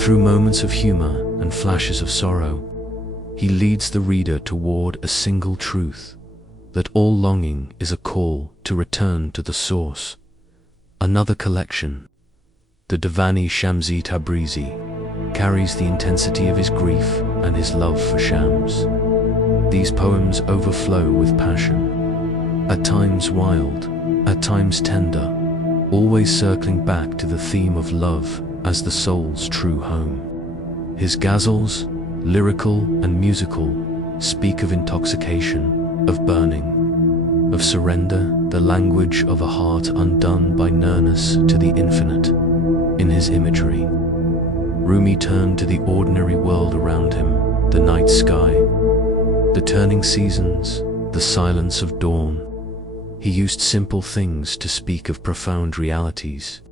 through moments of humor and flashes of sorrow, he leads the reader toward a single truth, that all longing is a call to return to the source. Another collection, the Divani Shamsi Tabrizi, carries the intensity of his grief and his love for Shams. These poems overflow with passion, at times wild, at times tender, always circling back to the theme of love as the soul's true home. His ghazals, lyrical and musical, speak of intoxication, of burning, of surrender, the language of a heart undone by nearness to the infinite. In his imagery, Rumi turned to the ordinary world around him, the night sky, the turning seasons, the silence of dawn. He used simple things to speak of profound realities.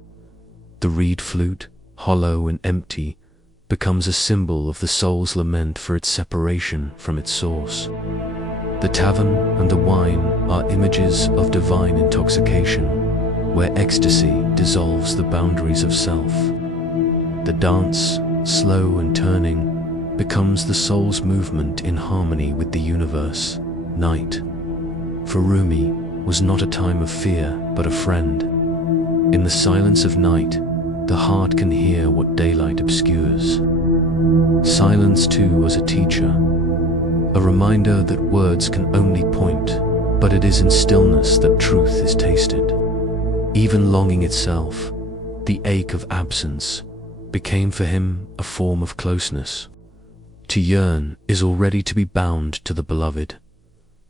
The reed flute, hollow and empty, becomes a symbol of the soul's lament for its separation from its source. The tavern and the wine are images of divine intoxication, where ecstasy dissolves the boundaries of self. The dance, slow and turning, becomes the soul's movement in harmony with the universe. Night, for Rumi, was not a time of fear, but a friend. In the silence of night, the heart can hear what daylight obscures. Silence too was a teacher, a reminder that words can only point, but it is in stillness that truth is tasted. Even longing itself, the ache of absence, became for him a form of closeness. To yearn is already to be bound to the beloved.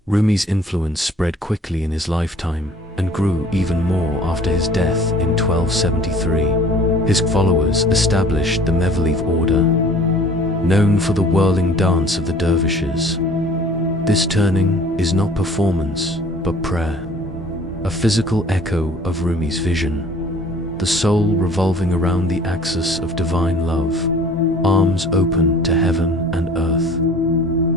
Rumi's influence spread quickly in his lifetime and grew even more after his death in 1273. His followers established the Mevlev order, known for the whirling dance of the dervishes. This turning is not performance, but prayer, a physical echo of Rumi's vision, the soul revolving around the axis of divine love, arms open to heaven and earth.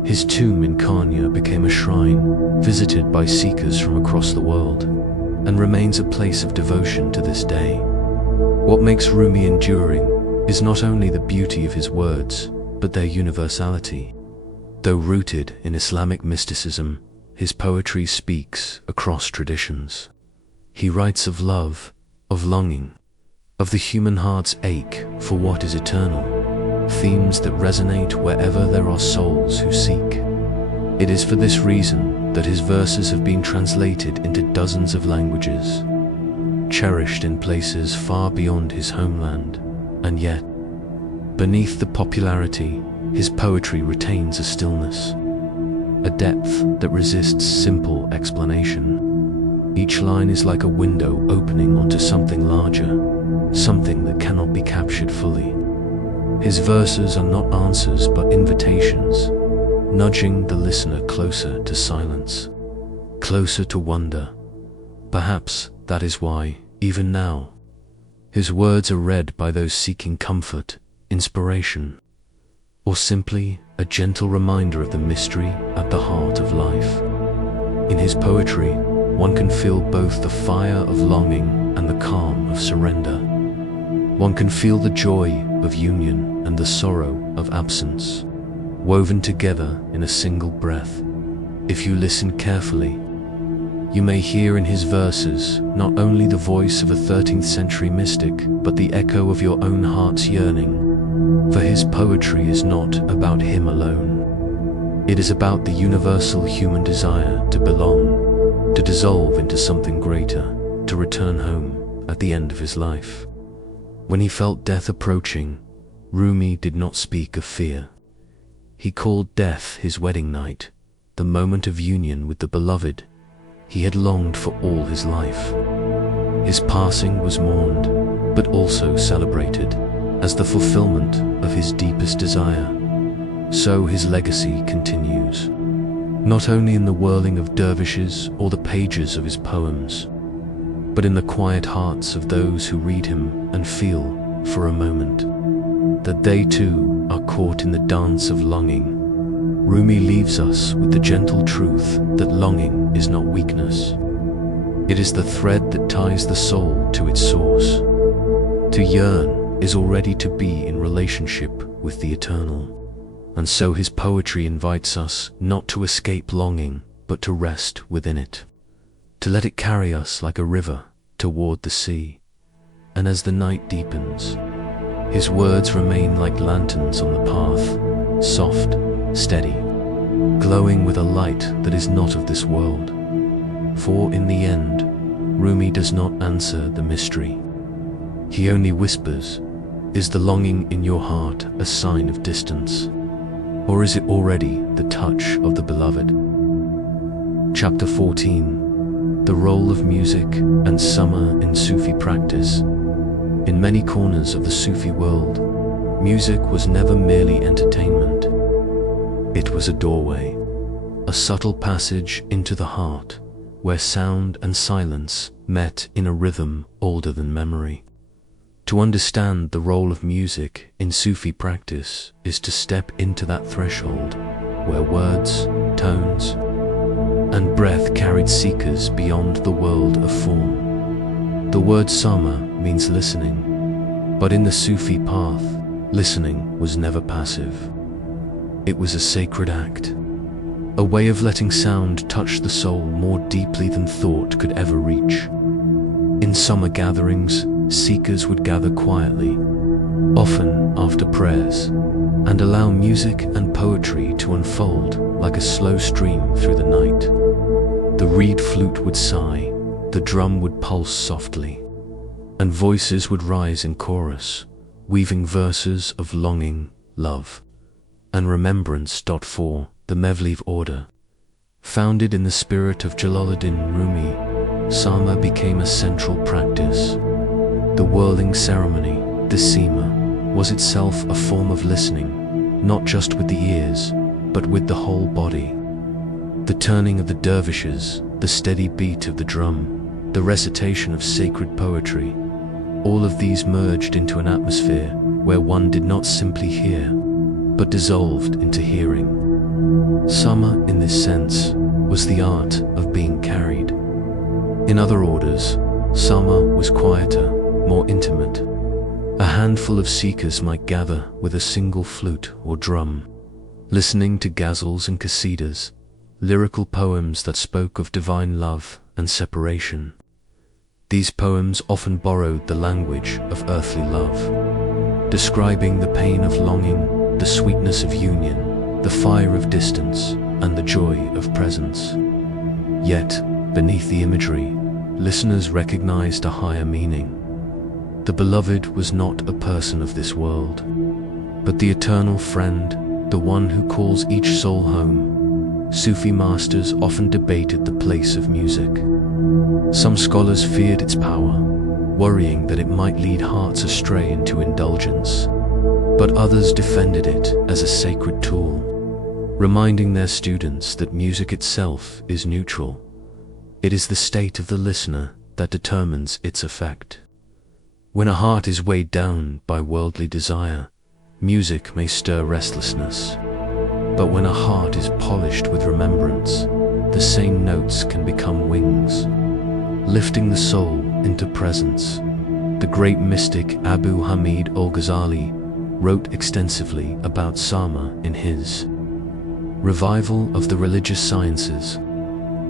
His tomb in Kanya became a shrine, visited by seekers from across the world, and remains a place of devotion to this day. What makes Rumi enduring is not only the beauty of his words, but their universality. Though rooted in Islamic mysticism, his poetry speaks across traditions. He writes of love, of longing, of the human heart's ache for what is eternal, themes that resonate wherever there are souls who seek. It is for this reason that his verses have been translated into dozens of languages, cherished in places far beyond his homeland, and yet, beneath the popularity, his poetry retains a stillness, a depth that resists simple explanation. Each line is like a window opening onto something larger, something that cannot be captured fully. His verses are not answers but invitations, nudging the listener closer to silence, closer to wonder. Perhaps that is why, even now, his words are read by those seeking comfort, inspiration, or simply a gentle reminder of the mystery at the heart of life. In his poetry, one can feel both the fire of longing and the calm of surrender. One can feel the joy of union and the sorrow of absence, woven together in a single breath. If you listen carefully, You may hear in his verses not only the voice of a 13th century mystic, but the echo of your own heart's yearning. For his poetry is not about him alone. It is about the universal human desire to belong, to dissolve into something greater, to return home at the end of his life. When he felt death approaching, Rumi did not speak of fear. He called death his wedding night, the moment of union with the beloved he had longed for all his life. His passing was mourned, but also celebrated as the fulfillment of his deepest desire. So his legacy continues, not only in the whirling of dervishes or the pages of his poems, but in the quiet hearts of those who read him and feel, for a moment, that they too are caught in the dance of longing. Rumi leaves us with the gentle truth that longing is not weakness. It is the thread that ties the soul to its source. To yearn is already to be in relationship with the eternal. And so his poetry invites us not to escape longing, but to rest within it, to let it carry us like a river toward the sea. And as the night deepens, his words remain like lanterns on the path, soft, steady, glowing with a light that is not of this world. For in the end, Rumi does not answer the mystery. He only whispers, is the longing in your heart a sign of distance? Or is it already the touch of the beloved? Chapter 14. The role of music and summer in Sufi practice. In many corners of the Sufi world, music was never merely entertainment. It was a doorway, a subtle passage into the heart, where sound and silence met in a rhythm older than memory. To understand the role of music in Sufi practice is to step into that threshold, where words, tones, and breath carried seekers beyond the world of form. The word sama means listening, but in the Sufi path, listening was never passive. It was a sacred act, a way of letting sound touch the soul more deeply than thought could ever reach. In summer gatherings, seekers would gather quietly, often after prayers, and allow music and poetry to unfold like a slow stream through the night. The reed flute would sigh, the drum would pulse softly, and voices would rise in chorus, weaving verses of longing, love, and remembrance. For the Mevlev order, founded in the spirit of Jalaluddin Rumi, Sama became a central practice. The whirling ceremony, the sema, was itself a form of listening, not just with the ears, but with the whole body. The turning of the dervishes, the steady beat of the drum, the recitation of sacred poetry, all of these merged into an atmosphere where one did not simply hear, but dissolved into hearing. Sama, in this sense, was the art of being carried. In other orders, Sama was quieter, more intimate. A handful of seekers might gather with a single flute or drum, listening to ghazals and qasidas, lyrical poems that spoke of divine love and separation. These poems often borrowed the language of earthly love, describing the pain of longing, the sweetness of union, the fire of distance, and the joy of presence. Yet, beneath the imagery, listeners recognized a higher meaning. The beloved was not a person of this world, but the eternal friend, the one who calls each soul home. Sufi masters often debated the place of music. Some scholars feared its power, worrying that it might lead hearts astray into indulgence. But others defended it as a sacred tool, reminding their students that music itself is neutral. It is the state of the listener that determines its effect. When a heart is weighed down by worldly desire, music may stir restlessness. But when a heart is polished with remembrance, the same notes can become wings, lifting the soul into presence. The great mystic Abu Hamid al-Ghazali wrote extensively about Sama in his Revival of the Religious Sciences.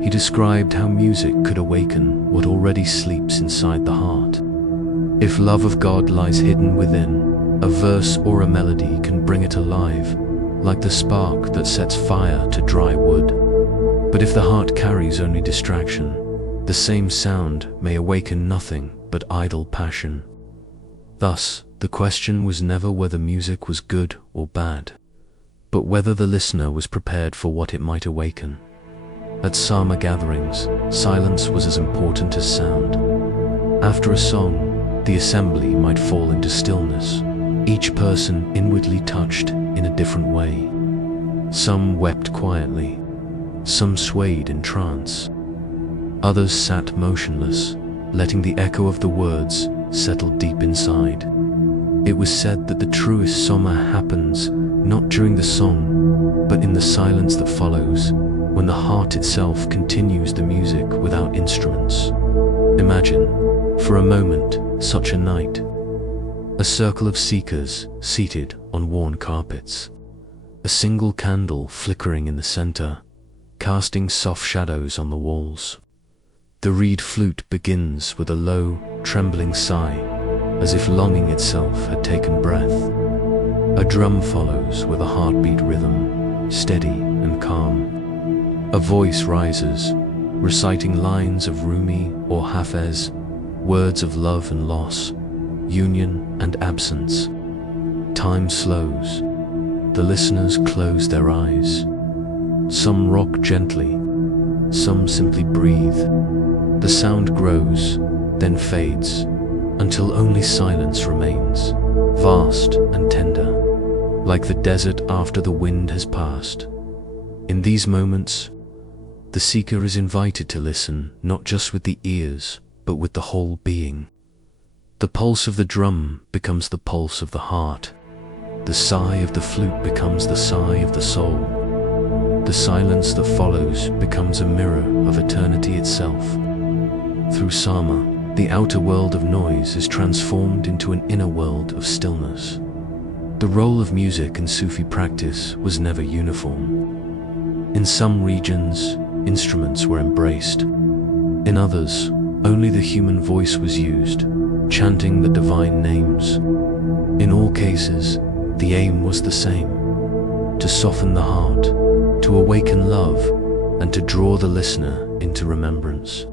he described how music could awaken what already sleeps inside the heart. If love of God lies hidden within, a verse or a melody can bring it alive, like the spark that sets fire to dry wood. But if the heart carries only distraction, the same sound may awaken nothing but idle passion. Thus, the question was never whether music was good or bad, but whether the listener was prepared for what it might awaken. At Sama gatherings, silence was as important as sound. After a song, the assembly might fall into stillness, each person inwardly touched in a different way. Some wept quietly, some swayed in trance, others sat motionless, letting the echo of the words settle deep inside. It was said that the truest Sama happens not during the song, but in the silence that follows, when the heart itself continues the music without instruments. Imagine, for a moment, such a night. A circle of seekers seated on worn carpets. A single candle flickering in the center, casting soft shadows on the walls. The reed flute begins with a low, trembling sigh, as if longing itself had taken breath. A drum follows with a heartbeat rhythm, steady and calm. A voice rises, reciting lines of Rumi or Hafiz, words of love and loss, union and absence. Time slows. The listeners close their eyes. Some rock gently, some simply breathe. The sound grows, then fades, until only silence remains, vast and tender, like the desert after the wind has passed. In these moments, the seeker is invited to listen not just with the ears, but with the whole being. The pulse of the drum becomes the pulse of the heart. The sigh of the flute becomes the sigh of the soul. The silence that follows becomes a mirror of eternity itself. Through Sama, the outer world of noise is transformed into an inner world of stillness. The role of music in Sufi practice was never uniform. In some regions, instruments were embraced. In others, only the human voice was used, chanting the divine names. In all cases, the aim was the same: to soften the heart, to awaken love, and to draw the listener into remembrance.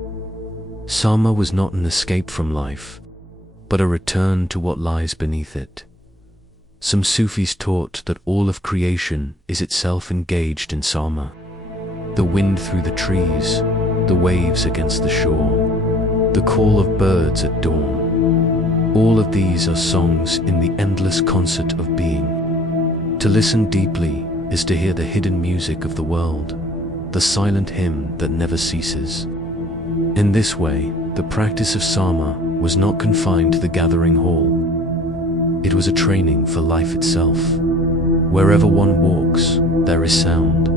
Sama was not an escape from life, but a return to what lies beneath it. Some Sufis taught that all of creation is itself engaged in Sama. The wind through the trees, the waves against the shore, the call of birds at dawn. All of these are songs in the endless concert of being. To listen deeply is to hear the hidden music of the world, the silent hymn that never ceases. In this way, the practice of Sama was not confined to the gathering hall. It was a training for life itself. Wherever one walks, there is sound.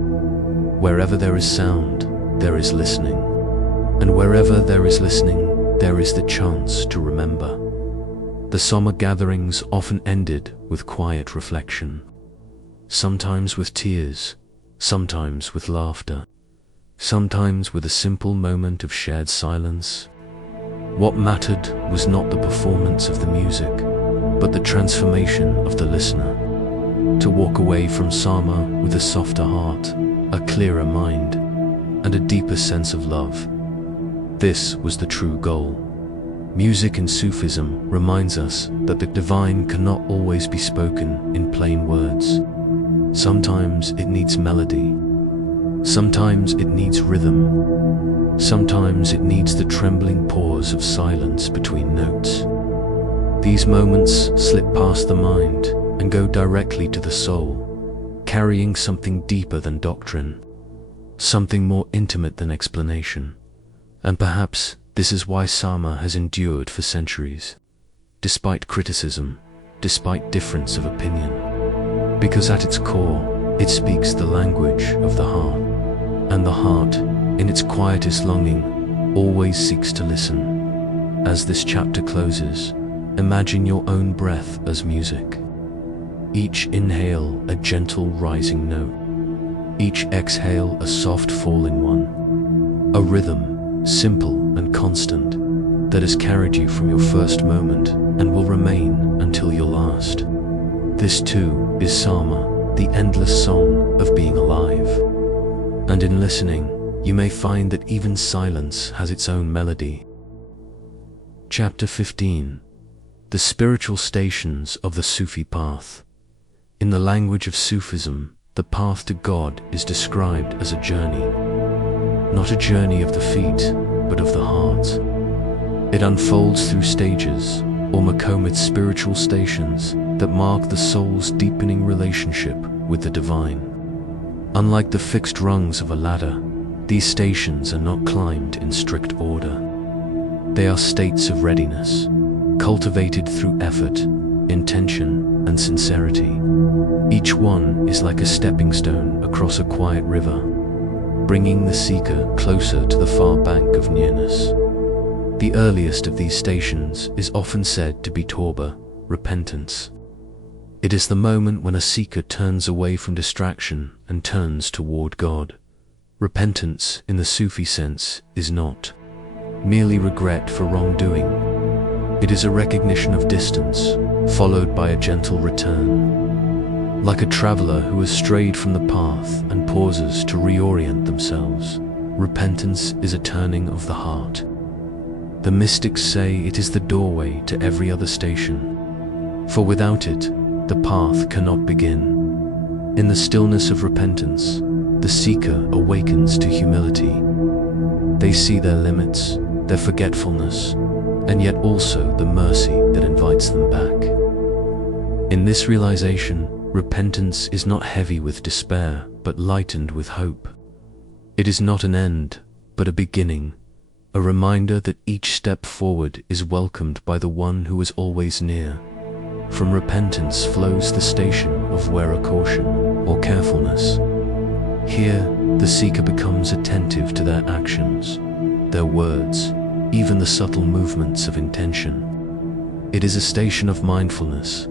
Wherever there is sound, there is listening. And wherever there is listening, there is the chance to remember. The Sama gatherings often ended with quiet reflection. Sometimes with tears, sometimes with laughter, sometimes with a simple moment of shared silence. What mattered was not the performance of the music, but the transformation of the listener. To walk away from Sama with a softer heart, a clearer mind, and a deeper sense of love. This was the true goal. Music in Sufism reminds us that the divine cannot always be spoken in plain words. Sometimes it needs melody. Sometimes it needs rhythm. Sometimes it needs the trembling pause of silence between notes. These moments slip past the mind and go directly to the soul, carrying something deeper than doctrine, something more intimate than explanation. And perhaps this is why Sama has endured for centuries, despite criticism, despite difference of opinion. Because at its core, it speaks the language of the heart, and the heart, in its quietest longing, always seeks to listen. As this chapter closes, imagine your own breath as music. Each inhale a gentle rising note, each exhale a soft falling one. a rhythm, simple and constant, that has carried you from your first moment and will remain until your last. This too is Sama, the endless song of being alive. And in listening, you may find that even silence has its own melody. Chapter 15. The Spiritual Stations of the Sufi Path. In the language of Sufism, the path to God is described as a journey. Not a journey of the feet, but of the heart. It unfolds through stages, or makomit spiritual stations, that mark the soul's deepening relationship with the divine. Unlike the fixed rungs of a ladder, these stations are not climbed in strict order. They are states of readiness, cultivated through effort, intention, and sincerity. Each one is like a stepping stone across a quiet river, bringing the seeker closer to the far bank of nearness. The earliest of these stations is often said to be Tawbah, repentance. It is the moment when a seeker turns away from distraction and turns toward God. Repentance, in the Sufi sense, is not merely regret for wrongdoing. It is a recognition of distance, followed by a gentle return. Like a traveler who has strayed from the path and pauses to reorient themselves, repentance is a turning of the heart. The mystics say it is the doorway to every other station, for without it, the path cannot begin. In the stillness of repentance, the seeker awakens to humility. They see their limits, their forgetfulness, and yet also the mercy that invites them back. In this realization, repentance is not heavy with despair, but lightened with hope. It is not an end, but a beginning, a reminder that each step forward is welcomed by the one who is always near. From repentance flows the station of wera caution, or carefulness. Here, the seeker becomes attentive to their actions, their words, even the subtle movements of intention. It is a station of mindfulness,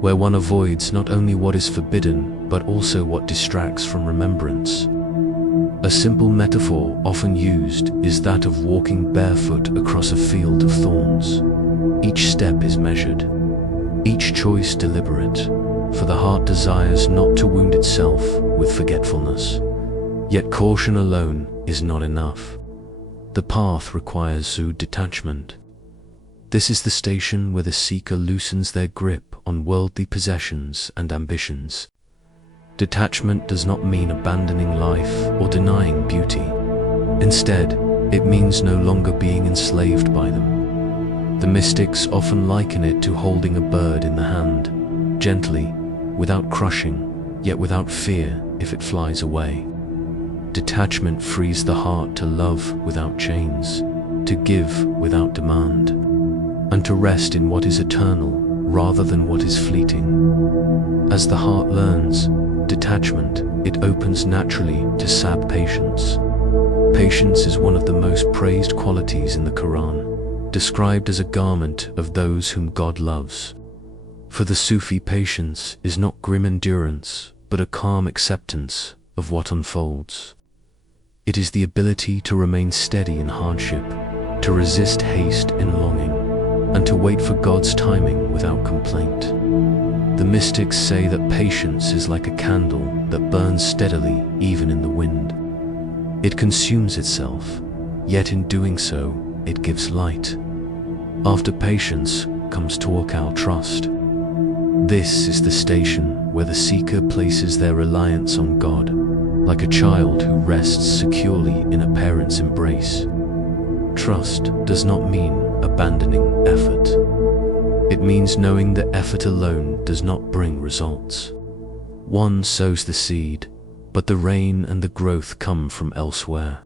where one avoids not only what is forbidden, but also what distracts from remembrance. A simple metaphor often used is that of walking barefoot across a field of thorns. Each step is measured, each choice deliberate, for the heart desires not to wound itself with forgetfulness. Yet caution alone is not enough. The path requires zuhd, detachment. This is the station where the seeker loosens their grip on worldly possessions and ambitions. Detachment does not mean abandoning life or denying beauty. Instead, it means no longer being enslaved by them. The mystics often liken it to holding a bird in the hand, gently, without crushing, yet without fear if it flies away. Detachment frees the heart to love without chains, to give without demand, and to rest in what is eternal rather than what is fleeting. As the heart learns detachment, it opens naturally to sab patience. Patience is one of the most praised qualities in the Quran, described as a garment of those whom God loves. For the Sufi, patience is not grim endurance, but a calm acceptance of what unfolds. It is the ability to remain steady in hardship, to resist haste in longing, and to wait for God's timing without complaint. The mystics say that patience is like a candle that burns steadily even in the wind. It consumes itself, yet in doing so, it gives light. After patience comes tawakkul, trust. This is the station where the seeker places their reliance on God, like a child who rests securely in a parent's embrace. Trust does not mean abandoning effort. It means knowing that effort alone does not bring results. One sows the seed, but the rain and the growth come from elsewhere.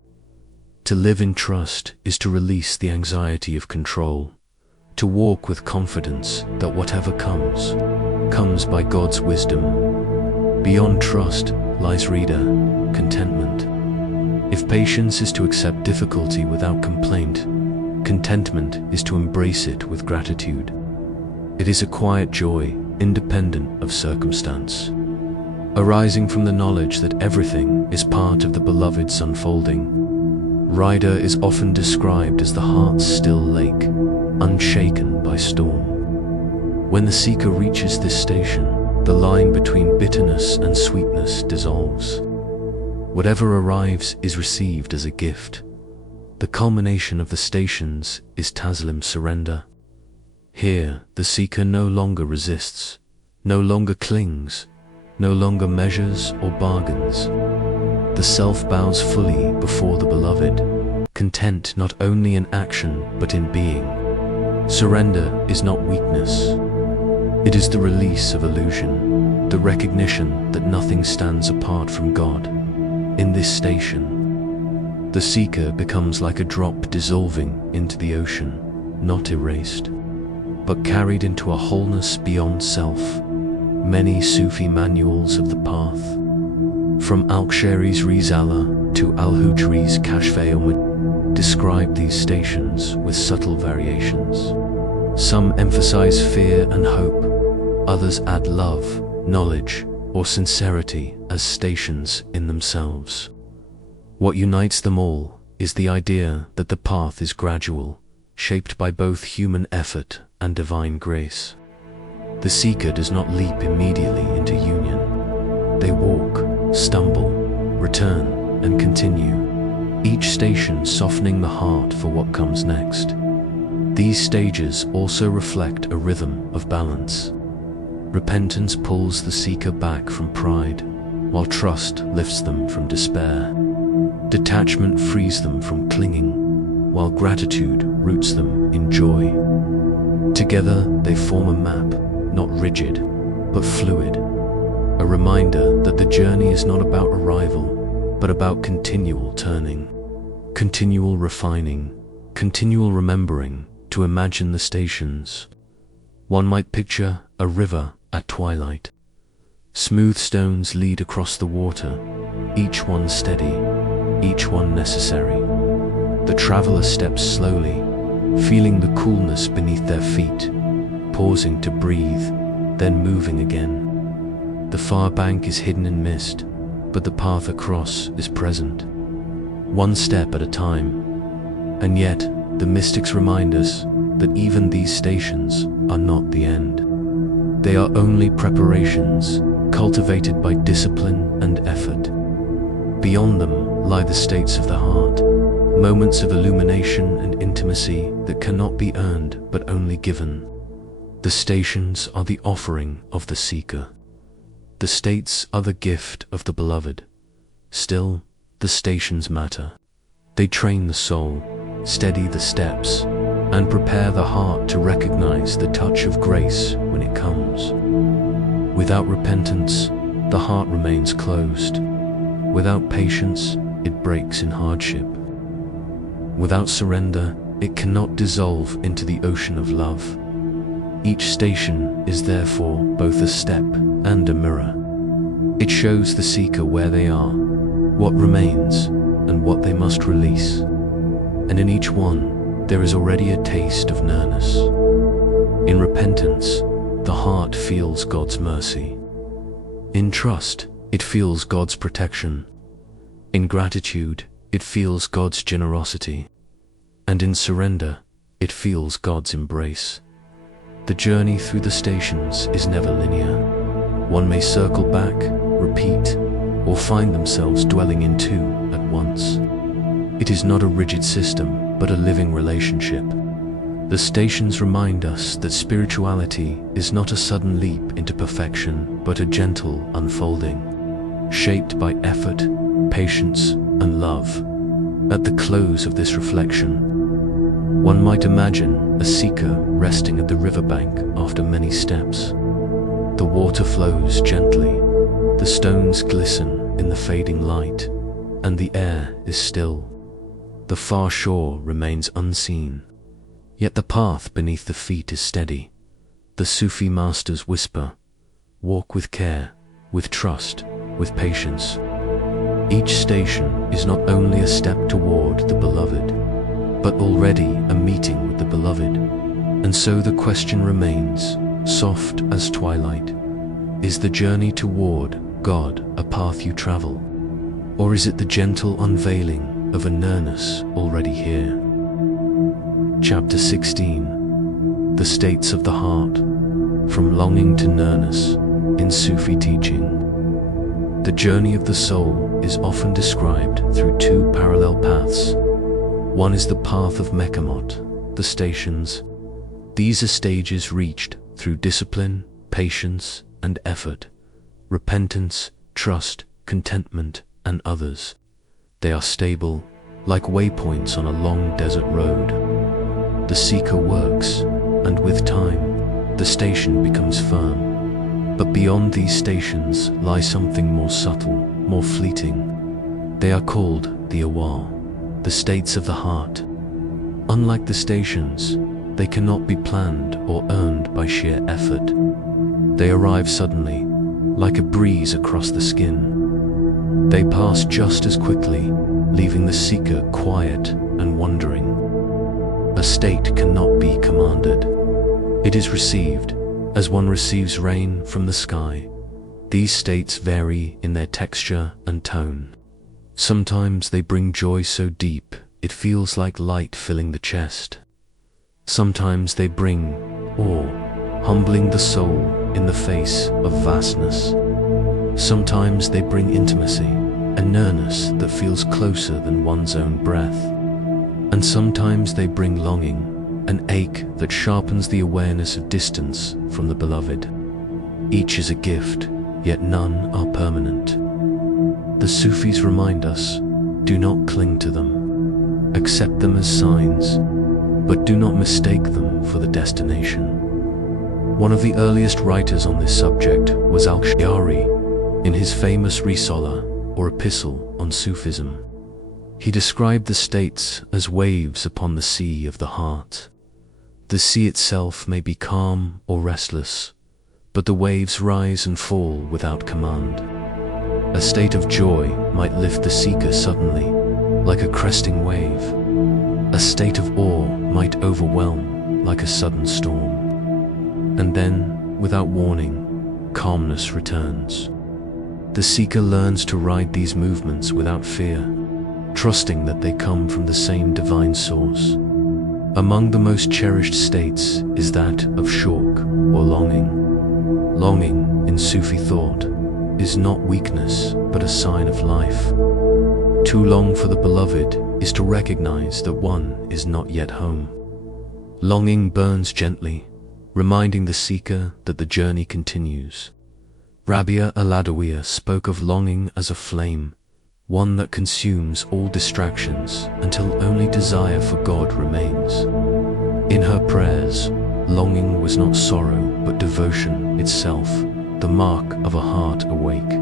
To live in trust is to release the anxiety of control, to walk with confidence that whatever comes by God's wisdom. Beyond trust lies rida, contentment. If patience is to accept difficulty without complaint, contentment is to embrace it with gratitude. It is a quiet joy, independent of circumstance, arising from the knowledge that everything is part of the Beloved's unfolding. Rida is often described as the heart's still lake, unshaken by storm. When the seeker reaches this station, the line between bitterness and sweetness dissolves. Whatever arrives is received as a gift. The culmination of the stations is taslim, surrender. Here, the seeker no longer resists, no longer clings, no longer measures or bargains. The self bows fully before the beloved, content not only in action but in being. Surrender is not weakness. It is the release of illusion, the recognition that nothing stands apart from God. In this station, the seeker becomes like a drop dissolving into the ocean, not erased, but carried into a wholeness beyond self. Many Sufi manuals of the path, from Al-Qashari's Risala to Al-Hujri's Kashf-e-Ummat, describe these stations with subtle variations. Some emphasize fear and hope, others add love, knowledge, or sincerity as stations in themselves. What unites them all is the idea that the path is gradual, shaped by both human effort and divine grace. The seeker does not leap immediately into union. They walk, stumble, return, and continue, each station softening the heart for what comes next. These stages also reflect a rhythm of balance. Repentance pulls the seeker back from pride, while trust lifts them from despair. Detachment frees them from clinging, while gratitude roots them in joy. Together they form a map, not rigid, but fluid, a reminder that the journey is not about arrival, but about continual turning, continual refining, continual remembering to imagine the stations. One might picture a river at twilight. Smooth stones lead across the water, each one steady, each one necessary. The traveler steps slowly, feeling the coolness beneath their feet, pausing to breathe, then moving again. The far bank is hidden in mist, but the path across is present, one step at a time. And yet, the mystics remind us that even these stations are not the end. They are only preparations, cultivated by discipline and effort. Beyond them lie the states of the heart, moments of illumination and intimacy that cannot be earned but only given. The stations are the offering of the seeker. The states are the gift of the beloved. Still, the stations matter. They train the soul, steady the steps, and prepare the heart to recognize the touch of grace when it comes. Without repentance, the heart remains closed. Without patience, it breaks in hardship. Without surrender, it cannot dissolve into the ocean of love. Each station is therefore both a step and a mirror. It shows the seeker where they are, what remains, and what they must release. And in each one, there is already a taste of nearness. In repentance, the heart feels God's mercy. In trust, it feels God's protection. In gratitude, it feels God's generosity. And in surrender, it feels God's embrace. The journey through the stations is never linear. One may circle back, repeat, or find themselves dwelling in two at once. It is not a rigid system, but a living relationship. The stations remind us that spirituality is not a sudden leap into perfection, but a gentle unfolding, shaped by effort, patience, and love. At the close of this reflection, one might imagine a seeker resting at the riverbank after many steps. The water flows gently, the stones glisten in the fading light, and the air is still. The far shore remains unseen, yet the path beneath the feet is steady. The Sufi masters whisper, "Walk with care, with trust, with patience." Each station is not only a step toward the beloved, but already a meeting with the beloved. And so the question remains, soft as twilight, is the journey toward God a path you travel? Or is it the gentle unveiling of awareness already here. Chapter 16. The States of the Heart, From Longing to Awareness in Sufi Teaching. The journey of the soul is often described through two parallel paths. One is the path of Mekamot, the stations. These are stages reached through discipline, patience, and effort, repentance, trust, contentment, and others. They are stable, like waypoints on a long desert road. The seeker works, and with time, the station becomes firm. But beyond these stations lies something more subtle, more fleeting. They are called the awal, the states of the heart. Unlike the stations, they cannot be planned or earned by sheer effort. They arrive suddenly, like a breeze across the skin. They pass just as quickly, leaving the seeker quiet and wondering. A state cannot be commanded. It is received, as one receives rain from the sky. These states vary in their texture and tone. Sometimes they bring joy so deep, it feels like light filling the chest. Sometimes they bring awe, humbling the soul in the face of vastness. Sometimes they bring intimacy, a nearness that feels closer than one's own breath. And sometimes they bring longing, an ache that sharpens the awareness of distance from the beloved. Each is a gift, yet none are permanent. The Sufis remind us, do not cling to them. Accept them as signs, but do not mistake them for the destination. One of the earliest writers on this subject was Al-Shari in his famous Risala, or epistle on Sufism. He described the states as waves upon the sea of the heart. The sea itself may be calm or restless, but the waves rise and fall without command. A state of joy might lift the seeker suddenly, like a cresting wave. A state of awe might overwhelm, like a sudden storm. And then, without warning, calmness returns. The seeker learns to ride these movements without fear, trusting that they come from the same divine source. Among the most cherished states is that of shauq, or longing. Longing, in Sufi thought, is not weakness, but a sign of life. To long for the beloved is to recognize that one is not yet home. Longing burns gently, reminding the seeker that the journey continues. Rabia al-Adawiya spoke of longing as a flame, one that consumes all distractions until only desire for God remains. In her prayers, longing was not sorrow but devotion itself, the mark of a heart awake.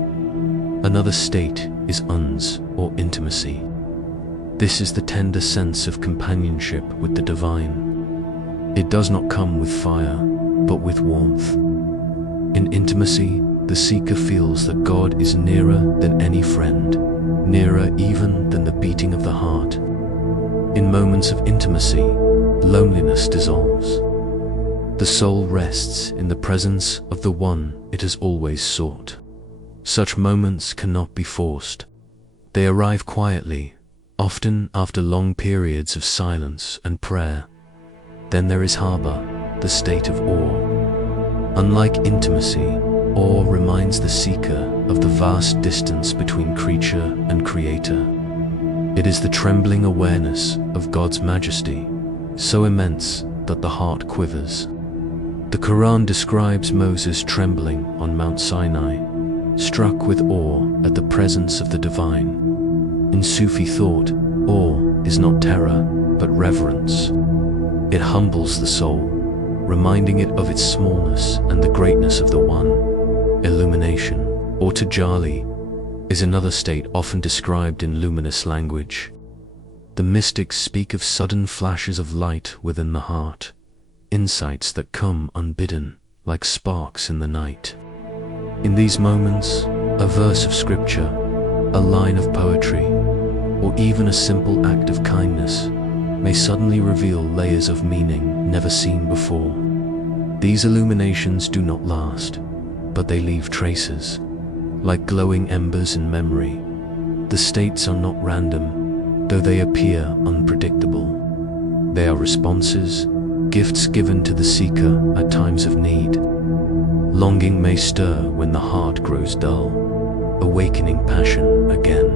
Another state is uns, or intimacy. This is the tender sense of companionship with the divine. It does not come with fire, but with warmth. In intimacy, the seeker feels that God is nearer than any friend, nearer even than the beating of the heart. In moments of intimacy, loneliness dissolves. The soul rests in the presence of the one it has always sought. Such moments cannot be forced. They arrive quietly, often after long periods of silence and prayer. Then there is harbor, the state of awe. Unlike intimacy, awe reminds the seeker of the vast distance between creature and creator. It is the trembling awareness of God's majesty, so immense that the heart quivers. The Quran describes Moses trembling on Mount Sinai, struck with awe at the presence of the divine. In Sufi thought, awe is not terror, but reverence. It humbles the soul, reminding it of its smallness and the greatness of the One. Illumination, or tajalli, is another state often described in luminous language. The mystics speak of sudden flashes of light within the heart, insights that come unbidden, like sparks in the night. In these moments, a verse of scripture, a line of poetry, or even a simple act of kindness may suddenly reveal layers of meaning never seen before. These illuminations do not last, but they leave traces, like glowing embers in memory. The states are not random, though they appear unpredictable. They are responses, gifts given to the seeker at times of need. Longing may stir when the heart grows dull, awakening passion again.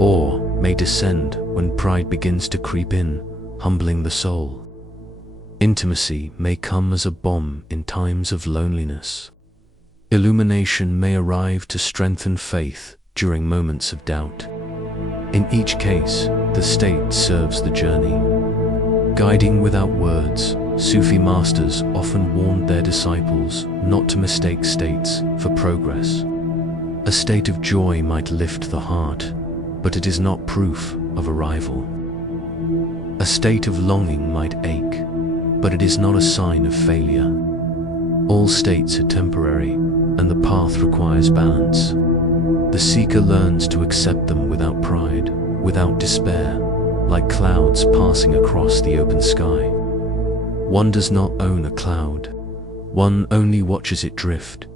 Awe may descend when pride begins to creep in, humbling the soul. Intimacy may come as a balm in times of loneliness. Illumination may arrive to strengthen faith during moments of doubt. In each case, the state serves the journey. Guiding without words, Sufi masters often warned their disciples not to mistake states for progress. A state of joy might lift the heart, but it is not proof of arrival. A state of longing might ache, but it is not a sign of failure. All states are temporary, and the path requires balance. The seeker learns to accept them without pride, without despair, like clouds passing across the open sky. One does not own a cloud. One only watches it drift,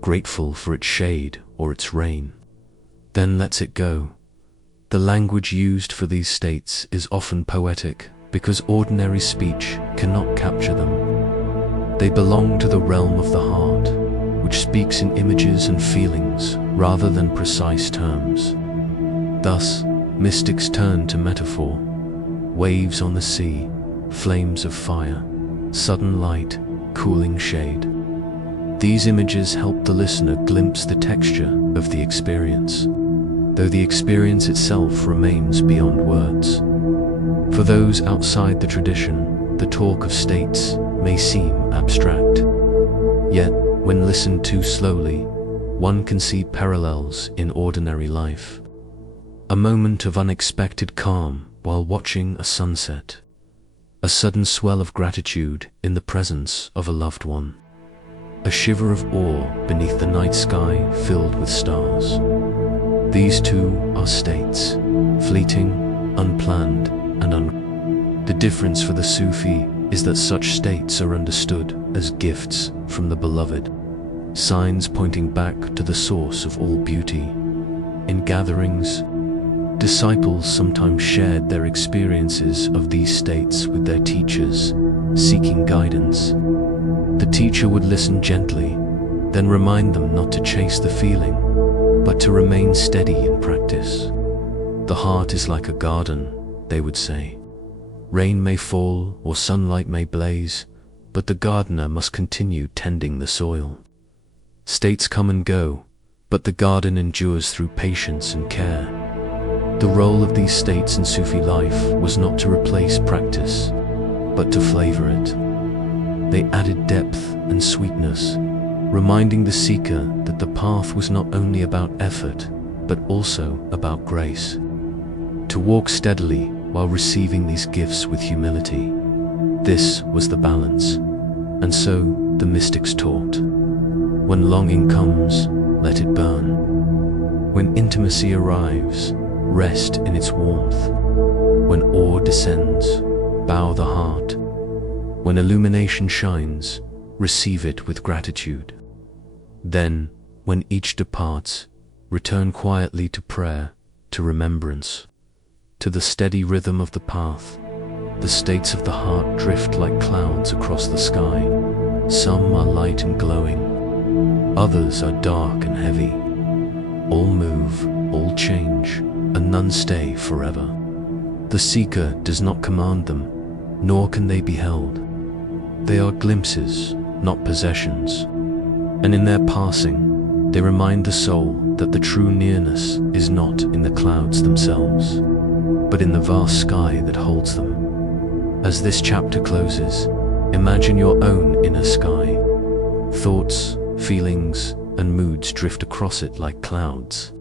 grateful for its shade or its rain, then lets it go. The language used for these states is often poetic because ordinary speech cannot capture them. They belong to the realm of the heart, which speaks in images and feelings rather than precise terms. Thus, mystics turn to metaphor: waves on the sea, flames of fire, sudden light, cooling shade. These images help the listener glimpse the texture of the experience, though the experience itself remains beyond words. For those outside the tradition, the talk of states may seem abstract. Yet, when listened to slowly, one can see parallels in ordinary life. A moment of unexpected calm while watching a sunset. A sudden swell of gratitude in the presence of a loved one. A shiver of awe beneath the night sky filled with stars. These too are states, fleeting, unplanned, and The difference for the Sufi is that such states are understood as gifts from the beloved, signs pointing back to the source of all beauty. In gatherings, disciples sometimes shared their experiences of these states with their teachers, seeking guidance. The teacher would listen gently, then remind them not to chase the feeling, but to remain steady in practice. The heart is like a garden, they would say. Rain may fall or sunlight may blaze, but the gardener must continue tending the soil. States come and go, but the garden endures through patience and care. The role of these states in Sufi life was not to replace practice, but to flavor it. They added depth and sweetness, reminding the seeker that the path was not only about effort, but also about grace. To walk steadily while receiving these gifts with humility. This was the balance, and so the mystics taught. When longing comes, let it burn. When intimacy arrives, rest in its warmth. When awe descends, bow the heart. When illumination shines, receive it with gratitude. Then, when each departs, return quietly to prayer, to remembrance. To the steady rhythm of the path, the states of the heart drift like clouds across the sky. Some are light and glowing, others are dark and heavy. All move, all change, and none stay forever. The seeker does not command them, nor can they be held. They are glimpses, not possessions, and in their passing, they remind the soul that the true nearness is not in the clouds themselves, but in the vast sky that holds them. As this chapter closes, imagine your own inner sky. Thoughts, feelings, and moods drift across it like clouds.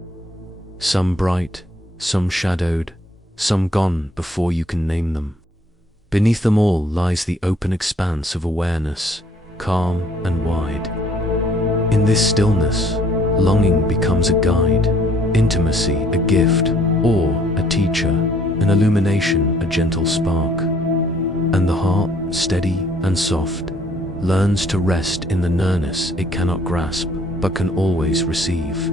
Some bright, some shadowed, some gone before you can name them. Beneath them all lies the open expanse of awareness, calm and wide. In this stillness, longing becomes a guide, intimacy a gift, awe a teacher, an illumination a gentle spark. And the heart, steady and soft, learns to rest in the nearness it cannot grasp, but can always receive.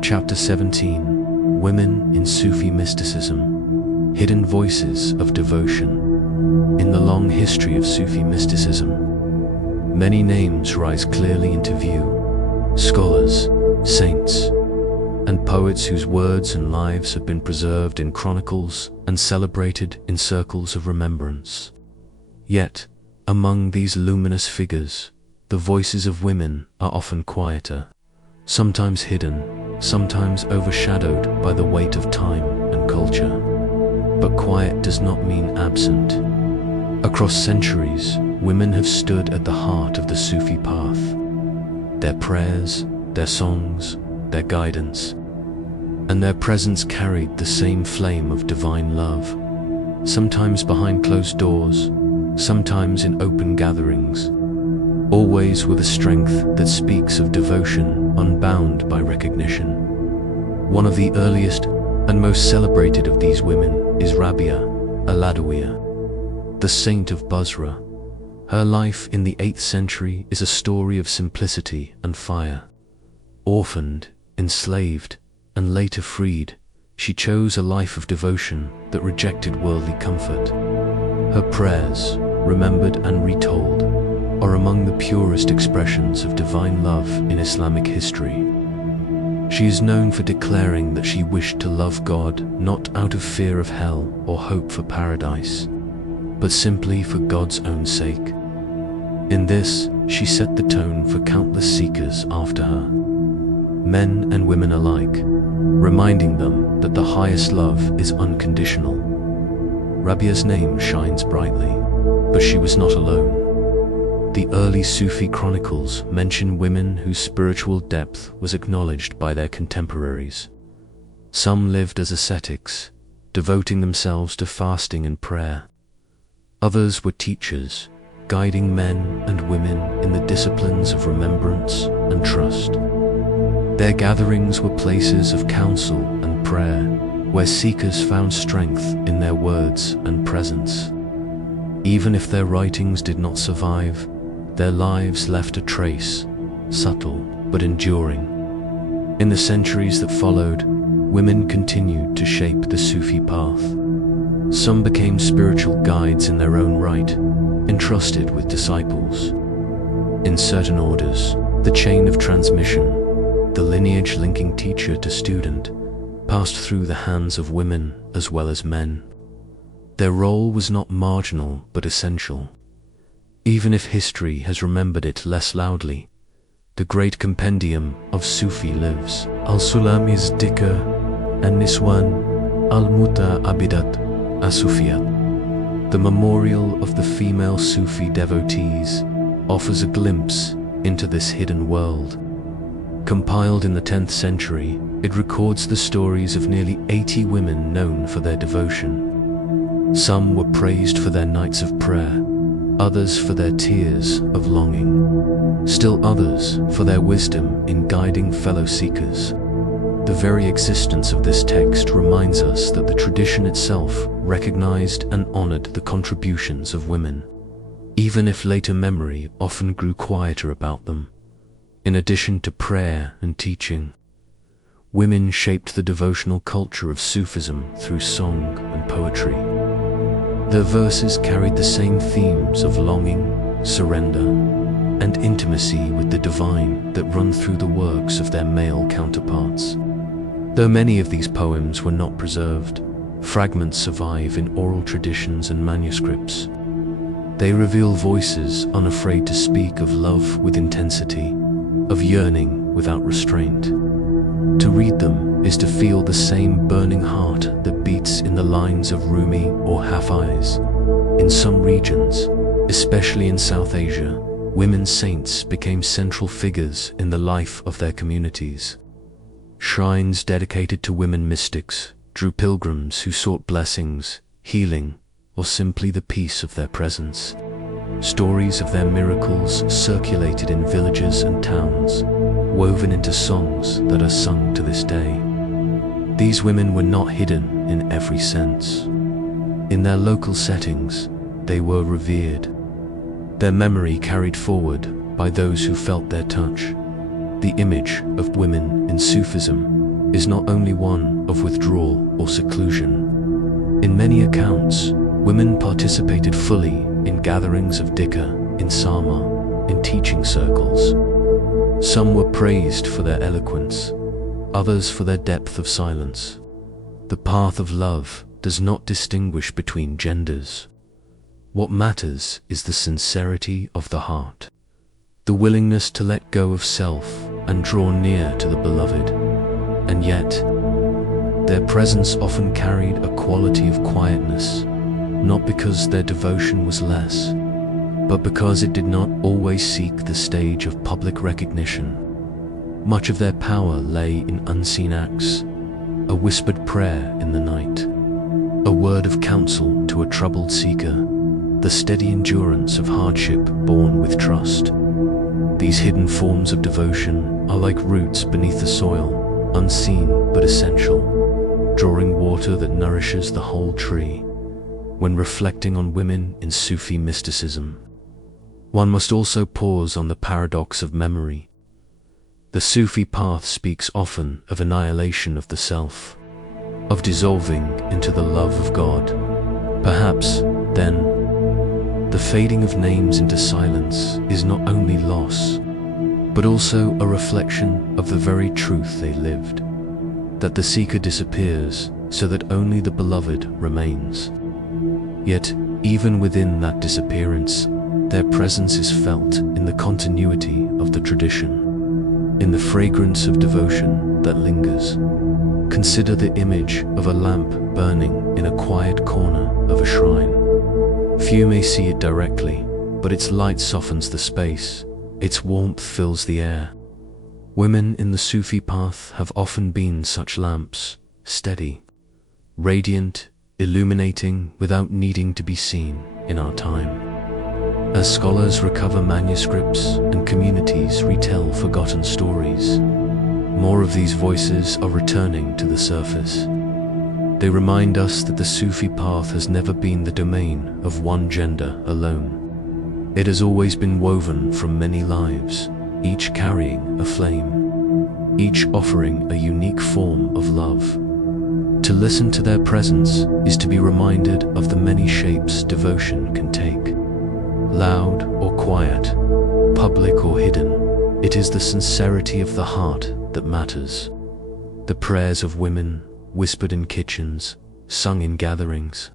Chapter 17. Women in Sufi mysticism, hidden voices of devotion. In the long history of Sufi mysticism, many names rise clearly into view. Scholars, saints, and poets whose words and lives have been preserved in chronicles and celebrated in circles of remembrance. Yet, among these luminous figures, the voices of women are often quieter, sometimes hidden, sometimes overshadowed by the weight of time and culture. But quiet does not mean absent. Across centuries, women have stood at the heart of the Sufi path. Their prayers, their songs, their guidance, and their presence carried the same flame of divine love, sometimes behind closed doors, sometimes in open gatherings, always with a strength that speaks of devotion unbound by recognition. One of the earliest and most celebrated of these women is Rabia al-Adawiya, the saint of Basra. Her life in the 8th century is a story of simplicity and fire. Orphaned, enslaved, and later freed, she chose a life of devotion that rejected worldly comfort. Her prayers, remembered and retold, are among the purest expressions of divine love in Islamic history. She is known for declaring that she wished to love God not out of fear of hell or hope for paradise, but simply for God's own sake. In this, she set the tone for countless seekers after her, men and women alike, reminding them that the highest love is unconditional. Rabia's name shines brightly, but she was not alone. The early Sufi chronicles mention women whose spiritual depth was acknowledged by their contemporaries. Some lived as ascetics, devoting themselves to fasting and prayer. Others were teachers, guiding men and women in the disciplines of remembrance and trust. Their gatherings were places of counsel and prayer, where seekers found strength in their words and presence. Even if their writings did not survive, their lives left a trace, subtle but enduring. In the centuries that followed, women continued to shape the Sufi path. Some became spiritual guides in their own right, entrusted with disciples. In certain orders, the chain of transmission, the lineage linking teacher to student, passed through the hands of women as well as men. Their role was not marginal but essential. Even if history has remembered it less loudly, the great compendium of Sufi lives. Al-Sulami's dhikr and Niswan al-Muta'abidat as-Sufiyat. The memorial of the female Sufi devotees offers a glimpse into this hidden world. Compiled in the 10th century, it records the stories of nearly 80 women known for their devotion. Some were praised for their nights of prayer, others for their tears of longing, still others for their wisdom in guiding fellow seekers. The very existence of this text reminds us that the tradition itself recognized and honored the contributions of women, even if later memory often grew quieter about them. In addition to prayer and teaching, women shaped the devotional culture of Sufism through song and poetry. Their verses carried the same themes of longing, surrender, and intimacy with the divine that run through the works of their male counterparts. Though many of these poems were not preserved, fragments survive in oral traditions and manuscripts. They reveal voices unafraid to speak of love with intensity, of yearning without restraint. To read them is to feel the same burning heart that beats in the lines of Rumi or Hafiz. In some regions, especially in South Asia, women saints became central figures in the life of their communities. Shrines dedicated to women mystics drew pilgrims who sought blessings, healing, or simply the peace of their presence. Stories of their miracles circulated in villages and towns, woven into songs that are sung to this day. These women were not hidden in every sense. In their local settings, they were revered, their memory carried forward by those who felt their touch. The image of women in Sufism is not only one of withdrawal or seclusion. In many accounts, women participated fully in gatherings of dhikr, in sama, in teaching circles. Some were praised for their eloquence, others for their depth of silence. The path of love does not distinguish between genders. What matters is the sincerity of the heart, the willingness to let go of self and draw near to the beloved. And yet, their presence often carried a quality of quietness, not because their devotion was less, but because it did not always seek the stage of public recognition. Much of their power lay in unseen acts, a whispered prayer in the night, a word of counsel to a troubled seeker, the steady endurance of hardship borne with trust. These hidden forms of devotion are like roots beneath the soil, unseen but essential, drawing water that nourishes the whole tree. When reflecting on women in Sufi mysticism, one must also pause on the paradox of memory. The Sufi path speaks often of annihilation of the self, of dissolving into the love of God. Perhaps, then, the fading of names into silence is not only loss, but also a reflection of the very truth they lived, that the seeker disappears so that only the beloved remains. Yet, even within that disappearance, their presence is felt in the continuity of the tradition, in the fragrance of devotion that lingers. Consider the image of a lamp burning in a quiet corner of a shrine. Few may see it directly, but its light softens the space, its warmth fills the air. Women in the Sufi path have often been such lamps, steady, radiant, illuminating without needing to be seen in our time. As scholars recover manuscripts and communities retell forgotten stories, more of these voices are returning to the surface. They remind us that the Sufi path has never been the domain of one gender alone. It has always been woven from many lives, each carrying a flame, each offering a unique form of love. To listen to their presence is to be reminded of the many shapes devotion can take. Loud or quiet, public or hidden, it is the sincerity of the heart that matters. The prayers of women, whispered in kitchens, sung in gatherings,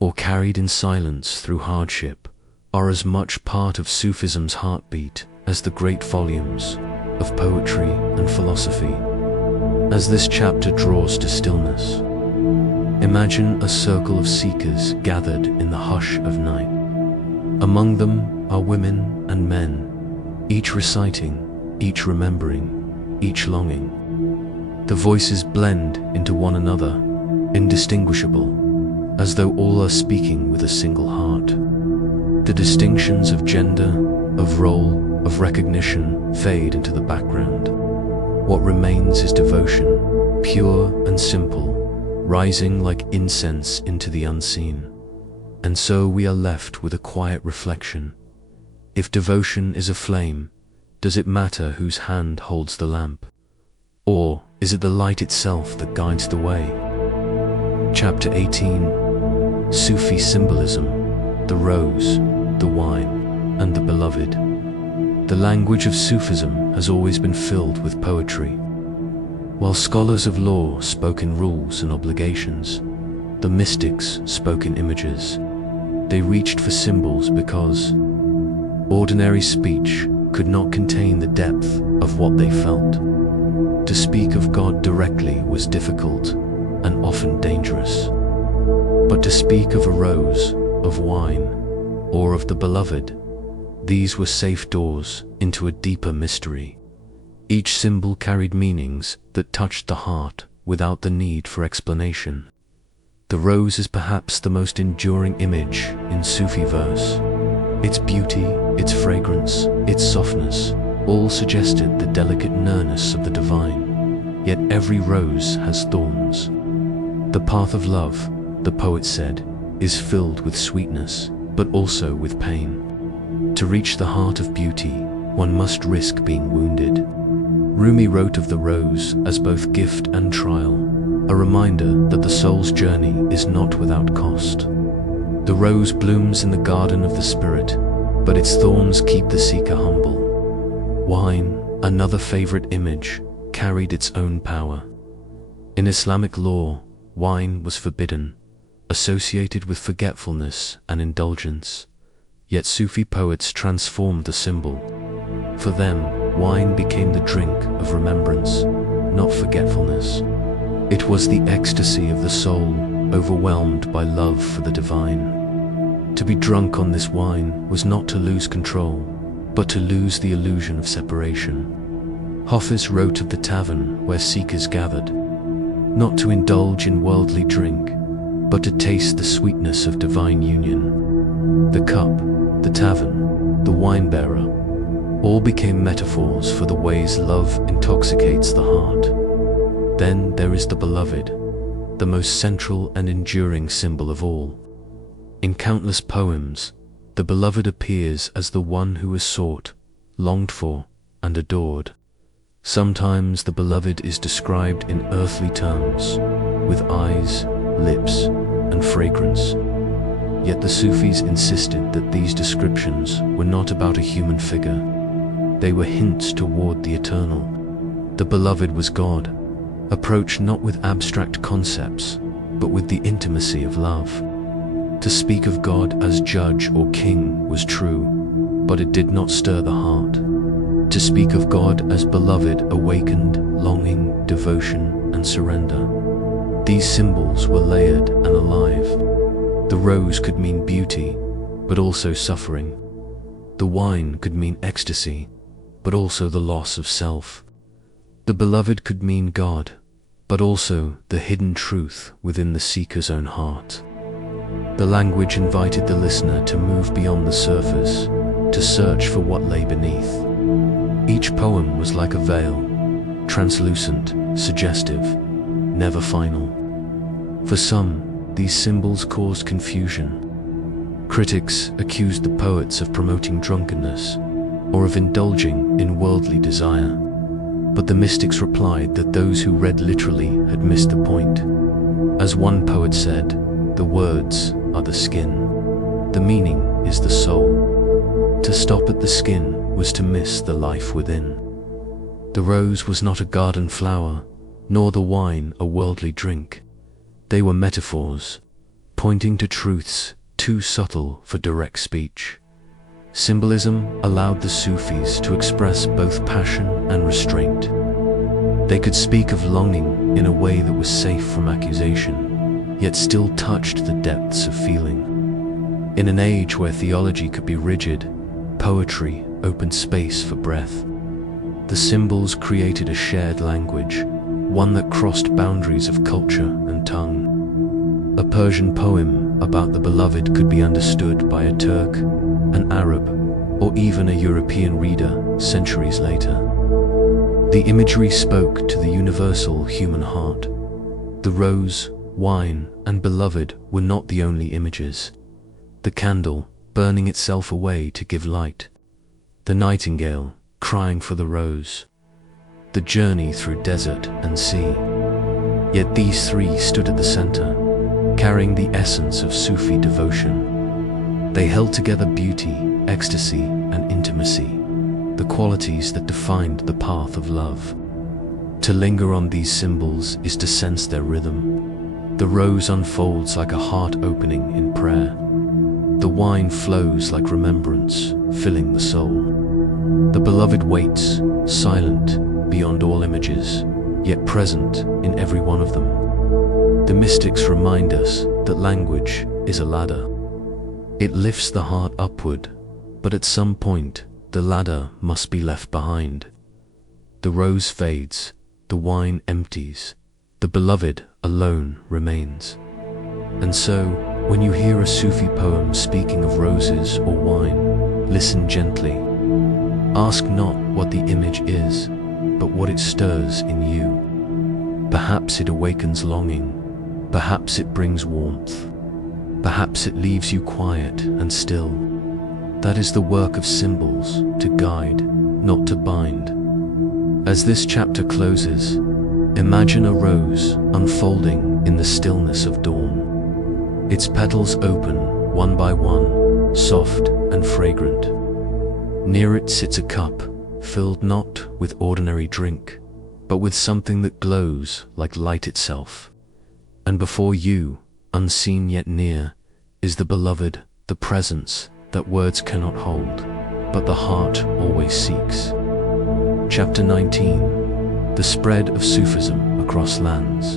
or carried in silence through hardship, are as much part of Sufism's heartbeat as the great volumes of poetry and philosophy. As this chapter draws to stillness, imagine a circle of seekers gathered in the hush of night. Among them are women and men, each reciting, each remembering, each longing. The voices blend into one another, indistinguishable, as though all are speaking with a single heart. The distinctions of gender, of role, of recognition fade into the background. What remains is devotion, pure and simple, rising like incense into the unseen. And so we are left with a quiet reflection. If devotion is a flame, does it matter whose hand holds the lamp? Or is it the light itself that guides the way? Chapter 18. Sufi Symbolism, the Rose, the Wine, and the Beloved. The language of Sufism has always been filled with poetry. While scholars of law spoke in rules and obligations, the mystics spoke in images. They reached for symbols because ordinary speech could not contain the depth of what they felt. To speak of God directly was difficult and often dangerous. But to speak of a rose, of wine, or of the beloved, these were safe doors into a deeper mystery. Each symbol carried meanings that touched the heart without the need for explanation. The rose is perhaps the most enduring image in Sufi verse. Its beauty, its fragrance, its softness, all suggested the delicate nearness of the divine. Yet every rose has thorns. The path of love, the poet said, is filled with sweetness, but also with pain. To reach the heart of beauty, one must risk being wounded. Rumi wrote of the rose as both gift and trial, a reminder that the soul's journey is not without cost. The rose blooms in the garden of the spirit, but its thorns keep the seeker humble. Wine, another favorite image, carried its own power. In Islamic law, wine was forbidden, associated with forgetfulness and indulgence. Yet Sufi poets transformed the symbol. For them, wine became the drink of remembrance, not forgetfulness. It was the ecstasy of the soul, overwhelmed by love for the divine. To be drunk on this wine was not to lose control, but to lose the illusion of separation. Hafiz wrote of the tavern where seekers gathered, not to indulge in worldly drink, but to taste the sweetness of divine union. The cup, the tavern, the wine-bearer, all became metaphors for the ways love intoxicates the heart. Then there is the beloved, the most central and enduring symbol of all. In countless poems, the beloved appears as the one who is sought, longed for, and adored. Sometimes the beloved is described in earthly terms, with eyes, lips, and fragrance. Yet the Sufis insisted that these descriptions were not about a human figure. They were hints toward the eternal. The beloved was God, approached not with abstract concepts, but with the intimacy of love. To speak of God as judge or king was true, but it did not stir the heart. To speak of God as beloved awakened longing, devotion, and surrender. These symbols were layered and alive. The rose could mean beauty, but also suffering. The wine could mean ecstasy, but also the loss of self. The beloved could mean God, but also the hidden truth within the seeker's own heart. The language invited the listener to move beyond the surface, to search for what lay beneath. Each poem was like a veil, translucent, suggestive, never final. For some, these symbols caused confusion. Critics accused the poets of promoting drunkenness or of indulging in worldly desire. But the mystics replied that those who read literally had missed the point. As one poet said, the words are the skin. The meaning is the soul. To stop at the skin was to miss the life within. The rose was not a garden flower, nor the wine a worldly drink. They were metaphors, pointing to truths too subtle for direct speech. Symbolism allowed the Sufis to express both passion and restraint. They could speak of longing in a way that was safe from accusation, yet still touched the depths of feeling. In an age where theology could be rigid, poetry opened space for breath. The symbols created a shared language, one that crossed boundaries of culture and tongue. A Persian poem about the beloved could be understood by a Turk, an Arab, or even a European reader centuries later. The imagery spoke to the universal human heart. The rose, wine, and beloved were not the only images. The candle, burning itself away to give light. The nightingale, crying for the rose. The journey through desert and sea. Yet these three stood at the center, carrying the essence of Sufi devotion. They held together beauty, ecstasy, and intimacy, the qualities that defined the path of love. To linger on these symbols is to sense their rhythm. The rose unfolds like a heart opening in prayer. The wine flows like remembrance, filling the soul. The beloved waits, silent, beyond all images, yet present in every one of them. The mystics remind us that language is a ladder. It lifts the heart upward, but at some point, the ladder must be left behind. The rose fades, the wine empties, the beloved alone remains. And so, when you hear a Sufi poem speaking of roses or wine, listen gently. Ask not what the image is, but what it stirs in you. Perhaps it awakens longing, perhaps it brings warmth, perhaps it leaves you quiet and still. That is the work of symbols, to guide, not to bind. As this chapter closes, imagine a rose unfolding in the stillness of dawn. Its petals open, one by one, soft and fragrant. Near it sits a cup, filled not with ordinary drink, but with something that glows like light itself. And before you, unseen yet near, is the beloved, the presence that words cannot hold, but the heart always seeks. Chapter 19. The spread of Sufism across lands.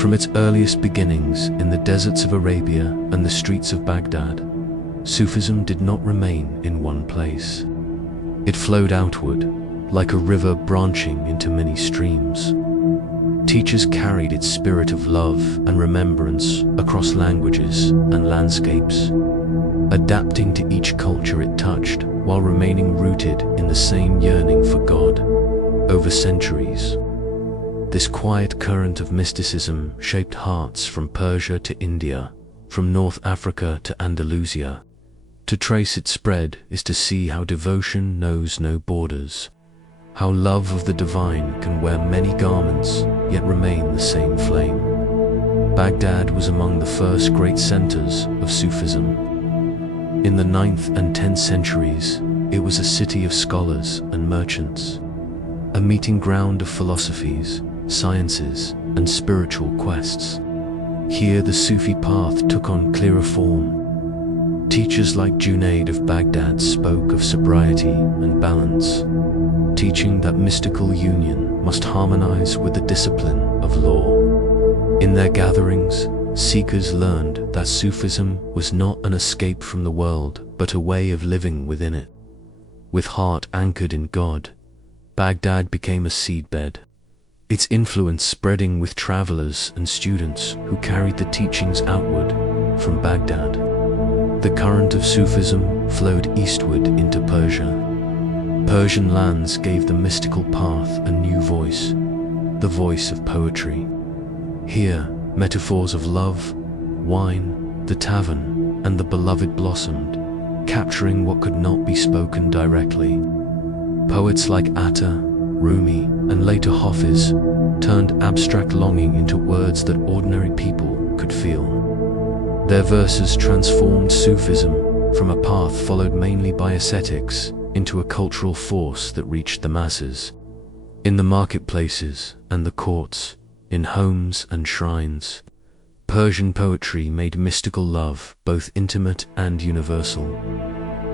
From its earliest beginnings in the deserts of Arabia and the streets of Baghdad, Sufism did not remain in one place. It flowed outward, like a river branching into many streams. Teachers carried its spirit of love and remembrance across languages and landscapes, adapting to each culture it touched while remaining rooted in the same yearning for God. Over centuries, this quiet current of mysticism shaped hearts from Persia to India, from North Africa to Andalusia. To trace its spread is to see how devotion knows no borders, how love of the divine can wear many garments yet remain the same flame. Baghdad was among the first great centers of Sufism. In the 9th and 10th centuries, it was a city of scholars and merchants, a meeting ground of philosophies, sciences, and spiritual quests. Here the Sufi path took on clearer form. Teachers like Junaid of Baghdad spoke of sobriety and balance, teaching that mystical union must harmonize with the discipline of law. In their gatherings, seekers learned that Sufism was not an escape from the world, but a way of living within it. With heart anchored in God, Baghdad became a seedbed, its influence spreading with travelers and students who carried the teachings outward from Baghdad. The current of Sufism flowed eastward into Persia. Persian lands gave the mystical path a new voice, the voice of poetry. Here, metaphors of love, wine, the tavern, and the beloved blossomed, capturing what could not be spoken directly. Poets like Atta, Rumi, and later Hafiz turned abstract longing into words that ordinary people could feel. Their verses transformed Sufism from a path followed mainly by ascetics into a cultural force that reached the masses. In the marketplaces and the courts, in homes and shrines, Persian poetry made mystical love both intimate and universal.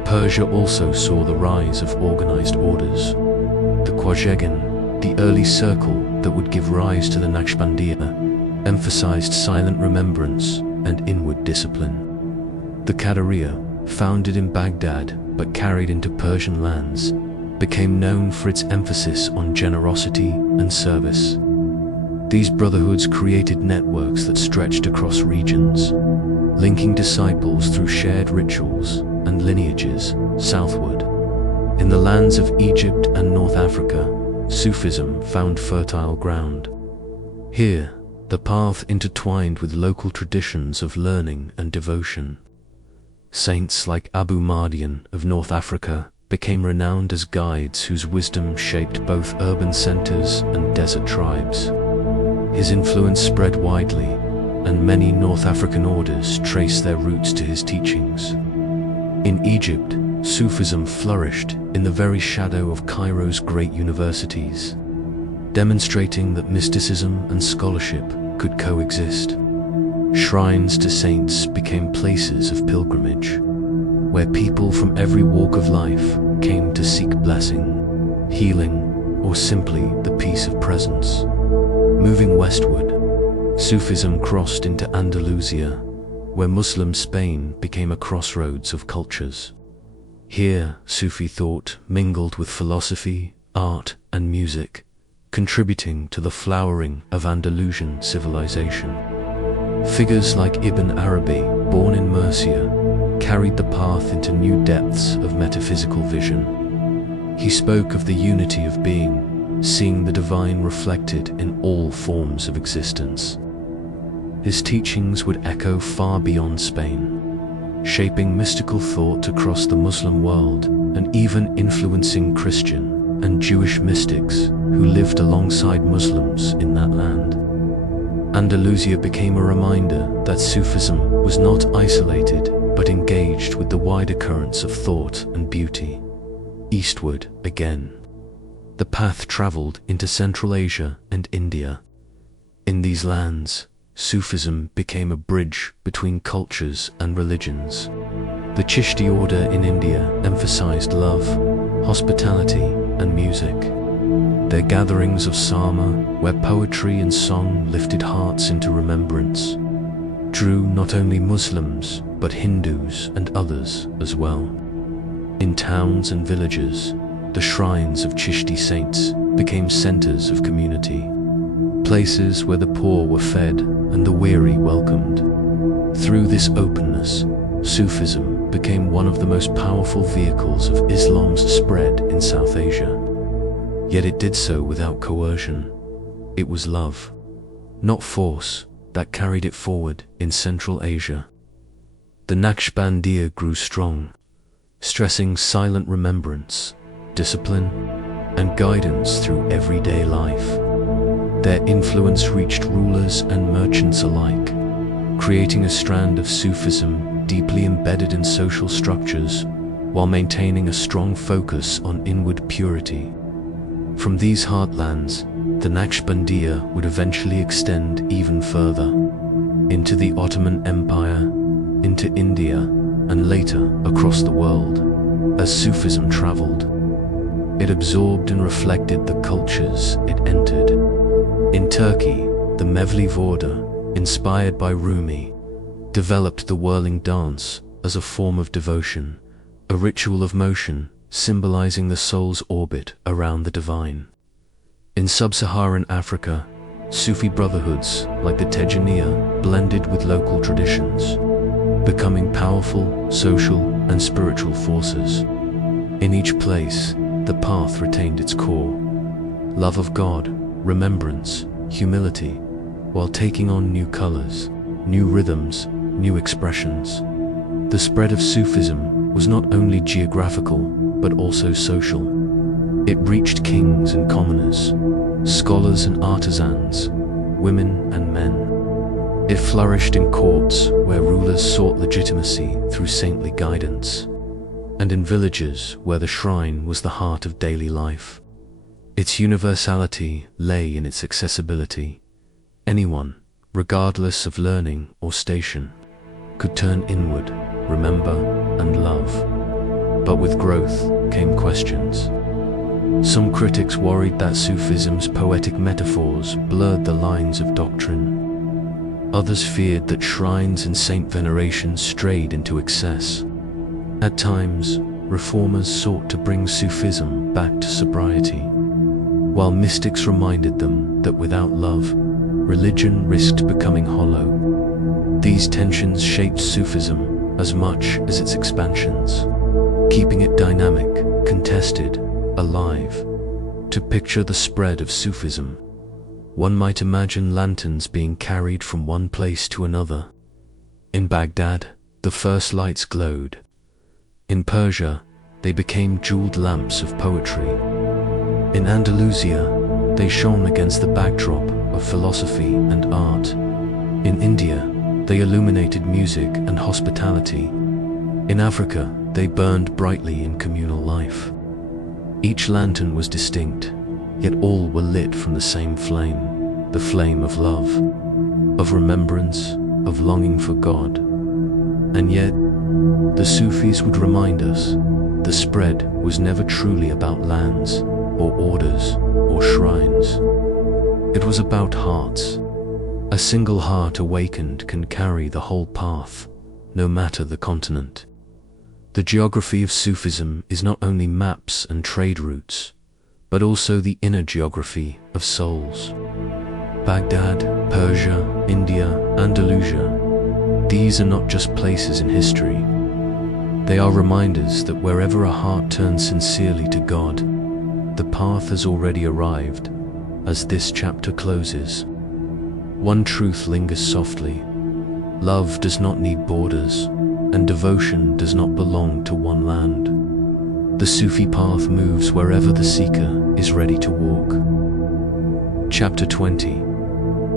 Persia also saw the rise of organized orders. The Khwajagan, the early circle that would give rise to the Naqshbandiya, emphasized silent remembrance and inward discipline. The Qadariya, founded in Baghdad but carried into Persian lands, became known for its emphasis on generosity and service. These brotherhoods created networks that stretched across regions, linking disciples through shared rituals and lineages southward. In the lands of Egypt and North Africa, Sufism found fertile ground. Here, the path intertwined with local traditions of learning and devotion. Saints like Abu Mardian of North Africa became renowned as guides whose wisdom shaped both urban centers and desert tribes. His influence spread widely, and many North African orders trace their roots to his teachings. In Egypt, Sufism flourished in the very shadow of Cairo's great universities, demonstrating that mysticism and scholarship could coexist. Shrines to saints became places of pilgrimage, where people from every walk of life came to seek blessing, healing, or simply the peace of presence. Moving westward, Sufism crossed into Andalusia, where Muslim Spain became a crossroads of cultures. Here, Sufi thought mingled with philosophy, art, and music, contributing to the flowering of Andalusian civilization. Figures like Ibn Arabi, born in Murcia, carried the path into new depths of metaphysical vision. He spoke of the unity of being, seeing the divine reflected in all forms of existence. His teachings would echo far beyond Spain, shaping mystical thought across the Muslim world and even influencing Christian and Jewish mystics who lived alongside Muslims in that land. Andalusia became a reminder that Sufism was not isolated but engaged with the wider currents of thought and beauty. Eastward again, the path traveled into Central Asia and India. In these lands, Sufism became a bridge between cultures and religions. The Chishti order in India emphasized love, hospitality, and music. Their gatherings of Sama, where poetry and song lifted hearts into remembrance, drew not only Muslims but Hindus and others as well. In towns and villages, the shrines of Chishti saints became centers of community, places where the poor were fed and the weary welcomed. Through this openness, Sufism became one of the most powerful vehicles of Islam's spread in South Asia. Yet it did so without coercion. It was love, not force, that carried it forward in Central Asia. The Naqshbandiya grew strong, stressing silent remembrance, discipline, and guidance through everyday life. Their influence reached rulers and merchants alike, creating a strand of Sufism deeply embedded in social structures while maintaining a strong focus on inward purity. From these heartlands, the Naqshbandiya would eventually extend even further, into the Ottoman Empire, into India, and later across the world. As Sufism traveled, it absorbed and reflected the cultures it entered. In Turkey, the Mevlevi order, inspired by Rumi, developed the whirling dance as a form of devotion, a ritual of motion symbolizing the soul's orbit around the divine. In sub-Saharan Africa, Sufi brotherhoods like the Tijaniya blended with local traditions, becoming powerful social and spiritual forces. In each place, the path retained its core: love of God, remembrance, humility, while taking on new colors, new rhythms, new expressions. The spread of Sufism was not only geographical, but also social. It reached kings and commoners, scholars and artisans, women and men. It flourished in courts where rulers sought legitimacy through saintly guidance, and in villages where the shrine was the heart of daily life. Its universality lay in its accessibility. Anyone, regardless of learning or station, could turn inward, remember, and love. But with growth came questions. Some critics worried that Sufism's poetic metaphors blurred the lines of doctrine. Others feared that shrines and saint veneration strayed into excess. At times, reformers sought to bring Sufism back to sobriety, while mystics reminded them that without love, religion risked becoming hollow. These tensions shaped Sufism as much as its expansions, keeping it dynamic, contested, alive. To picture the spread of Sufism, one might imagine lanterns being carried from one place to another. In Baghdad, the first lights glowed. In Persia, they became jeweled lamps of poetry. In Andalusia, they shone against the backdrop of philosophy and art. In India, they illuminated music and hospitality. In Africa, they burned brightly in communal life. Each lantern was distinct, yet all were lit from the same flame, the flame of love, of remembrance, of longing for God. And yet, the Sufis would remind us, the spread was never truly about lands, or orders, or shrines. It was about hearts. A single heart awakened can carry the whole path, no matter the continent. The geography of Sufism is not only maps and trade routes, but also the inner geography of souls. Baghdad, Persia, India, Andalusia, these are not just places in history. They are reminders that wherever a heart turns sincerely to God, the path has already arrived. As this chapter closes, one truth lingers softly: love does not need borders, and devotion does not belong to one land. The Sufi path moves wherever the seeker is ready to walk. Chapter 20.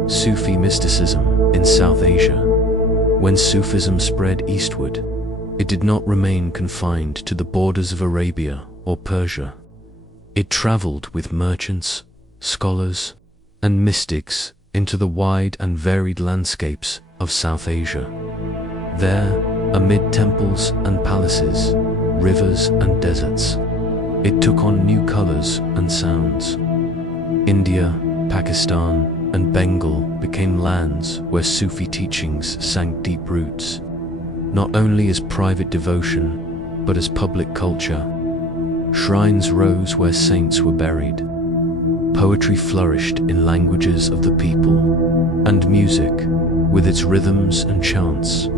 Sufi Mysticism in South Asia. When Sufism spread eastward, it did not remain confined to the borders of Arabia or Persia. It traveled with merchants, scholars, and mystics into the wide and varied landscapes of South Asia. There, amid temples and palaces, rivers and deserts, it took on new colors and sounds. India, Pakistan, and Bengal became lands where Sufi teachings sank deep roots, not only as private devotion, but as public culture. Shrines rose where saints were buried. Poetry flourished in languages of the people, and music, with its rhythms and chants,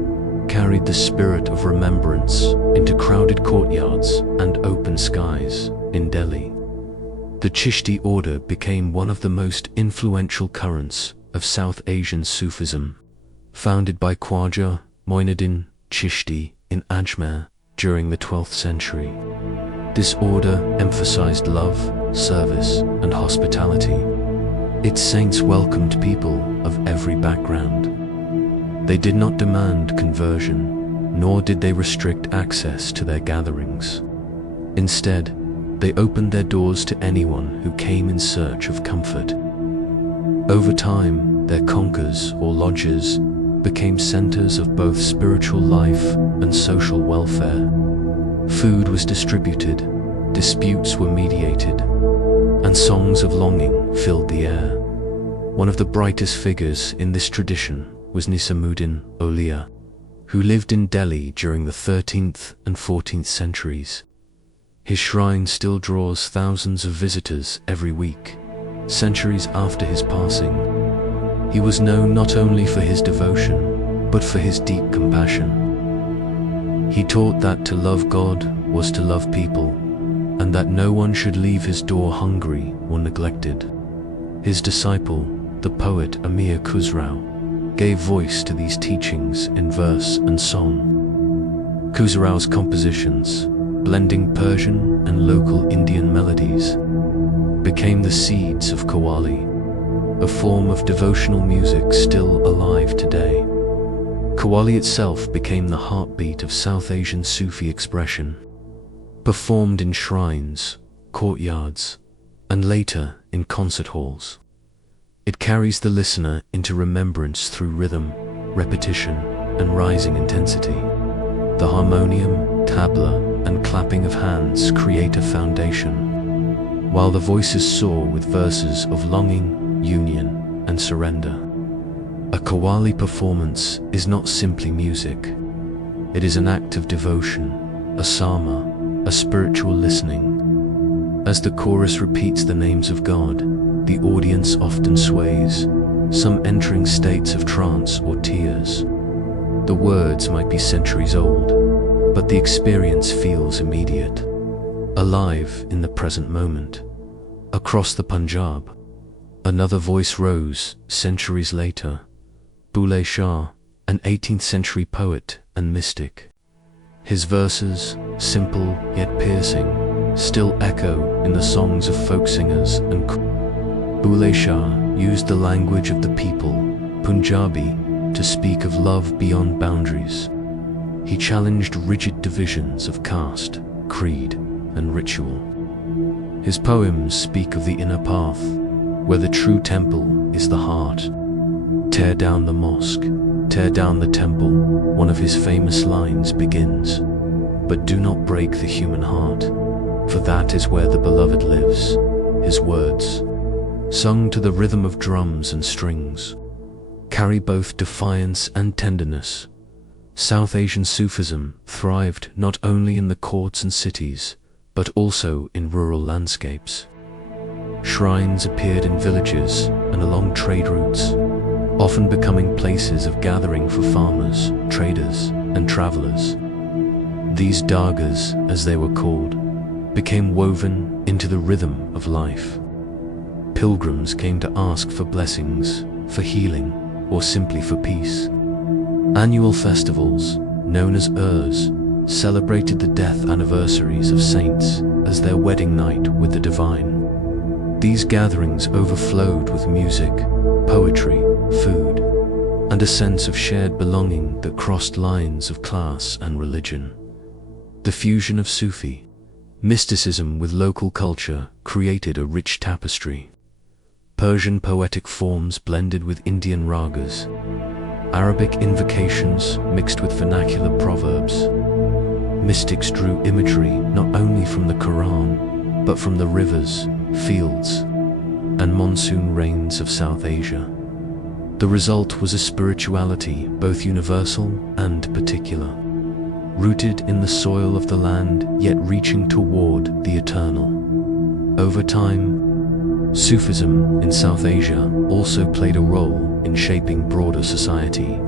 carried the spirit of remembrance into crowded courtyards and open skies in Delhi. The Chishti order became one of the most influential currents of South Asian Sufism, founded by Khwaja Moinuddin Chishti in Ajmer during the 12th century. This order emphasized love, service, and hospitality. Its saints welcomed people of every background. They did not demand conversion, nor did they restrict access to their gatherings. Instead, they opened their doors to anyone who came in search of comfort. Over time, their conkas or lodges became centers of both spiritual life and social welfare. Food was distributed, disputes were mediated, and songs of longing filled the air. One of the brightest figures in this tradition was Nizamuddin Aulia, who lived in Delhi during the 13th and 14th centuries. His shrine still draws thousands of visitors every week, centuries after his passing. He was known not only for his devotion, but for his deep compassion. He taught that to love God was to love people, and that no one should leave his door hungry or neglected. His disciple, the poet Amir Khusrau, gave voice to these teachings in verse and song. Khusrau's compositions, blending Persian and local Indian melodies, became the seeds of Qawwali, a form of devotional music still alive today. Qawwali itself became the heartbeat of South Asian Sufi expression, performed in shrines, courtyards, and later in concert halls. It carries the listener into remembrance through rhythm, repetition, and rising intensity. The harmonium, tabla, and clapping of hands create a foundation, while the voices soar with verses of longing, union, and surrender. A Qawwali performance is not simply music. It is an act of devotion, a sama, a spiritual listening. As the chorus repeats the names of God, the audience often sways, some entering states of trance or tears. The words might be centuries old, but the experience feels immediate, alive in the present moment. Across the Punjab, another voice rose centuries later. Bulleh Shah, an 18th century poet and mystic. His verses, simple yet piercing, still echo in the songs of folk singers and Bulleh Shah used the language of the people, Punjabi, to speak of love beyond boundaries. He challenged rigid divisions of caste, creed, and ritual. His poems speak of the inner path, where the true temple is the heart. Tear down the mosque, tear down the temple, one of his famous lines begins. But do not break the human heart, for that is where the beloved lives. His words, sung to the rhythm of drums and strings, carry both defiance and tenderness. South Asian Sufism thrived not only in the courts and cities, but also in rural landscapes. Shrines appeared in villages and along trade routes, often becoming places of gathering for farmers, traders, and travelers. These dargas, as they were called, became woven into the rhythm of life. Pilgrims came to ask for blessings, for healing, or simply for peace. Annual festivals, known as Urs, celebrated the death anniversaries of saints as their wedding night with the divine. These gatherings overflowed with music, poetry, food, and a sense of shared belonging that crossed lines of class and religion. The fusion of Sufi mysticism with local culture created a rich tapestry. Persian poetic forms blended with Indian ragas, Arabic invocations mixed with vernacular proverbs. Mystics drew imagery not only from the Quran, but from the rivers, fields, and monsoon rains of South Asia. The result was a spirituality both universal and particular, rooted in the soil of the land yet reaching toward the eternal. Over time, Sufism in South Asia also played a role in shaping broader society.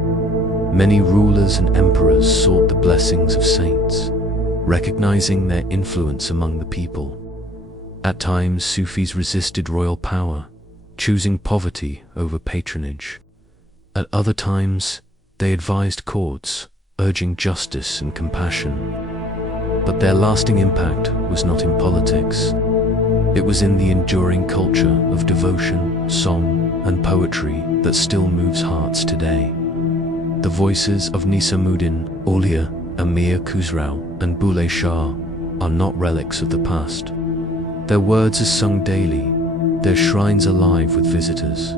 Many rulers and emperors sought the blessings of saints, recognizing their influence among the people. At times, Sufis resisted royal power, choosing poverty over patronage. At other times, they advised courts, urging justice and compassion. But their lasting impact was not in politics. It was in the enduring culture of devotion, song, and poetry that still moves hearts today. The voices of Nisamuddin, Aulia, Amir Khusrau, and Bulleh Shah are not relics of the past. Their words are sung daily, their shrines alive with visitors.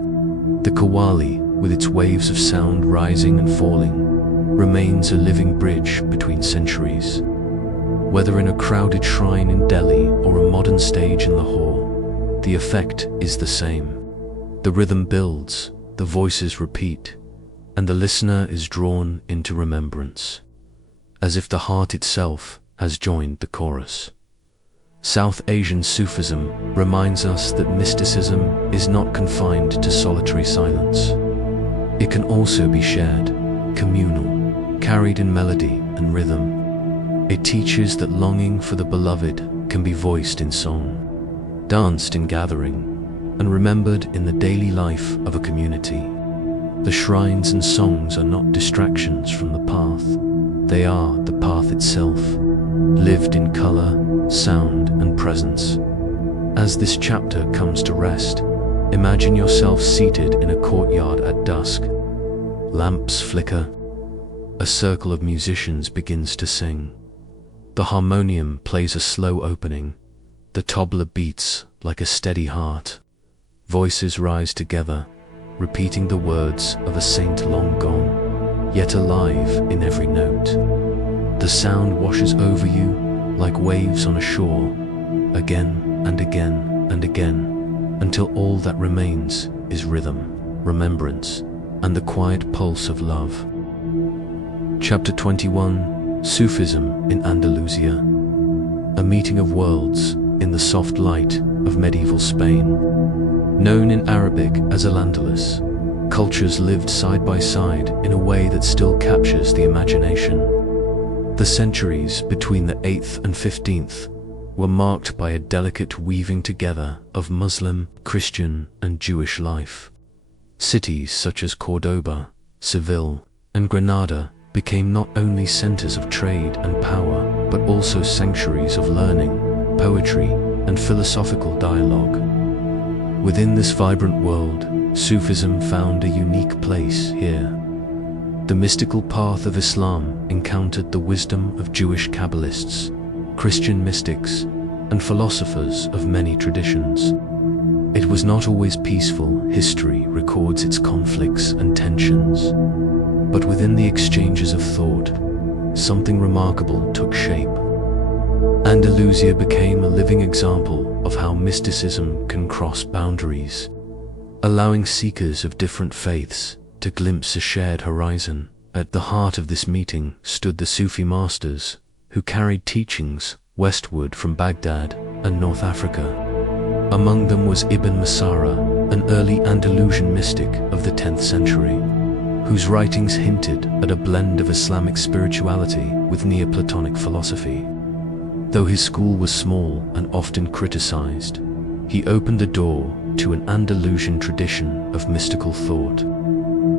The Qawwali, with its waves of sound rising and falling, remains a living bridge between centuries. Whether in a crowded shrine in Delhi or a modern stage in Lahore, the effect is the same. The rhythm builds, the voices repeat, and the listener is drawn into remembrance, as if the heart itself has joined the chorus. South Asian Sufism reminds us that mysticism is not confined to solitary silence. It can also be shared, communal, carried in melody and rhythm. It teaches that longing for the beloved can be voiced in song, danced in gathering, and remembered in the daily life of a community. The shrines and songs are not distractions from the path. They are the path itself, lived in color, sound, and presence. As this chapter comes to rest, imagine yourself seated in a courtyard at dusk. Lamps flicker. A circle of musicians begins to sing. The harmonium plays a slow opening. The tabla beats like a steady heart. Voices rise together, repeating the words of a saint long gone, yet alive in every note. The sound washes over you like waves on a shore, again and again and again, until all that remains is rhythm, remembrance, and the quiet pulse of love. Chapter 21, Sufism in Andalusia. A meeting of worlds in the soft light of medieval Spain. Known in Arabic as Al-Andalus, cultures lived side by side in a way that still captures the imagination. The centuries between the 8th and 15th were marked by a delicate weaving together of Muslim, Christian, and Jewish life. Cities such as Cordoba, Seville, and Granada became not only centers of trade and power, but also sanctuaries of learning, poetry, and philosophical dialogue. Within this vibrant world, Sufism found a unique place here. The mystical path of Islam encountered the wisdom of Jewish Kabbalists, Christian mystics, and philosophers of many traditions. It was not always peaceful. History records its conflicts and tensions. But within the exchanges of thought, something remarkable took shape. Andalusia became a living example of how mysticism can cross boundaries, allowing seekers of different faiths to glimpse a shared horizon. At the heart of this meeting stood the Sufi masters, who carried teachings westward from Baghdad and North Africa. Among them was Ibn Masara, an early Andalusian mystic of the 10th century, whose writings hinted at a blend of Islamic spirituality with Neoplatonic philosophy. Though his school was small and often criticized, he opened the door to an Andalusian tradition of mystical thought.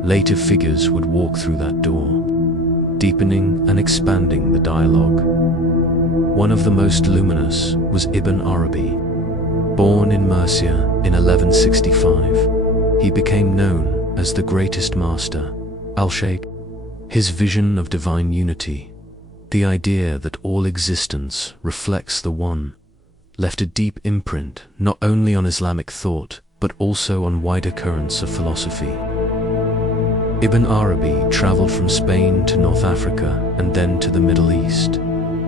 Later figures would walk through that door. deepening and expanding the dialogue. One of the most luminous was Ibn Arabi. Born in Murcia in 1165, he became known as the greatest master, al-Shaykh. His vision of divine unity, the idea that all existence reflects the One, left a deep imprint not only on Islamic thought, but also on wider currents of philosophy. Ibn Arabi traveled from Spain to North Africa and then to the Middle East,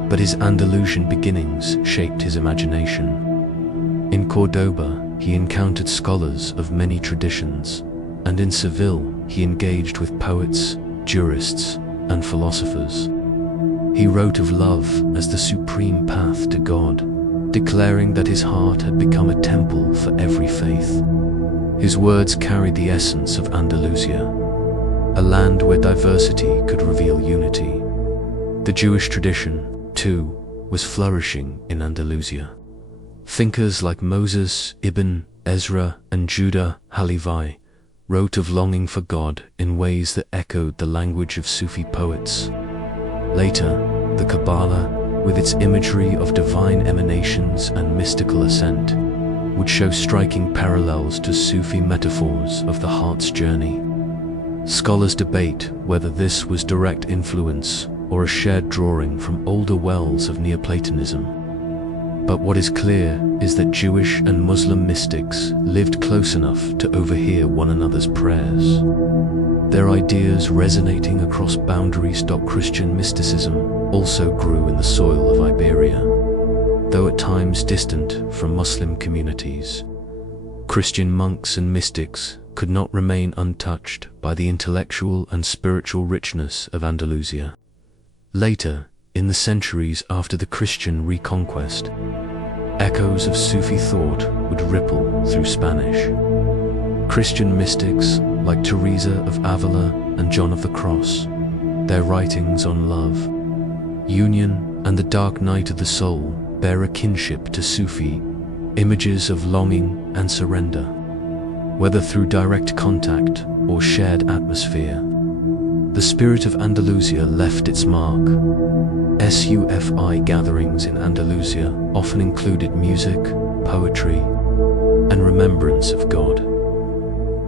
but his Andalusian beginnings shaped his imagination. In Cordoba, he encountered scholars of many traditions, and in Seville, he engaged with poets, jurists, and philosophers. He wrote of love as the supreme path to God, declaring that his heart had become a temple for every faith. His words carried the essence of Andalusia, a land where diversity could reveal unity. The Jewish tradition, too, was flourishing in Andalusia. Thinkers like Moses, Ibn Ezra, and Judah Halevi wrote of longing for God in ways that echoed the language of Sufi poets. Later, the Kabbalah, with its imagery of divine emanations and mystical ascent, would show striking parallels to Sufi metaphors of the heart's journey. Scholars debate whether this was direct influence or a shared drawing from older wells of Neoplatonism. But what is clear is that Jewish and Muslim mystics lived close enough to overhear one another's prayers. Their ideas resonating across boundaries. Christian mysticism also grew in the soil of Iberia, though at times distant from Muslim communities. Christian monks and mystics could not remain untouched by the intellectual and spiritual richness of Andalusia. Later, in the centuries after the Christian reconquest, echoes of Sufi thought would ripple through Spanish. Christian mystics like Teresa of Avila and John of the Cross, their writings on love, union, and the dark night of the soul bear a kinship to Sufi images of longing and surrender. Whether through direct contact or shared atmosphere, the spirit of Andalusia left its mark. Sufi gatherings in Andalusia often included music, poetry, and remembrance of God.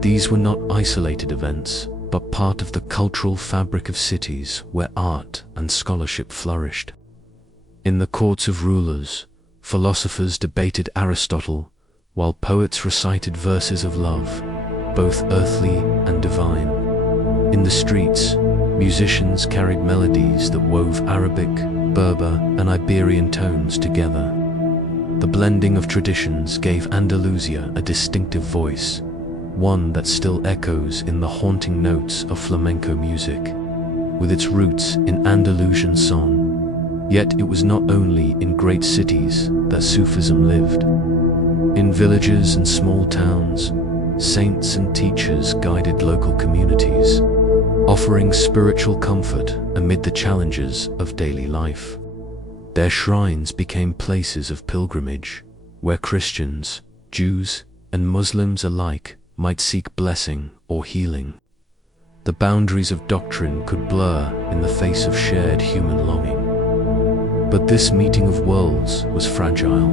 These were not isolated events, but part of the cultural fabric of cities where art and scholarship flourished. In the courts of rulers, philosophers debated Aristotle, while poets recited verses of love, both earthly and divine. In the streets, musicians carried melodies that wove Arabic, Berber, and Iberian tones together. The blending of traditions gave Andalusia a distinctive voice, one that still echoes in the haunting notes of flamenco music, with its roots in Andalusian song. Yet it was not only in great cities that Sufism lived. In villages and small towns, saints and teachers guided local communities, offering spiritual comfort amid the challenges of daily life. Their shrines became places of pilgrimage, where Christians, Jews, and Muslims alike might seek blessing or healing. The boundaries of doctrine could blur in the face of shared human longing. But this meeting of worlds was fragile.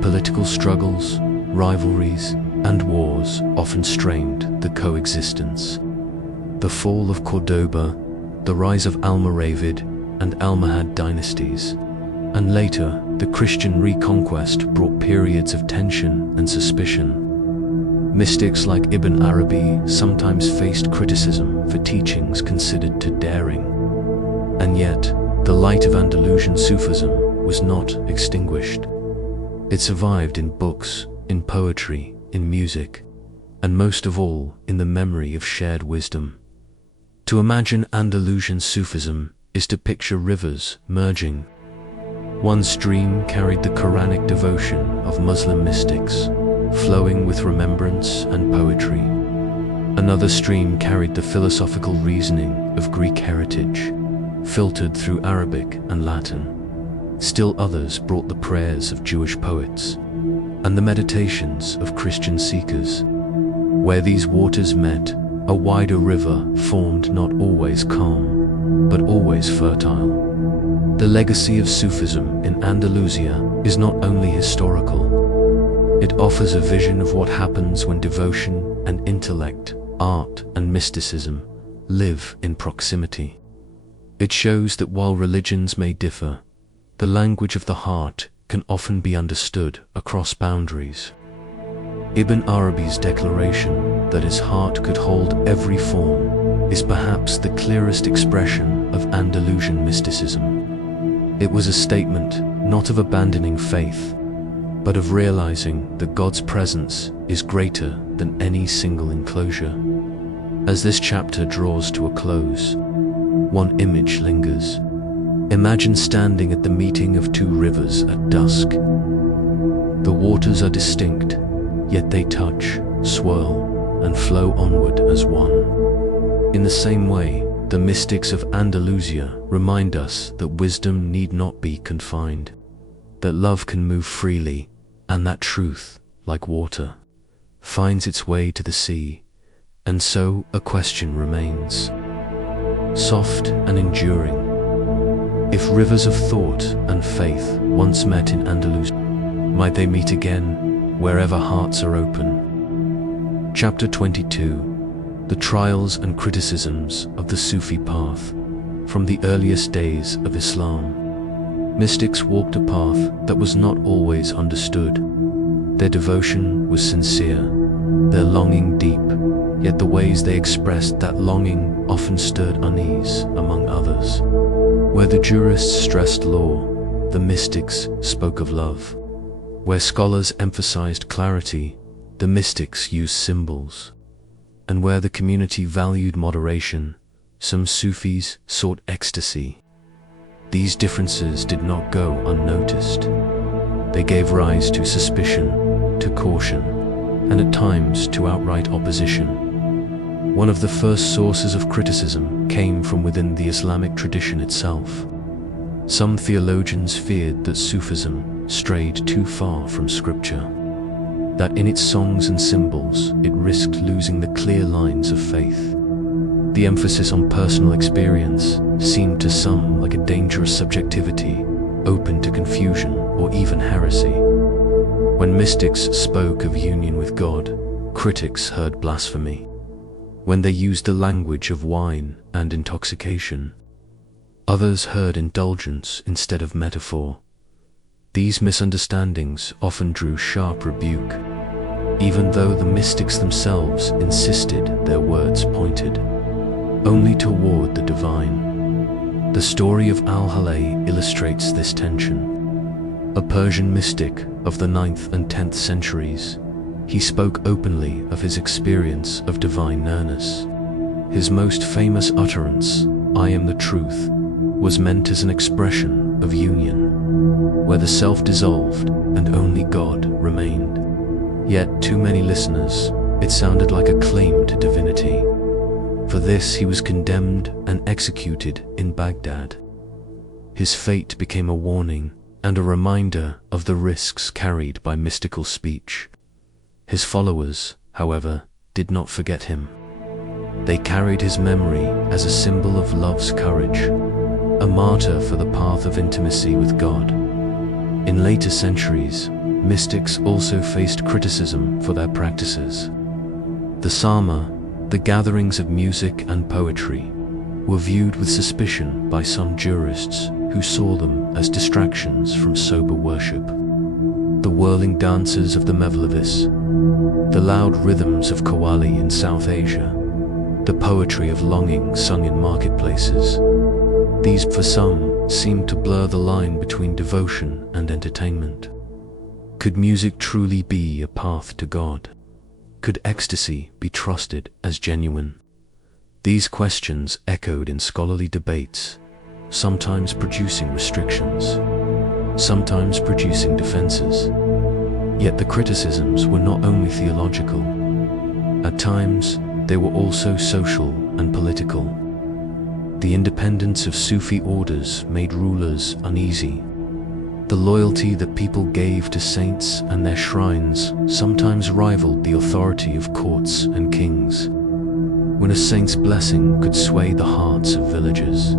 Political struggles, rivalries, and wars often strained the coexistence. The fall of Cordoba, the rise of Almoravid and Almohad dynasties, and later the Christian reconquest brought periods of tension and suspicion. Mystics like Ibn Arabi sometimes faced criticism for teachings considered too daring. And yet, the light of Andalusian Sufism was not extinguished. It survived in books, in poetry, in music, and most of all, in the memory of shared wisdom. To imagine Andalusian Sufism is to picture rivers merging. One stream carried the Quranic devotion of Muslim mystics, flowing with remembrance and poetry. Another stream carried the philosophical reasoning of Greek heritage, filtered through Arabic and Latin. Still others brought the prayers of Jewish poets and the meditations of Christian seekers. Where these waters met, a wider river formed, not always calm, but always fertile. The legacy of Sufism in Andalusia is not only historical. It offers a vision of what happens when devotion and intellect, art and mysticism live in proximity. It shows that while religions may differ, the language of the heart can often be understood across boundaries. Ibn Arabi's declaration that his heart could hold every form is perhaps the clearest expression of Andalusian mysticism. It was a statement not of abandoning faith, but of realizing that God's presence is greater than any single enclosure. As this chapter draws to a close, one image lingers. Imagine standing at the meeting of two rivers at dusk. The waters are distinct, yet they touch, swirl, and flow onward as one. In the same way, the mystics of Andalusia remind us that wisdom need not be confined, that love can move freely, and that truth, like water, finds its way to the sea. And so a question remains, soft and enduring. If rivers of thought and faith once met in Andalusia, might they meet again wherever hearts are open? Chapter 22: The Trials and Criticisms of the Sufi Path. From the earliest days of Islam, mystics walked a path that was not always understood. Their devotion was sincere, their longing deep, yet the ways they expressed that longing often stirred unease among others. Where the jurists stressed law, the mystics spoke of love. Where scholars emphasized clarity, the mystics used symbols. And where the community valued moderation, some Sufis sought ecstasy. These differences did not go unnoticed. They gave rise to suspicion, to caution, and at times to outright opposition. One of the first sources of criticism came from within the Islamic tradition itself. Some theologians feared that Sufism strayed too far from scripture, that in its songs and symbols it risked losing the clear lines of faith. The emphasis on personal experience seemed to some like a dangerous subjectivity, open to confusion or even heresy. When mystics spoke of union with God, critics heard blasphemy. When they used the language of wine and intoxication, others heard indulgence instead of metaphor. These misunderstandings often drew sharp rebuke, even though the mystics themselves insisted their words pointed only toward the divine. The story of Al-Halay illustrates this tension. A Persian mystic of the 9th and 10th centuries, he spoke openly of his experience of divine nearness. His most famous utterance, "I am the truth," was meant as an expression of union, where the self dissolved and only God remained. Yet to many listeners, it sounded like a claim to divinity. For this he was condemned and executed in Baghdad. His fate became a warning and a reminder of the risks carried by mystical speech. His followers, however, did not forget him. They carried his memory as a symbol of love's courage, a martyr for the path of intimacy with God. In later centuries, mystics also faced criticism for their practices. The Sama, the gatherings of music and poetry, were viewed with suspicion by some jurists who saw them as distractions from sober worship. The whirling dances of the Mevlevis, the loud rhythms of Qawwali in South Asia, the poetry of longing sung in marketplaces. These, for some, seemed to blur the line between devotion and entertainment. Could music truly be a path to God? Could ecstasy be trusted as genuine? These questions echoed in scholarly debates, sometimes producing restrictions, sometimes producing defenses. Yet the criticisms were not only theological. At times, they were also social and political. The independence of Sufi orders made rulers uneasy. The loyalty that people gave to saints and their shrines sometimes rivaled the authority of courts and kings. When a saint's blessing could sway the hearts of villagers,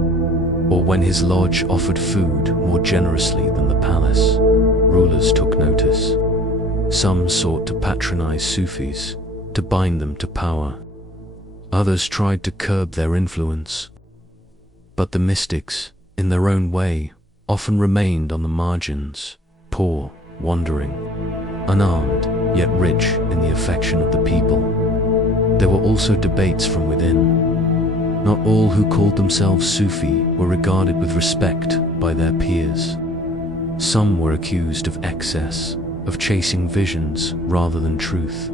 or when his lodge offered food more generously than the palace, rulers took notice. Some sought to patronize Sufis, to bind them to power. Others tried to curb their influence. But the mystics, in their own way, often remained on the margins, poor, wandering, unarmed, yet rich in the affection of the people. There were also debates from within. Not all who called themselves Sufi were regarded with respect by their peers. Some were accused of excess, of chasing visions rather than truth,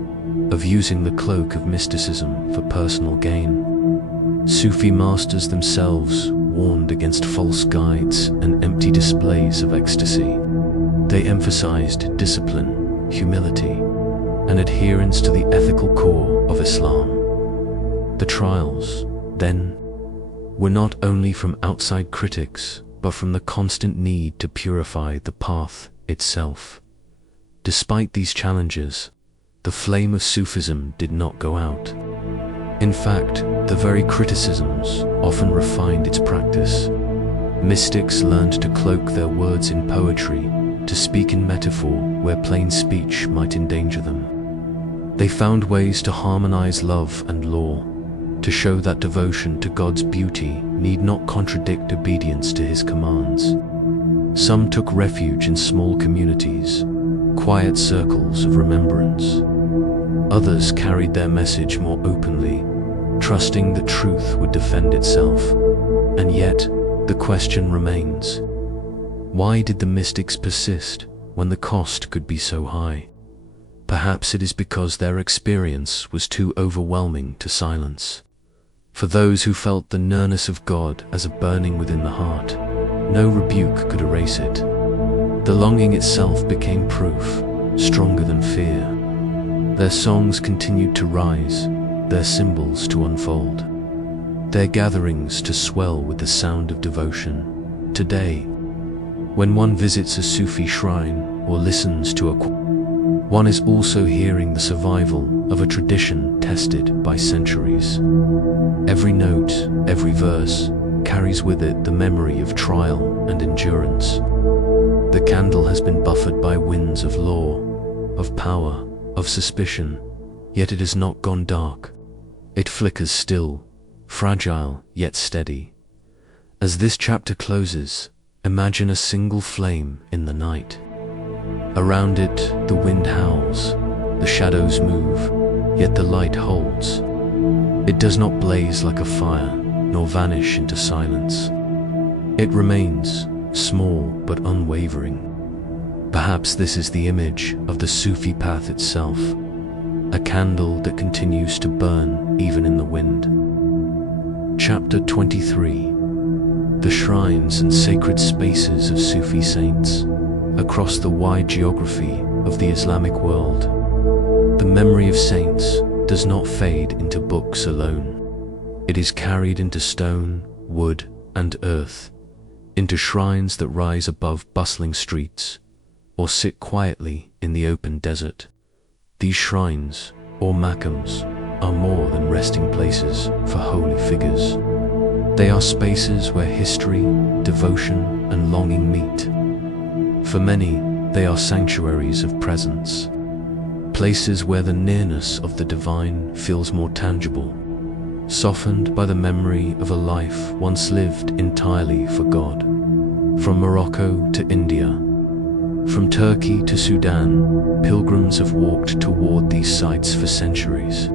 of using the cloak of mysticism for personal gain. Sufi masters themselves warned against false guides and empty displays of ecstasy. They emphasized discipline, humility, and adherence to the ethical core of Islam. The trials, then, were not only from outside critics, but from the constant need to purify the path itself. Despite these challenges, the flame of Sufism did not go out. In fact, the very criticisms often refined its practice. Mystics learned to cloak their words in poetry, to speak in metaphor where plain speech might endanger them. They found ways to harmonize love and law, to show that devotion to God's beauty need not contradict obedience to His commands. Some took refuge in small communities, quiet circles of remembrance. Others carried their message more openly, trusting that truth would defend itself. And yet, the question remains: why did the mystics persist when the cost could be so high? Perhaps it is because their experience was too overwhelming to silence. For those who felt the nearness of God as a burning within the heart, no rebuke could erase it. The longing itself became proof, stronger than fear. Their songs continued to rise, their symbols to unfold, their gatherings to swell with the sound of devotion. Today, when one visits a Sufi shrine or listens to one is also hearing the survival of a tradition tested by centuries. Every note, every verse, carries with it the memory of trial and endurance. The candle has been buffeted by winds of law, of power, of suspicion, yet it has not gone dark. It flickers still, fragile yet steady. As this chapter closes, imagine a single flame in the night. Around it, the wind howls, the shadows move, yet the light holds. It does not blaze like a fire, nor vanish into silence. It remains, small but unwavering. Perhaps this is the image of the Sufi path itself, a candle that continues to burn even in the wind. Chapter 23. The shrines and sacred spaces of Sufi saints. Across the wide geography of the Islamic world, the memory of saints does not fade into books alone. It is carried into stone, wood, and earth, into shrines that rise above bustling streets, or sit quietly in the open desert. These shrines, or makams, are more than resting places for holy figures. They are spaces where history, devotion, and longing meet. For many, they are sanctuaries of presence, places where the nearness of the divine feels more tangible, softened by the memory of a life once lived entirely for God. From Morocco to India, from Turkey to Sudan, pilgrims have walked toward these sites for centuries.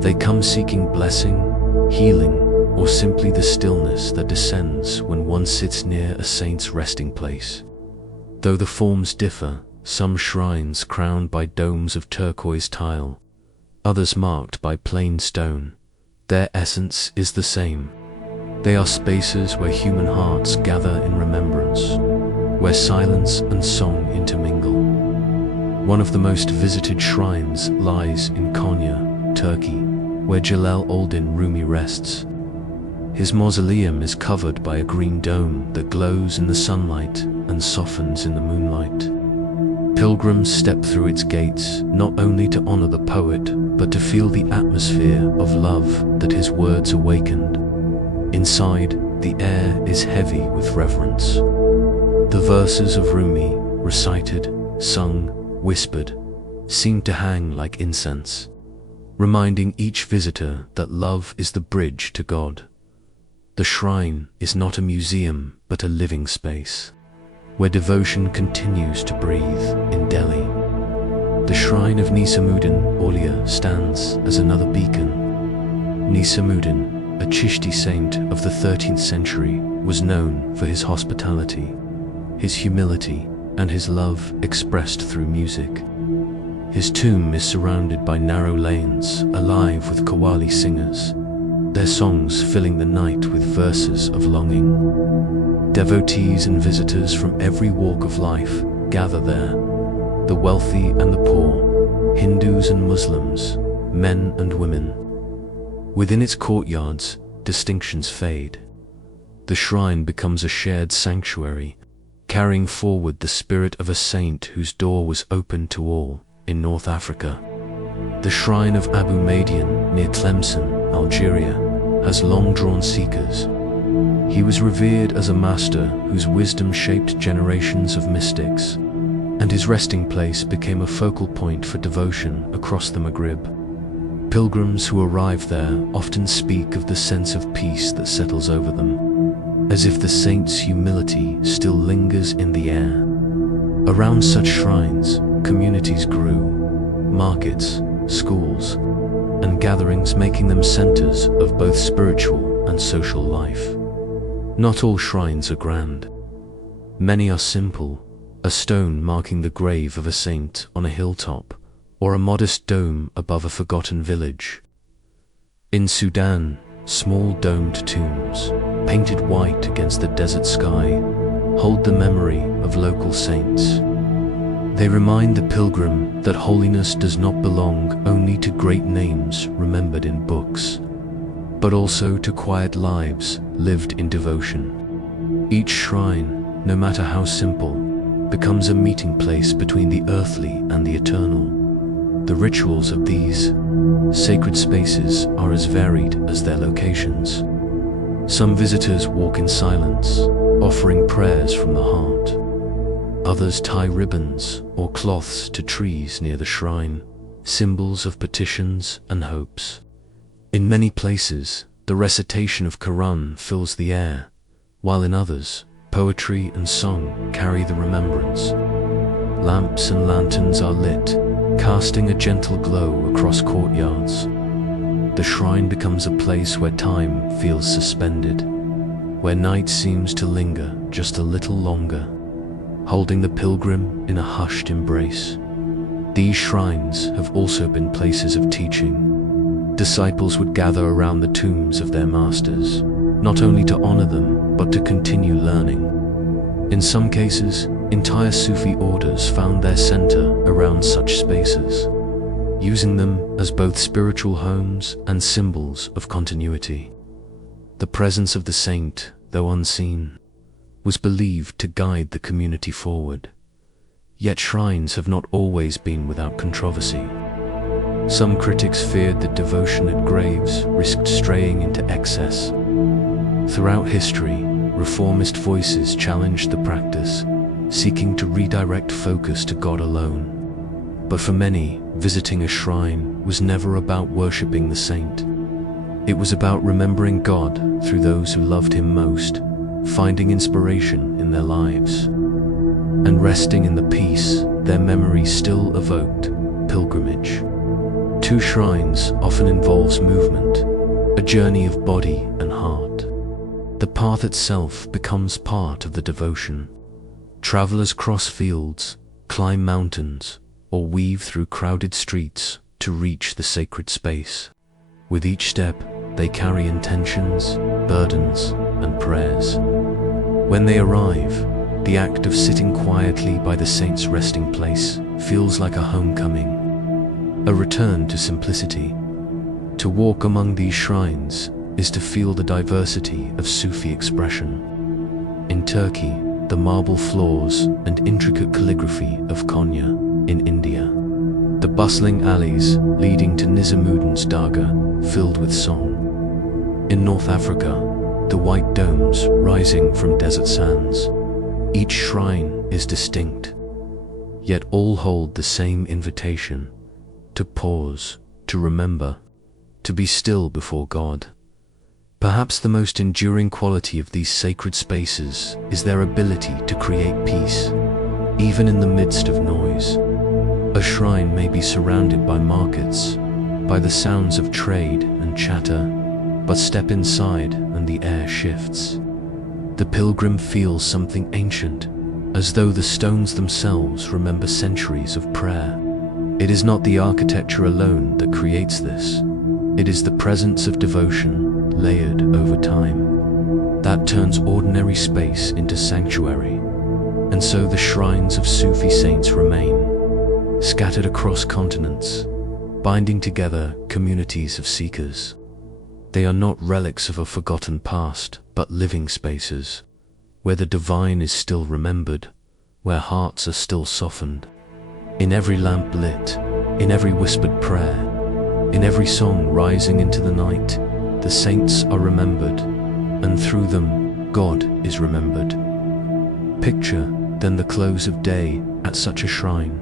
They come seeking blessing, healing, or simply the stillness that descends when one sits near a saint's resting place. Though the forms differ, some shrines crowned by domes of turquoise tile, others marked by plain stone, their essence is the same. They are spaces where human hearts gather in remembrance, where silence and song intermingle. One of the most visited shrines lies in Konya, Turkey, where Jalal-ud-Din Rumi rests. His mausoleum is covered by a green dome that glows in the sunlight and softens in the moonlight. Pilgrims step through its gates not only to honor the poet, but to feel the atmosphere of love that his words awakened. Inside, the air is heavy with reverence. The verses of Rumi, recited, sung, whispered, seem to hang like incense, reminding each visitor that love is the bridge to God. The shrine is not a museum but a living space, where devotion continues to breathe in Delhi. The shrine of Nizamuddin Aulia stands as another beacon. Nizamuddin, a Chishti saint of the 13th century, was known for his hospitality, his humility, and his love expressed through music. His tomb is surrounded by narrow lanes, alive with qawwali singers, their songs filling the night with verses of longing. Devotees and visitors from every walk of life gather there, the wealthy and the poor, Hindus and Muslims, men and women. Within its courtyards, distinctions fade. The shrine becomes a shared sanctuary, carrying forward the spirit of a saint whose door was open to all in North Africa. The shrine of Abu Madian near Tlemcen, Algeria, has long drawn seekers. He was revered as a master whose wisdom shaped generations of mystics, and his resting place became a focal point for devotion across the Maghrib. Pilgrims who arrive there often speak of the sense of peace that settles over them, as if the saint's humility still lingers in the air. Around such shrines, communities grew, markets, schools, and gatherings making them centers of both spiritual and social life. Not all shrines are grand. Many are simple, a stone marking the grave of a saint on a hilltop, or a modest dome above a forgotten village. In Sudan, small domed tombs, painted white against the desert sky, hold the memory of local saints. They remind the pilgrim that holiness does not belong only to great names remembered in books, but also to quiet lives lived in devotion. Each shrine, no matter how simple, becomes a meeting place between the earthly and the eternal. The rituals of these sacred spaces are as varied as their locations. Some visitors walk in silence, offering prayers from the heart. Others tie ribbons or cloths to trees near the shrine, symbols of petitions and hopes. In many places, the recitation of Quran fills the air, while in others, poetry and song carry the remembrance. Lamps and lanterns are lit, casting a gentle glow across courtyards. The shrine becomes a place where time feels suspended, where night seems to linger just a little longer, holding the pilgrim in a hushed embrace. These shrines have also been places of teaching. Disciples would gather around the tombs of their masters, not only to honor them, but to continue learning. In some cases, entire Sufi orders found their center around such spaces, using them as both spiritual homes and symbols of continuity. The presence of the saint, though unseen, was believed to guide the community forward. Yet shrines have not always been without controversy. Some critics feared that devotion at graves risked straying into excess. Throughout history, reformist voices challenged the practice, seeking to redirect focus to God alone. But for many, visiting a shrine was never about worshipping the saint. It was about remembering God through those who loved Him most, finding inspiration in their lives, and resting in the peace their memory still evoked. Pilgrimage to shrines often involves movement, a journey of body and heart. The path itself becomes part of the devotion. Travelers cross fields, climb mountains, or weave through crowded streets to reach the sacred space. With each step, they carry intentions, burdens, and prayers. When they arrive, the act of sitting quietly by the saint's resting place feels like a homecoming, a return to simplicity. To walk among these shrines is to feel the diversity of Sufi expression. In Turkey, the marble floors and intricate calligraphy of Konya in India, the bustling alleys leading to Nizamuddin's Dargah filled with song. In North Africa, the white domes rising from desert sands. Each shrine is distinct, yet all hold the same invitation: to pause, to remember, to be still before God. Perhaps the most enduring quality of these sacred spaces is their ability to create peace, even in the midst of noise. A shrine may be surrounded by markets, by the sounds of trade and chatter, but step inside and the air shifts. The pilgrim feels something ancient, as though the stones themselves remember centuries of prayer. It is not the architecture alone that creates this. It is the presence of devotion layered over time that turns ordinary space into sanctuary. And so the shrines of Sufi saints remain, scattered across continents, binding together communities of seekers. They are not relics of a forgotten past, but living spaces, where the divine is still remembered, where hearts are still softened. In every lamp lit, in every whispered prayer, in every song rising into the night, the saints are remembered, and through them, God is remembered. Picture, then, the close of day at such a shrine.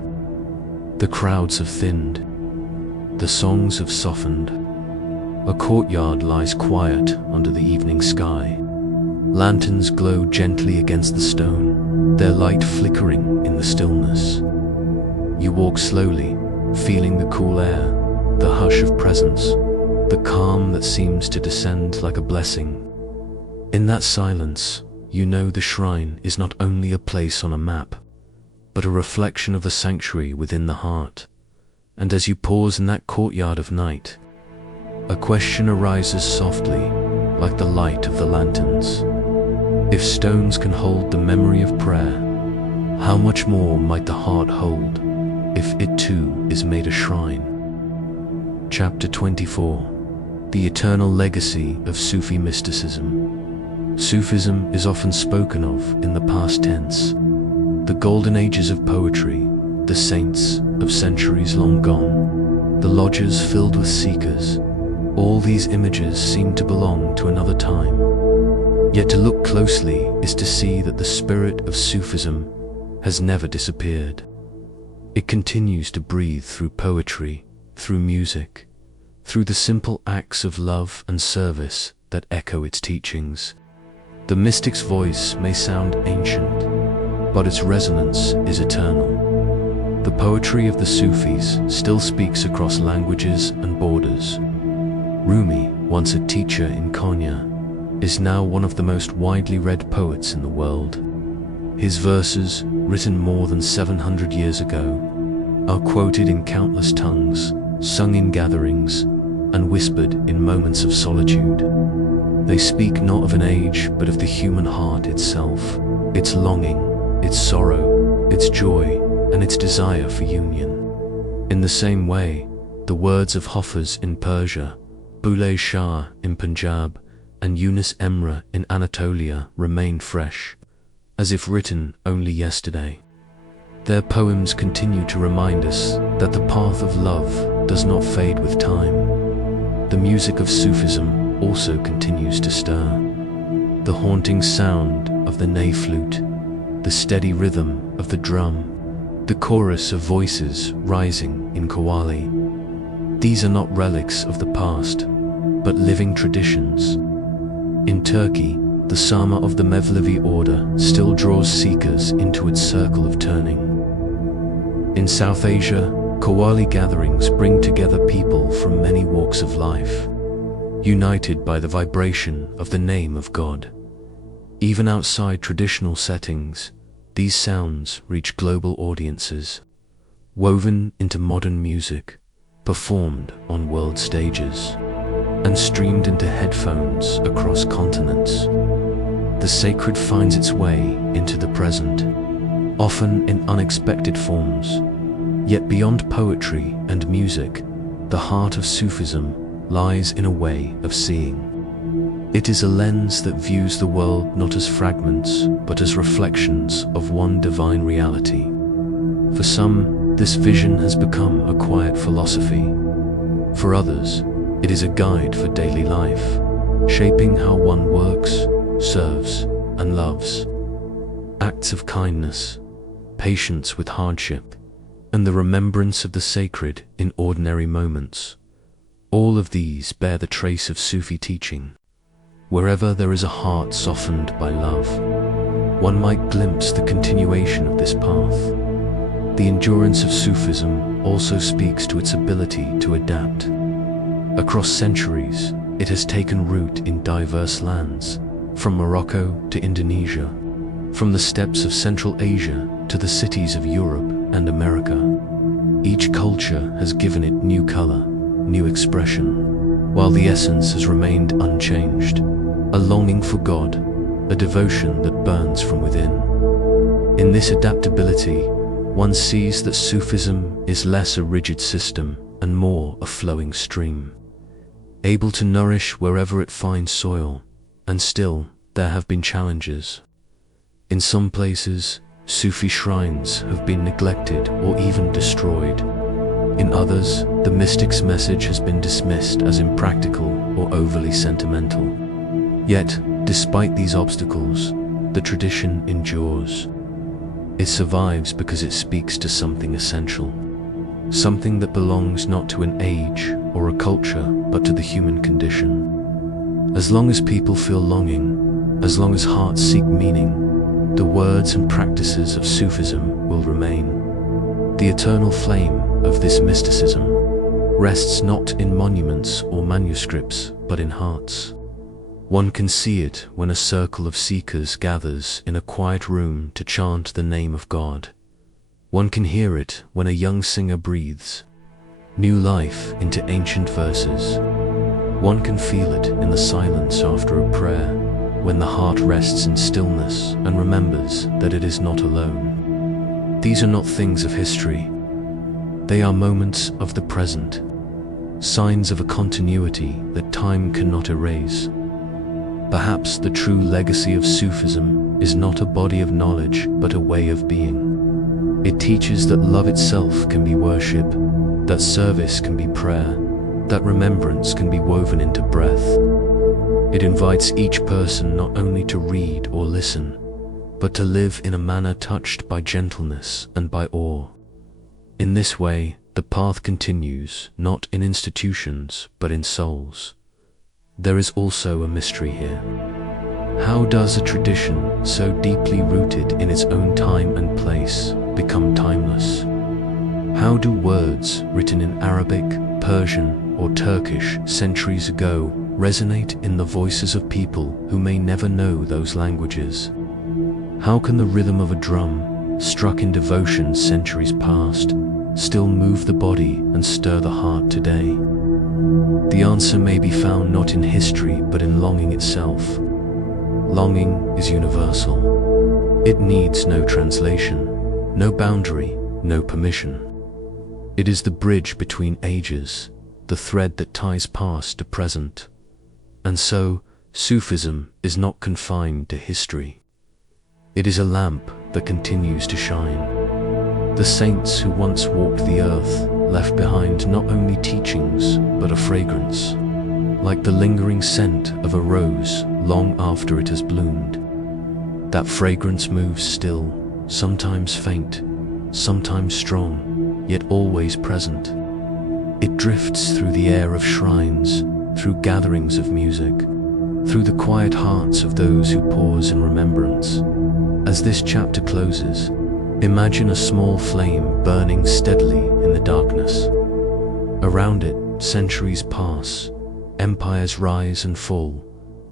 The crowds have thinned, the songs have softened. A courtyard lies quiet under the evening sky. Lanterns glow gently against the stone, their light flickering in the stillness. You walk slowly, feeling the cool air, the hush of presence, the calm that seems to descend like a blessing. In that silence, you know the shrine is not only a place on a map, but a reflection of the sanctuary within the heart. And as you pause in that courtyard of night, a question arises softly, like the light of the lanterns. If stones can hold the memory of prayer, how much more might the heart hold, if it too is made a shrine? Chapter 24. The Eternal Legacy of Sufi Mysticism. Sufism is often spoken of in the past tense. The golden ages of poetry, the saints of centuries long gone, the lodges filled with seekers, all these images seem to belong to another time. Yet to look closely is to see that the spirit of Sufism has never disappeared. It continues to breathe through poetry, through music, through the simple acts of love and service that echo its teachings. The mystic's voice may sound ancient, but its resonance is eternal. The poetry of the Sufis still speaks across languages and borders. Rumi, once a teacher in Konya, is now one of the most widely read poets in the world. His verses, written more than 700 years ago, are quoted in countless tongues, sung in gatherings, and whispered in moments of solitude. They speak not of an age, but of the human heart itself, its longing, its sorrow, its joy, and its desire for union. In the same way, the words of Hafiz in Persia, Bulleh Shah in Punjab, and Yunus Emre in Anatolia remain fresh, as if written only yesterday. Their poems continue to remind us that the path of love does not fade with time. The music of Sufism also continues to stir. The haunting sound of the ney flute, the steady rhythm of the drum, the chorus of voices rising in qawwali. These are not relics of the past, but living traditions. In Turkey, the Sama of the Mevlevi order still draws seekers into its circle of turning. In South Asia, qawwali gatherings bring together people from many walks of life, united by the vibration of the name of God. Even outside traditional settings, these sounds reach global audiences, woven into modern music, performed on world stages, and streamed into headphones across continents. The sacred finds its way into the present, often in unexpected forms. Yet beyond poetry and music, the heart of Sufism lies in a way of seeing. It is a lens that views the world not as fragments, but as reflections of one divine reality. For some, this vision has become a quiet philosophy. For others, it is a guide for daily life, shaping how one works, serves, and loves. Acts of kindness, patience with hardship, and the remembrance of the sacred in ordinary moments. All of these bear the trace of Sufi teaching. Wherever there is a heart softened by love, one might glimpse the continuation of this path. The endurance of Sufism also speaks to its ability to adapt. Across centuries, it has taken root in diverse lands, from Morocco to Indonesia, from the steppes of Central Asia to the cities of Europe and America. Each culture has given it new color, new expression, while the essence has remained unchanged. A longing for God, a devotion that burns from within. In this adaptability, one sees that Sufism is less a rigid system and more a flowing stream, able to nourish wherever it finds soil. And still, there have been challenges. In some places, Sufi shrines have been neglected or even destroyed. In others, the mystic's message has been dismissed as impractical or overly sentimental. Yet, despite these obstacles, the tradition endures. It survives because it speaks to something essential, something that belongs not to an age or a culture, but to the human condition. As long as people feel longing, as long as hearts seek meaning, the words and practices of Sufism will remain. The eternal flame of this mysticism rests not in monuments or manuscripts, but in hearts. One can see it when a circle of seekers gathers in a quiet room to chant the name of God. One can hear it when a young singer breathes new life into ancient verses. One can feel it in the silence after a prayer, when the heart rests in stillness and remembers that it is not alone. These are not things of history. They are moments of the present, signs of a continuity that time cannot erase. Perhaps the true legacy of Sufism is not a body of knowledge, but a way of being. It teaches that love itself can be worship, that service can be prayer, that remembrance can be woven into breath. It invites each person not only to read or listen, but to live in a manner touched by gentleness and by awe. In this way, the path continues, not in institutions, but in souls. There is also a mystery here. How does a tradition so deeply rooted in its own time and place become timeless? How do words written in Arabic, Persian, or Turkish centuries ago resonate in the voices of people who may never know those languages? How can the rhythm of a drum, struck in devotion centuries past, still move the body and stir the heart today? The answer may be found not in history, but in longing itself. Longing is universal. It needs no translation, no boundary, no permission. It is the bridge between ages, the thread that ties past to present. And so, Sufism is not confined to history. It is a lamp that continues to shine. The saints who once walked the earth left behind not only teachings, but a fragrance, like the lingering scent of a rose long after it has bloomed. That fragrance moves still, sometimes faint, sometimes strong, yet always present. It drifts through the air of shrines, through gatherings of music, through the quiet hearts of those who pause in remembrance. As this chapter closes, imagine a small flame burning steadily in the darkness. Around it, centuries pass, empires rise and fall,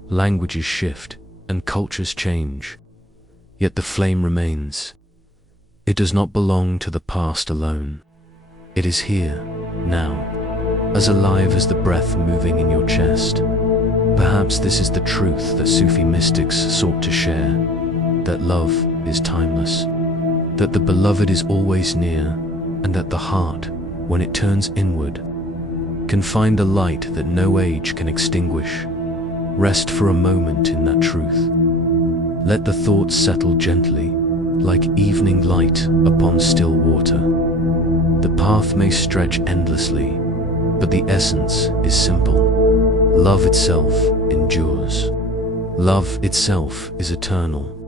languages shift, and cultures change. Yet the flame remains. It does not belong to the past alone. It is here, now, as alive as the breath moving in your chest. Perhaps this is the truth that Sufi mystics sought to share, that love is timeless, that the beloved is always near, and that the heart, when it turns inward, can find a light that no age can extinguish. Rest for a moment in that truth. Let the thoughts settle gently, like evening light upon still water. The path may stretch endlessly, but the essence is simple. Love itself, endures. Love itself is eternal.